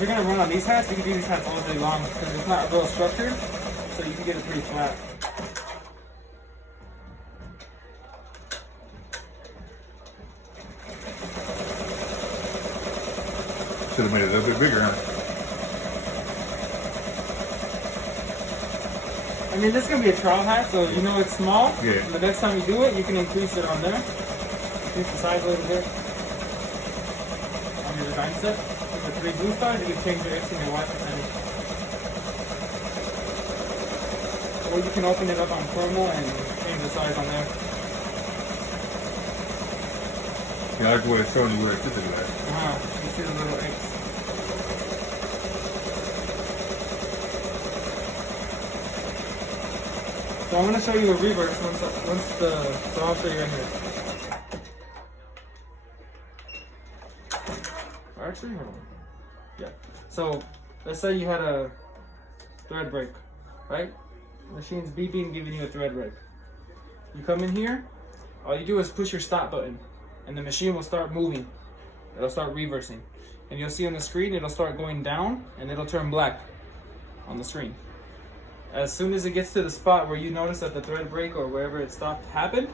you're gonna run on these hats, you can do these hats all day long because it's not real structured, so you can get it pretty flat. Should have made it a little bit bigger, huh? I mean, this is gonna be a trial hat, so you know it's small. Yeah. The next time you do it, you can increase it on there. Increase the size a little bit. On your design set. With 3 blue stars, you can change everything and watch percentage. Or you can open it up on thermal and change the size on there. Yeah, I like the way it's showing you where it fits it at. You see the little X. So I'm going to show you a reverse so I'll show you right here. Or actually, hold on. Yeah. So let's say you had a thread break, right? Machine's beeping, giving you a thread break. You come in here, all you do is push your stop button, and the machine will start moving. It'll start reversing. And you'll see on the screen, it'll start going down, and it'll turn black on the screen. As soon as it gets to the spot where you notice that the thread break or wherever it stopped happened,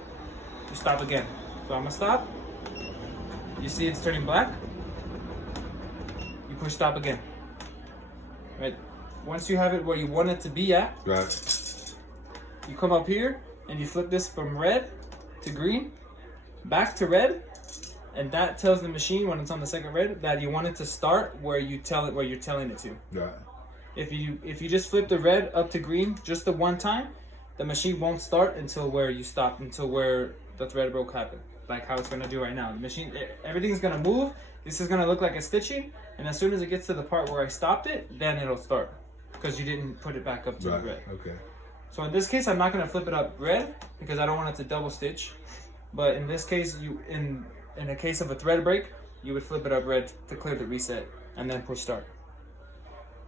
you stop again. So I'm gonna stop. You see it's turning black. You push stop again. Right? Once you have it where you want it to be at, Right. you come up here and you flip this from red to green, back to red, and that tells the machine when it's on the second red that you want it to start where you tell it where you're telling it to. Right. If you just flip the red up to green just the one time, the machine won't start until where you stop, until where the thread broke happened. Like how it's gonna do right now. The machine, everything's gonna move. This is gonna look like a stitching, and as soon as it gets to the part where I stopped it, then it'll start, because you didn't put it back up to the red. Okay. So in this case, I'm not gonna flip it up red because I don't want it to double stitch. But in this case, in a case of a thread break, you would flip it up red to clear the reset and then push start.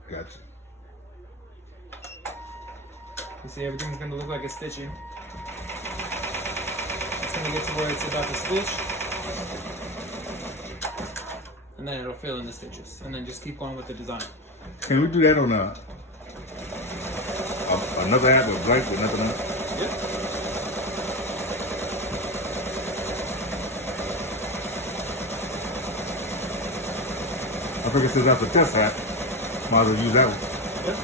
Gotcha. You see, everything's gonna look like it's stitching. It's gonna get to where it's about to stitch, and then it'll fill in the stitches, and then just keep going with the design. Can we do that on another hat with blank with nothing on it? Yep. I figure since that's a test hat, might as well use that one. Yep.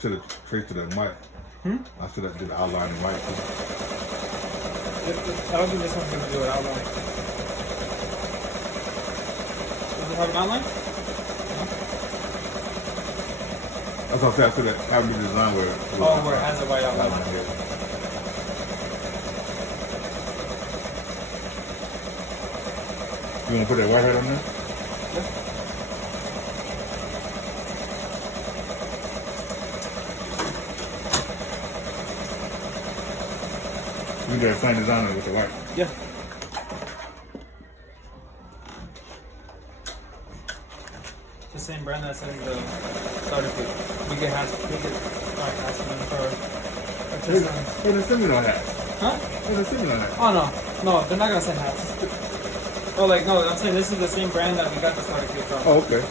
Should have traced it in white. I should have did the outline in white too. I don't think this one's going to do an outline. Does it have an outline? That's what I said. I should have the design where Where it has a white outline. You want to put that white hat on there? Yeah. You can do that same design with the white. Yeah. It's the same brand that sells the starter kit. We get hats for It's a similar hat. Huh? It's a similar hat. Oh no, they're not gonna send hats. Oh, like no, I'm saying this is the same brand that we got the starter kit from. Oh, okay.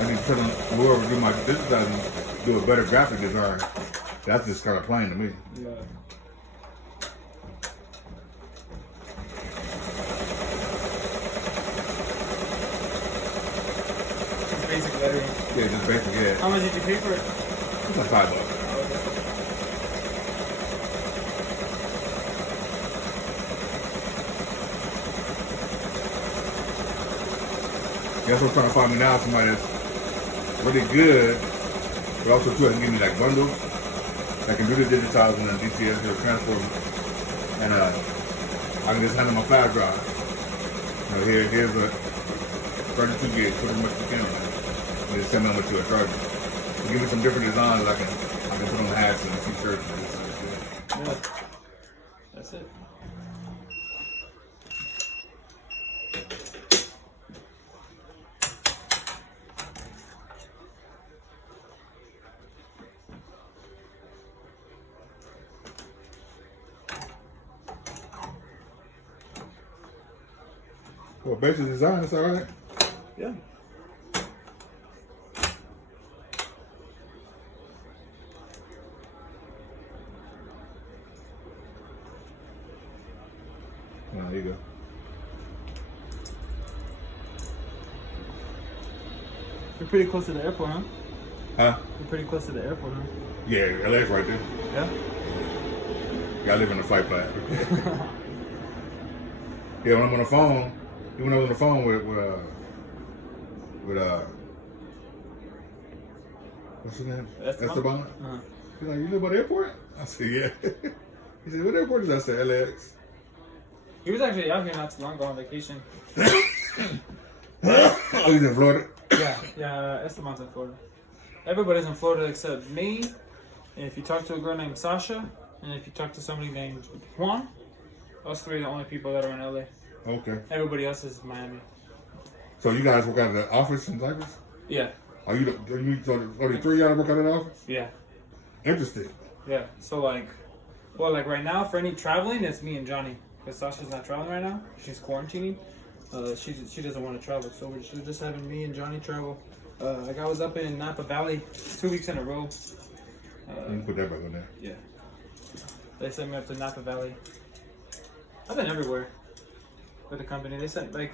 I need to tell them whoever do my design do a better graphic design. That's just kind of plain to me. Yeah. Just basic lettering. Yeah, just basic, yeah. How much did you pay for it? It's like $5. That's what's trying to find me now, somebody that's really good, but also too, I can give me like bundles. I can do the digitizing and DCS or transfer, and I can just handle my flash drive. You know, here's a 32 gig, put as much as you can on it, and just send me over to a charger. So give me some different designs that I can put on hats and t-shirts and this and that. Yeah. That's it. Well, basic design is all right. Yeah. Oh, there you go. You're pretty close to the airport, huh? Huh? You're pretty close to the airport, huh? Yeah, LA's right there. Yeah. Yeah, I live in the flight plan. Yeah, when I'm on the phone, even when I was on the phone with what's his name? Esteban. Uh-huh. He's like, you live by the airport? I said, yeah. He said, what airport is that? I said, LAX. He was actually out here not too long ago on vacation. Oh, he's in Florida? Yeah, Esteban's in Florida. Everybody's in Florida except me. And if you talk to a girl named Sasha, and if you talk to somebody named Juan, us three are the only people that are in LA. Okay. Everybody else is Miami. So you guys work out of the office in Cyprus? Yeah, Are you only three of y'all work out of the office? yeah, Interesting. yeah. So like right now for any traveling, it's me and Johnny. Because Sasha's not traveling right now. She's quarantining. She doesn't want to travel, so we're just having me and Johnny travel. Like I was up in Napa Valley 2 weeks in a row. You can put that back on there. Yeah. They sent me up to Napa Valley. I've been everywhere with the company. They sent, like,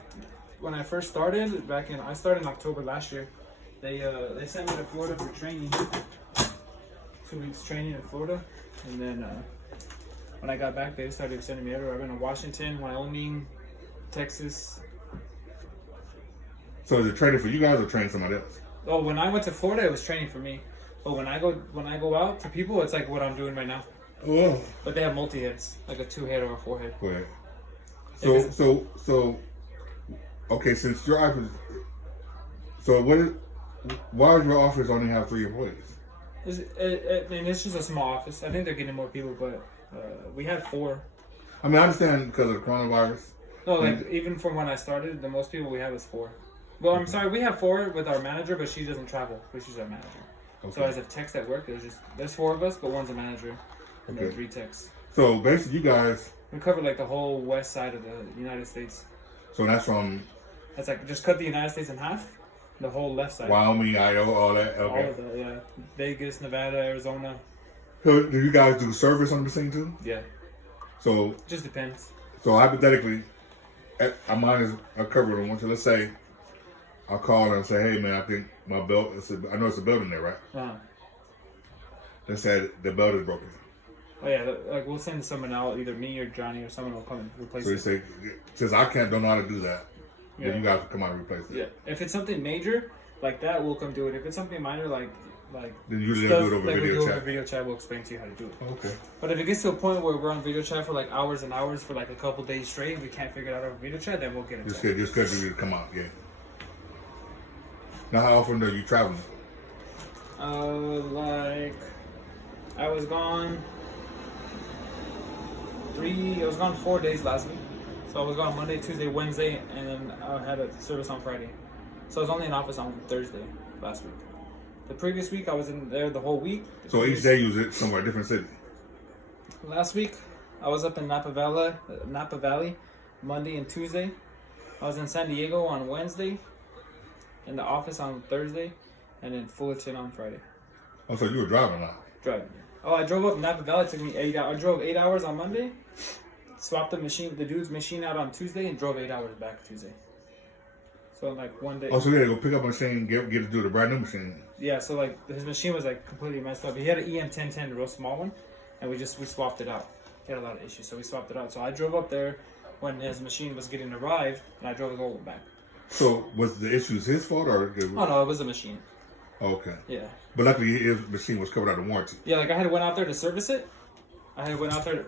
when I first started, I started in October last year. They sent me to Florida for training. 2 weeks training in Florida. And then when I got back, they started sending me everywhere. I've been in Washington, Wyoming, Texas. So is it training for you guys or training somebody else? Oh, when I went to Florida, it was training for me. But when I go out to people, it's like what I'm doing right now. Oh. But they have multi-heads, like a 2-head or a 4-head. Go ahead. So, okay, since your office, so why does your office only have 3 employees? It's just a small office. I think they're getting more people, but we had 4. I mean, I understand because of the coronavirus. No, like even from when I started, the most people we have is 4. Well, I'm sorry, we have 4 with our manager, but she doesn't travel, but she's our manager. Okay. So as a techs at work, there's 4 of us, but one's a manager, and then Okay. 3 techs. So basically, you guys. We cover like the whole west side of the United States. So that's from That's like just cut the United States in half, the whole left side. Wyoming, Idaho, all that. Okay. All of that, yeah. Vegas, Nevada, Arizona. So do you guys do service on the scene too? Yeah, So just depends. hypothetically, mine is covered on one. So let's say I'll call her and say, hey man, I think my belt. I know it's a building there, right? Uh-huh. They said the belt is broken. Oh yeah, like we'll send someone out, either me or Johnny or someone will come and replace So they it. say, since I don't know how to do that, Yeah. then you guys will come out and replace it. Yeah, if it's something major like that, we'll come do it. If it's something minor like Then usually stuff, they'll do it over like we video do chat. over video chat, we'll explain to you how to do it. Okay. But if it gets to a point where we're on video chat for like hours and hours for like a couple days straight, and we can't figure it out over video chat, then we'll get it. Just schedule you to come out, yeah. Now, how often are you traveling? Like I was gone 4 days last week. So I was gone Monday, Tuesday, Wednesday, and then I had a service on Friday. So I was only in office on Thursday last week. The previous week I was in there the whole week. So each day you was at somewhere, different city. Last week I was up in Napa Valley, Monday and Tuesday. I was in San Diego on Wednesday, in the office on Thursday, and in Fullerton on Friday. Oh, so you were driving now? Driving. Oh, I drove up Napa Valley. It took me 8 hours. I drove 8 hours on Monday. Swapped the dude's machine out on Tuesday, and drove 8 hours back Tuesday. So like one day. Oh, so you had to go pick up a machine, get to do the brand new machine. Yeah, so like his machine was like completely messed up. He had an EM1010, a real small one, and we swapped it out. He had a lot of issues, so we swapped it out. So I drove up there when his machine was getting arrived, and I drove the old one back. So was the issues his fault or? Oh no, it was the machine. Okay. Yeah. But luckily his machine was covered under warranty. Yeah, like I had went out there to service it. I had went out there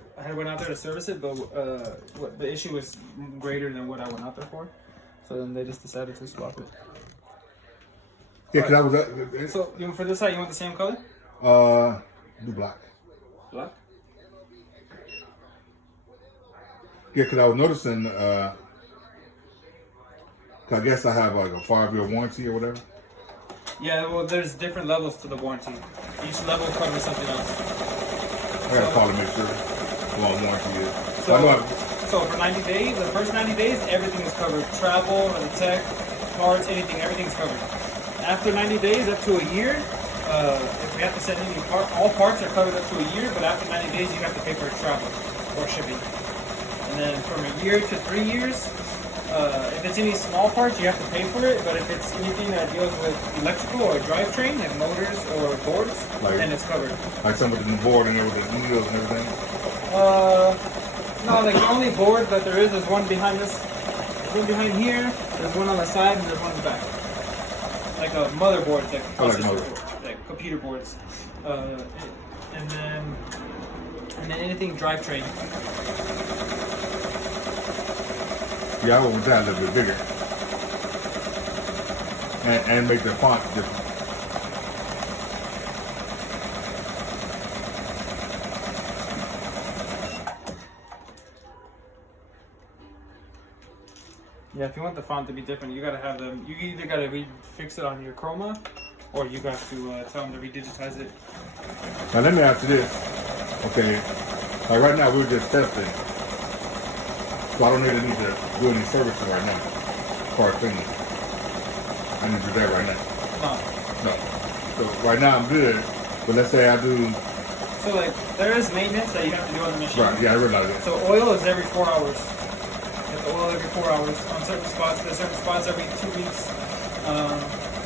to service it, but the issue was greater than what I went out there for. So then they just decided to swap it. Yeah, because I was. So for this side, you want the same color? Do black. Black. Yeah, because I was noticing. I guess I have like a 5-year warranty or whatever. Yeah, well, there's different levels to the warranty. Each level covers something else. I gotta call to make sure what warranty is. So for 90 days, the first 90 days, everything is covered. Travel, the tech, parts, anything, everything's covered. After 90 days, up to a year, if we have to send any all parts are covered up to a year, but after 90 days, you have to pay for travel or shipping. And then from a year to 3 years, if it's any small parts, you have to pay for it, but if it's anything that deals with electrical or drivetrain, like motors or boards, then it's covered. Like some of the board and everything, wheels and everything? No, like the only board that there is one behind this. There's one behind here, there's one on the side, and there's one in the back. Like a motherboard, like computer boards. And then anything drivetrain. Yeah, I want that a little bit bigger. And make the font different. Yeah, if you want the font to be different, you gotta have them. You either gotta fix it on your Chroma, or you got to tell them to redigitize it. Now let me ask you this. Okay, like right now we're just testing. So I don't really need to do any servicing right now as far as cleaning. I need to do that right now. No. So right now I'm good, but let's say I do. So like there is maintenance that you have to do on the machine. Right, yeah, I realize that. So oil is every 4 hours. You have to oil every 4 hours on certain spots. There's certain spots every 2 weeks.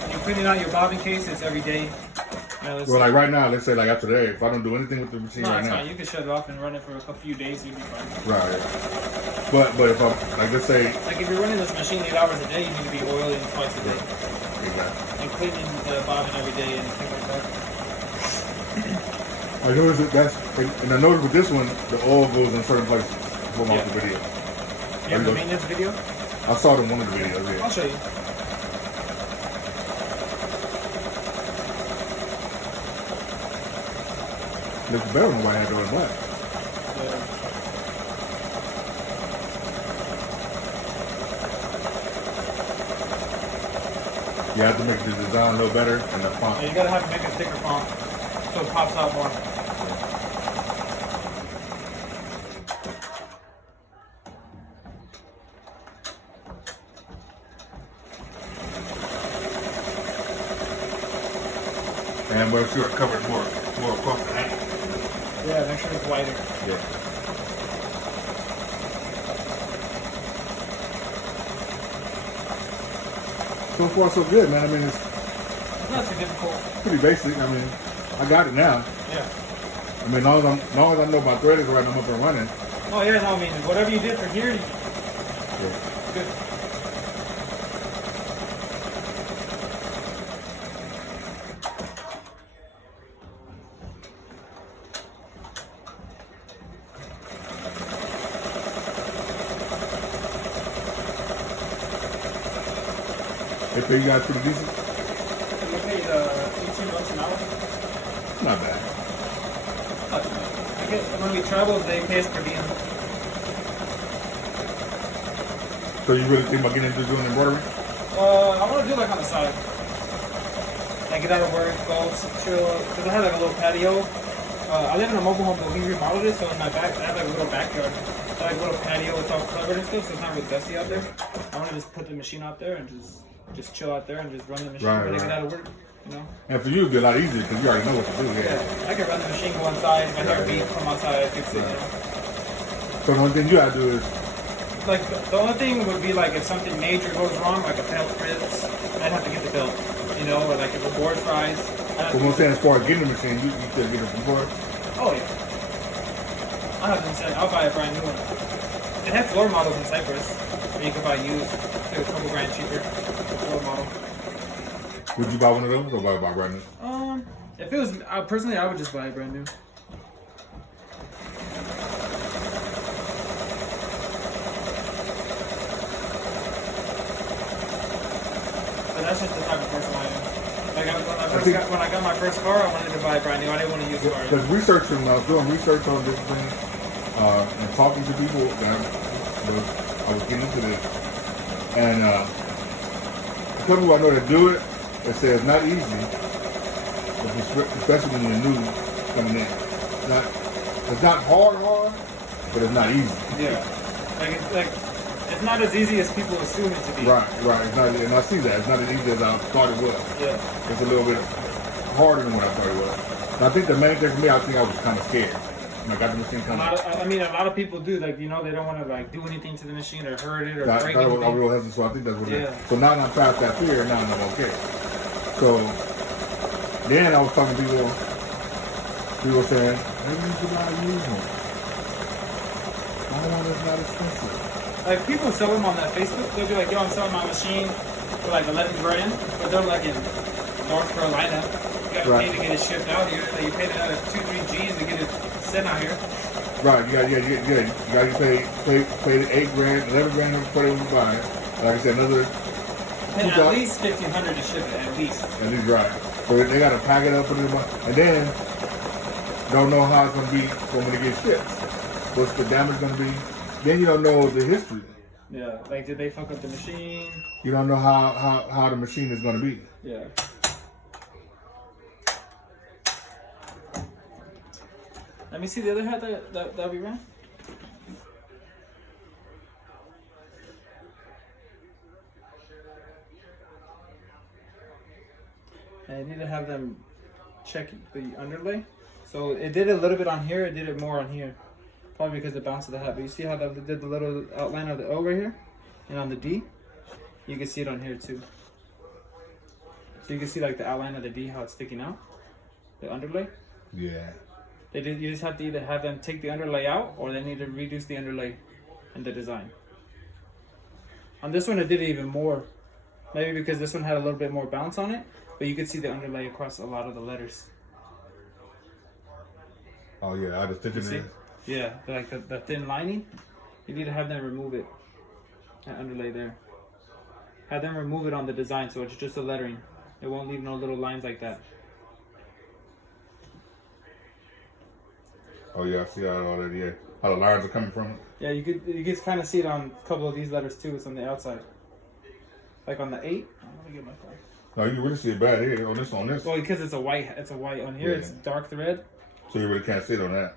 When you're cleaning out your bobbin case, it's every day. Well, like right now, let's say like after today, if I don't do anything with the machine right now. Fine. You can shut it off and run it for a few days, you'll be fine. Right. But if I'm, like let's say. Like if you're running this machine 8 hours a day, you need to be oiling twice a day. Exactly. And cleaning the bobbin every day and things like that. I noticed and I noticed with this one, the oil goes in certain places. From off the video. You have the maintenance video? I saw it in one of the videos, yeah. I'll show you. Looks better than what I had doing black. You have to make the design a little better and the font. Yeah, you gotta have to make a thicker font so it pops out more. And make sure it covers more across the hand. Yeah, make sure it's wider. Yeah. So far, so good, man. I mean, it's not too difficult. Pretty basic. I mean, I got it now. Yeah. I mean, as long as I know my thread is right, I'm up and running. Oh yeah, no, I mean, whatever you did for here, good. They pay you guys pretty decent? You paid $18 an hour? Not bad. I guess when we travel, they pay us per diem. So you really think about getting into doing embroidery? I want to do like on the side. Like get out of work, go chill. Because I have like a little patio. I live in a mobile home, but we remodeled it, so in my back, I have like a little backyard. I have like a little patio, it's all covered and stuff, so it's not really dusty out there. I want to just put the machine out there and just just chill out there and just run the machine Right, when I right. get out of work. You know. And for you, it'd be a lot easier because you already know what to do. Yeah, I can run the machine, go inside, my hair beat, come outside, fix it. You know. So one thing you gotta do is, Like the only thing would be like if something major goes wrong, like a belt rips, I'd have to get the belt. You know, or like if the board fries. so one thing as far as getting the machine, you still get it from before. Oh yeah. I have them say I'll buy a brand new one. They have floor models in Cyprus that you can buy used. They're a couple grand cheaper. The floor model. Would you buy one of those or buy brand new? If it was personally, I would just buy a brand new. But that's just the type of person I am. Like when I got my first car, I wanted to buy a brand new. I didn't want to use a car. Because researching, doing research on this thing, and talking to people, I was getting into this, and a couple people I know that do it, they say it's not easy, especially when you're new coming in. It's not hard, but it's not easy. Yeah, like it's not as easy as people assume it to be. Right. It's not, and I see that. It's not as easy as I thought it was. Yeah. It's a little bit harder than what I thought it was. And I think the main thing for me, I think I was kind of scared. When I got the machine coming. A lot of people do, like, you know, they don't want to like do anything to the machine or hurt it or break I anything. real hesitant, so I think that's what it Yeah. is. So now I'm past that fear, now I'm okay. So then I was talking to people saying, maybe you should not use one. My one is not expensive. Like people sell them on that Facebook. They'll be like, "Yo, I'm selling my machine for like 11 grand," but they're like in North Carolina. You gotta pay to get it shipped out here. Like you pay another 2-3 G's to get it sent out here. Right, you got to pay the 8 grand, 11 grand for whatever you buy. Like I said, another And at least 1,500 to ship it, at least. At least right. So they got to pack it up, put it in and then don't know how it's going to be when it gets shipped. What's the damage going to be? Then you don't know the history. Yeah, like did they fuck up the machine? You don't know how the machine is going to be. Yeah. Let me see the other hat that we ran. I need to have them check the underlay. So it did a little bit on here, it did it more on here. Probably because of the bounce of the hat. But you see how that did the little outline of the O right here? And on the D? You can see it on here too. So you can see like the outline of the D, how it's sticking out. The underlay. Yeah. You just have to either have them take the underlay out or they need to reduce the underlay in the design. On this one it did it even more. Maybe because this one had a little bit more bounce on it. But you could see the underlay across a lot of the letters. Oh yeah, I just think it. Yeah, like the thin lining. You need to have them remove it. That underlay there. Have them remove it on the design so it's just the lettering. It won't leave no little lines like that. Oh yeah, I see that already. Yeah, how the lines are coming from it. Yeah, you could kind of see it on a couple of these letters too. It's on the outside. Like on the 8. Let me get my phone. No, you really see it bad here on this. Well, because it's a white on here. Yeah. It's dark thread. So you really can't see it on that.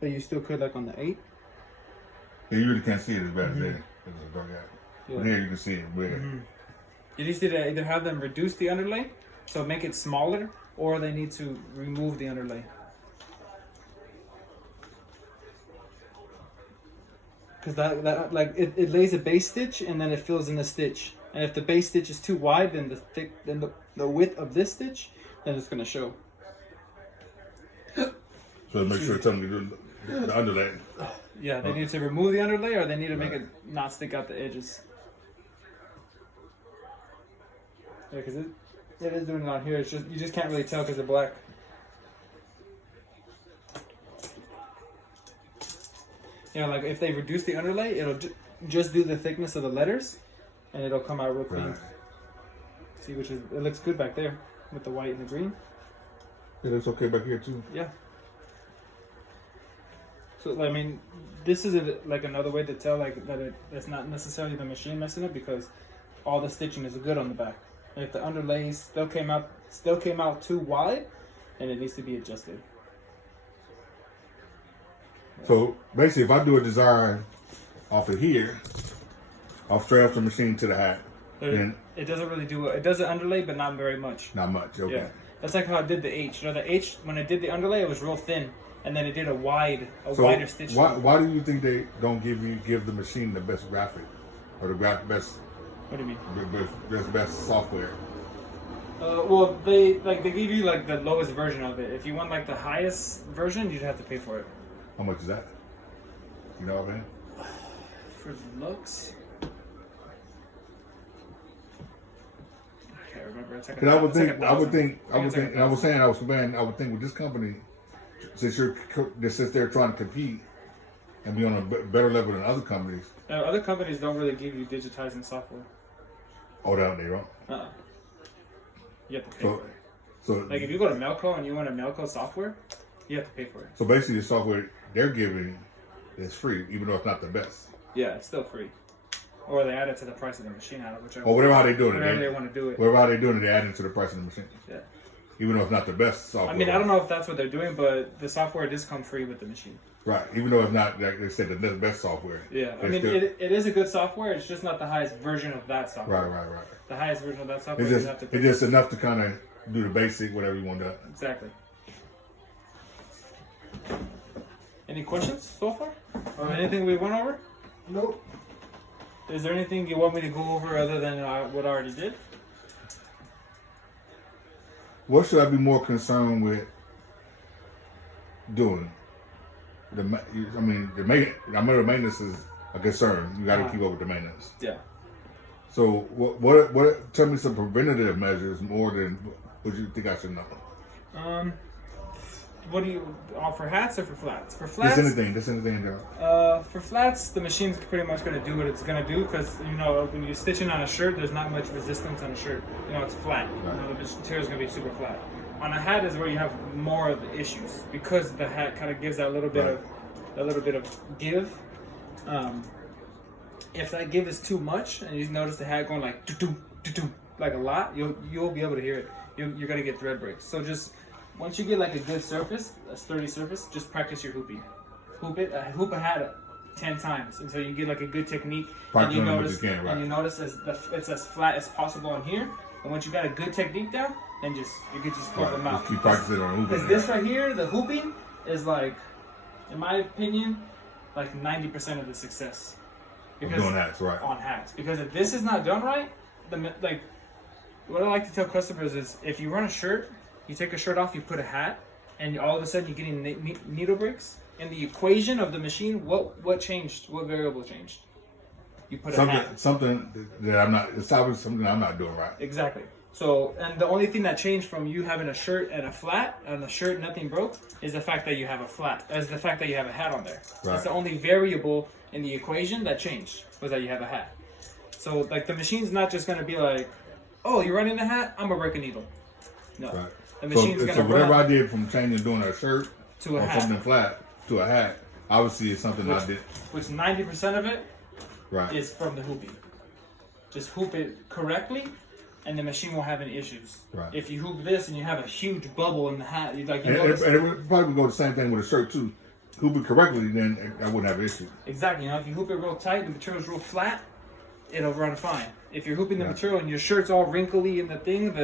But you still could like on the 8. Yeah, you really can't see it as bad as there. It's a dark out. Yeah. But here you can see it weird. You need to either have them reduce the underlay, so make it smaller, or they need to remove the underlay. Because that like it lays a base stitch and then it fills in the stitch. And if the base stitch is too wide, then the width of this stitch, then it's gonna show. So make sure it's telling you the underlay. Yeah, they need to remove the underlay or they need to make it not stick out the edges. Yeah, because it is doing it on here. It's just you just can't really tell because of black. You know, like if they reduce the underlay, it'll just do the thickness of the letters, and it'll come out real clean. Right. See, it looks good back there with the white and the green. It looks okay back here too. Yeah. So I mean, this is like another way to tell like that it's not necessarily the machine messing up because all the stitching is good on the back. And if the underlay still came out too wide, then it needs to be adjusted. So basically, if I do a design off of here, straight off the machine to the hat. And It doesn't really do it. It does an underlay, but not very much. not much. Okay. Yeah, that's like how I did the H. You know, the H when I did the underlay, it was real thin, and then it did a wider stitch. Why do you think they don't give the machine the best graphic or the best? What do you mean? The best software. Well, they give you like the lowest version of it. If you want like the highest version, you'd have to pay for it. How much is that? You know what I mean? For the looks, I can't remember. It's like Because I would think, I was comparing. I would think with this company, since they're trying to compete and be on a better level than other companies. Other companies don't really give you digitizing software. Oh, they don't. You have to pay for it. So Like if you go to Melco and you want a Melco software, you have to pay for it. So basically, the software they're giving is free, even though it's not the best. Yeah, it's still free. Or they add it to the price of the machine out of whichever. Or whatever how they doing it. Whatever they want to do it. Whatever how they doing it, they add it to the price of the machine. Yeah. Even though it's not the best software. I mean, I don't know if that's what they're doing, but the software does come free with the machine. Right. Even though it's not, like they said, the best software. Yeah. I mean, it is a good software. It's just not the highest version of that software. Right. The highest version of that software. It's just enough to kind of do the basic, whatever you want to do. Exactly. Any questions so far? Or anything we went over? Nope. Is there anything you want me to go over other than what I already did? What should I be more concerned with doing? The maintenance is a concern. You got to keep up with the maintenance. Yeah. So what? Tell me some preventative measures more than what you think I should know. What do you for hats or for flats? For flats, Just anything in there. For flats, the machine's pretty much going to do what it's going to do because when you're stitching on a shirt, there's not much resistance on a shirt. It's flat. Right. The material's going to be super flat. On a hat is where you have more of the issues because the hat kind of gives that little bit of give. If that give is too much and you notice the hat going like do like a lot, you'll be able to hear it. You're going to get thread breaks. So just once you get like a good surface, a sturdy surface, just practice your hooping. Hoop a hat 10 times until you get like a good technique. Practice and you on notice, what you can, right. and you notice it's as flat as possible on here. And once you got a good technique down, then you can just put them out. Keep practicing on hooping. Because this right here, the hooping is like, in my opinion, like 90% of the success. Because doing hats, right? On hats, because if this is not done right, what I like to tell customers is if you run a shirt. You take a shirt off, you put a hat, and all of a sudden you're getting needle breaks. In the equation of the machine, what changed? What variable changed? You put a hat. Something that I'm not. It's probably something I'm not doing right. Exactly. So, and the only thing that changed from you having a shirt and a flat, and the shirt nothing broke, is the fact that you have a flat. Is the fact that you have a hat on there. Right. It's the only variable in the equation that changed was that you have a hat. So, like the machine's not just gonna be like, oh, you're running a hat, I'm gonna break a needle. No. Right. The machine's so whatever I did from changing doing a shirt to a or hat. something flat to a hat, obviously it's something I did. Which 90% of it Right. is from the hooping. Just hoop it correctly, and the machine won't have any issues. Right. If you hoop this and you have a huge bubble in the hat, And it would probably go the same thing with a shirt too. Hoop it correctly, then I wouldn't have an issue. Exactly. If you hoop it real tight, the material's real flat, it'll run fine. If you're hooping the material and your shirt's all wrinkly in the thing,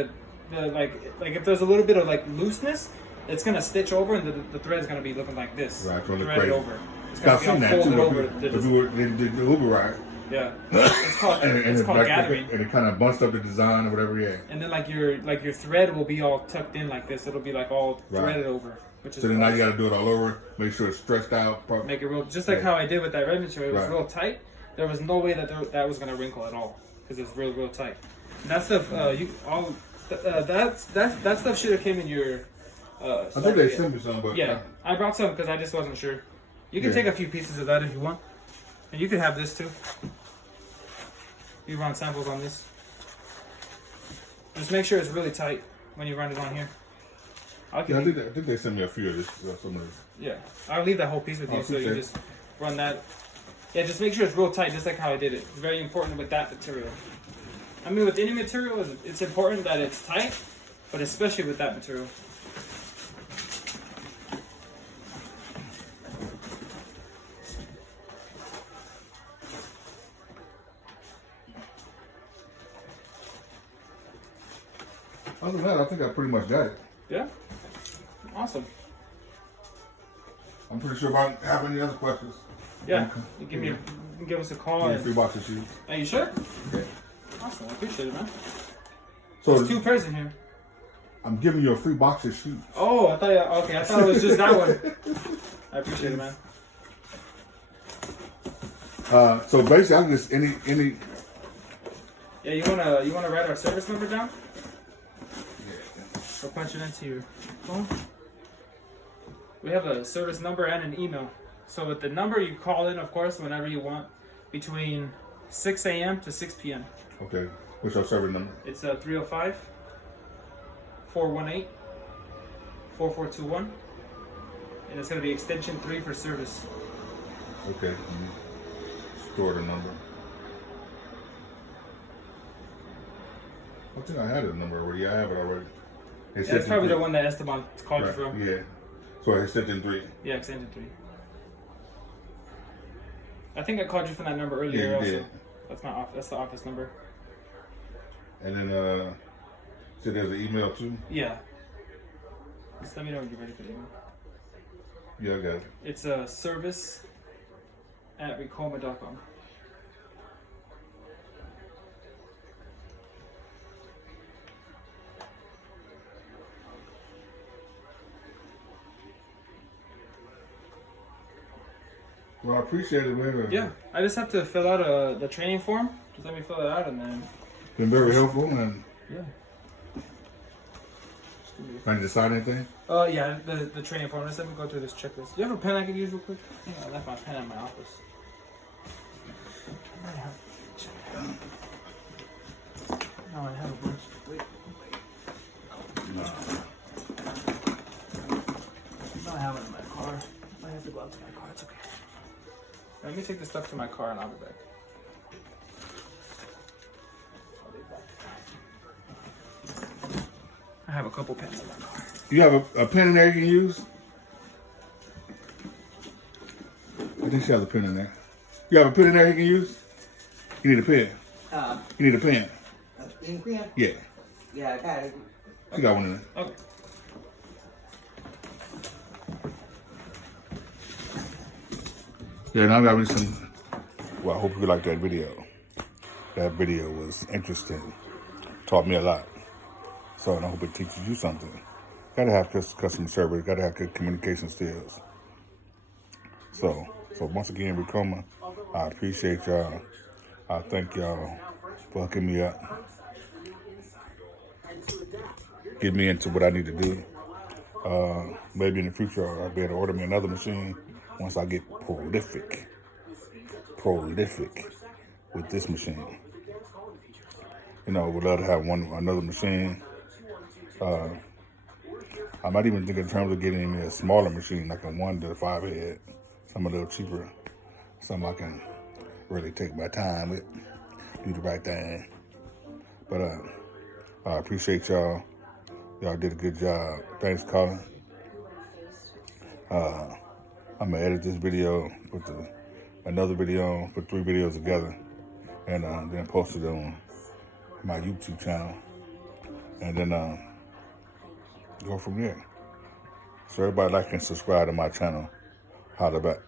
like if there's a little bit of like looseness, it's gonna stitch over and the thread's gonna be looking like this. Right, it's gonna look threaded crazy. over. It's I've gonna seen be that folded too. over. If you were the Uber right. Yeah. It's called gathering. And it kind of bunched up the design or whatever. Yeah. And then like your thread will be all tucked in like this. It'll be like all threaded over. Which is so then now you got to do it all over. Make sure it's stretched out. Make it real, just like how I did with that red material. It was real tight. There was no way that was gonna wrinkle at all because it's real tight. And that stuff, that stuff should have came in your. I think they sent me some, but yeah, I brought some because I just wasn't sure. You can take a few pieces of that if you want, and you can have this too. You run samples on this. Just make sure it's really tight when you run it on here. I think they sent me a few of this. Some of this. Yeah, I'll leave that whole piece with you, so you just run that. Yeah, just make sure it's real tight, just like how I did it. It's very important with that material. I mean, with any material, it's important that it's tight, but especially with that material. Other than that, I think I pretty much got it. Yeah? Awesome. I'm pretty sure if I have any other questions. Yeah. You give us a call. Yeah, And, free box of shoes. are you sure? Okay. Awesome. I appreciate it, man. So There's 2 pairs in here. I'm giving you a free box of shoes. Oh, I thought okay. I thought it was just that one. I appreciate it, man. So basically, I'm just any. Yeah, you wanna write our service number down? Or punch it into your phone? We have a service number and an email. So with the number, you call in, of course, whenever you want, between 6 a.m. to 6 p.m. Okay. What's your service number? It's 305-418-4421. And it's going to be extension 3 for service. Okay. Store the number. I think I had a number already. I have it already. Yeah, that's probably the one that Esteban called you Right. from. Yeah. So extension 3. Yeah, extension 3. I think I called you from that number earlier. Yeah, you also. did. That's my office. That's the office number. And then so there's an email too. Yeah. Just let me know when you're ready for the email. Yeah, I got it. It's service@ricoma.com. Well, I appreciate it, man. Yeah, I just have to fill out the training form. Just let me fill it out and then. Been very helpful, and Yeah. trying to decide anything. Yeah, the training form. Just let me go through this checklist. Do you have a pen I could use real quick? I think I left my pen in my office. No, I have a bunch. Wait. No. No, I have it in my car. I have to go out to my car. It's okay. Let me take this stuff to my car and I'll be back. I have a couple pens in my car. You have a pen in there you can use? I think she has a pen in there. You have a pen in there you can use? You need a pen. You need a pen. In Korea? Yeah. Yeah, I got it. You got one in there. Okay. Yeah, now I got me some. Well, I hope you liked that video. That video was interesting. Taught me a lot. So, and I hope it teaches you something. Gotta have customer service. Gotta have good communication skills. So once again, Ricoma, I appreciate y'all. I thank y'all for hooking me up. Get me into what I need to do. Maybe in the future, I'll be able to order me another machine once I get prolific with this machine. You know, would love to have another machine. I might even think in terms of getting me a smaller machine, like a 1 to 5 head, something a little cheaper, something I can really take my time with, do the right thing. But I appreciate y'all. Y'all did a good job. Thanks, Colin. I'm gonna edit this video, put another video, put 3 videos together, and then post it on my YouTube channel, and then go from there. So everybody like and subscribe to my channel. Holla back.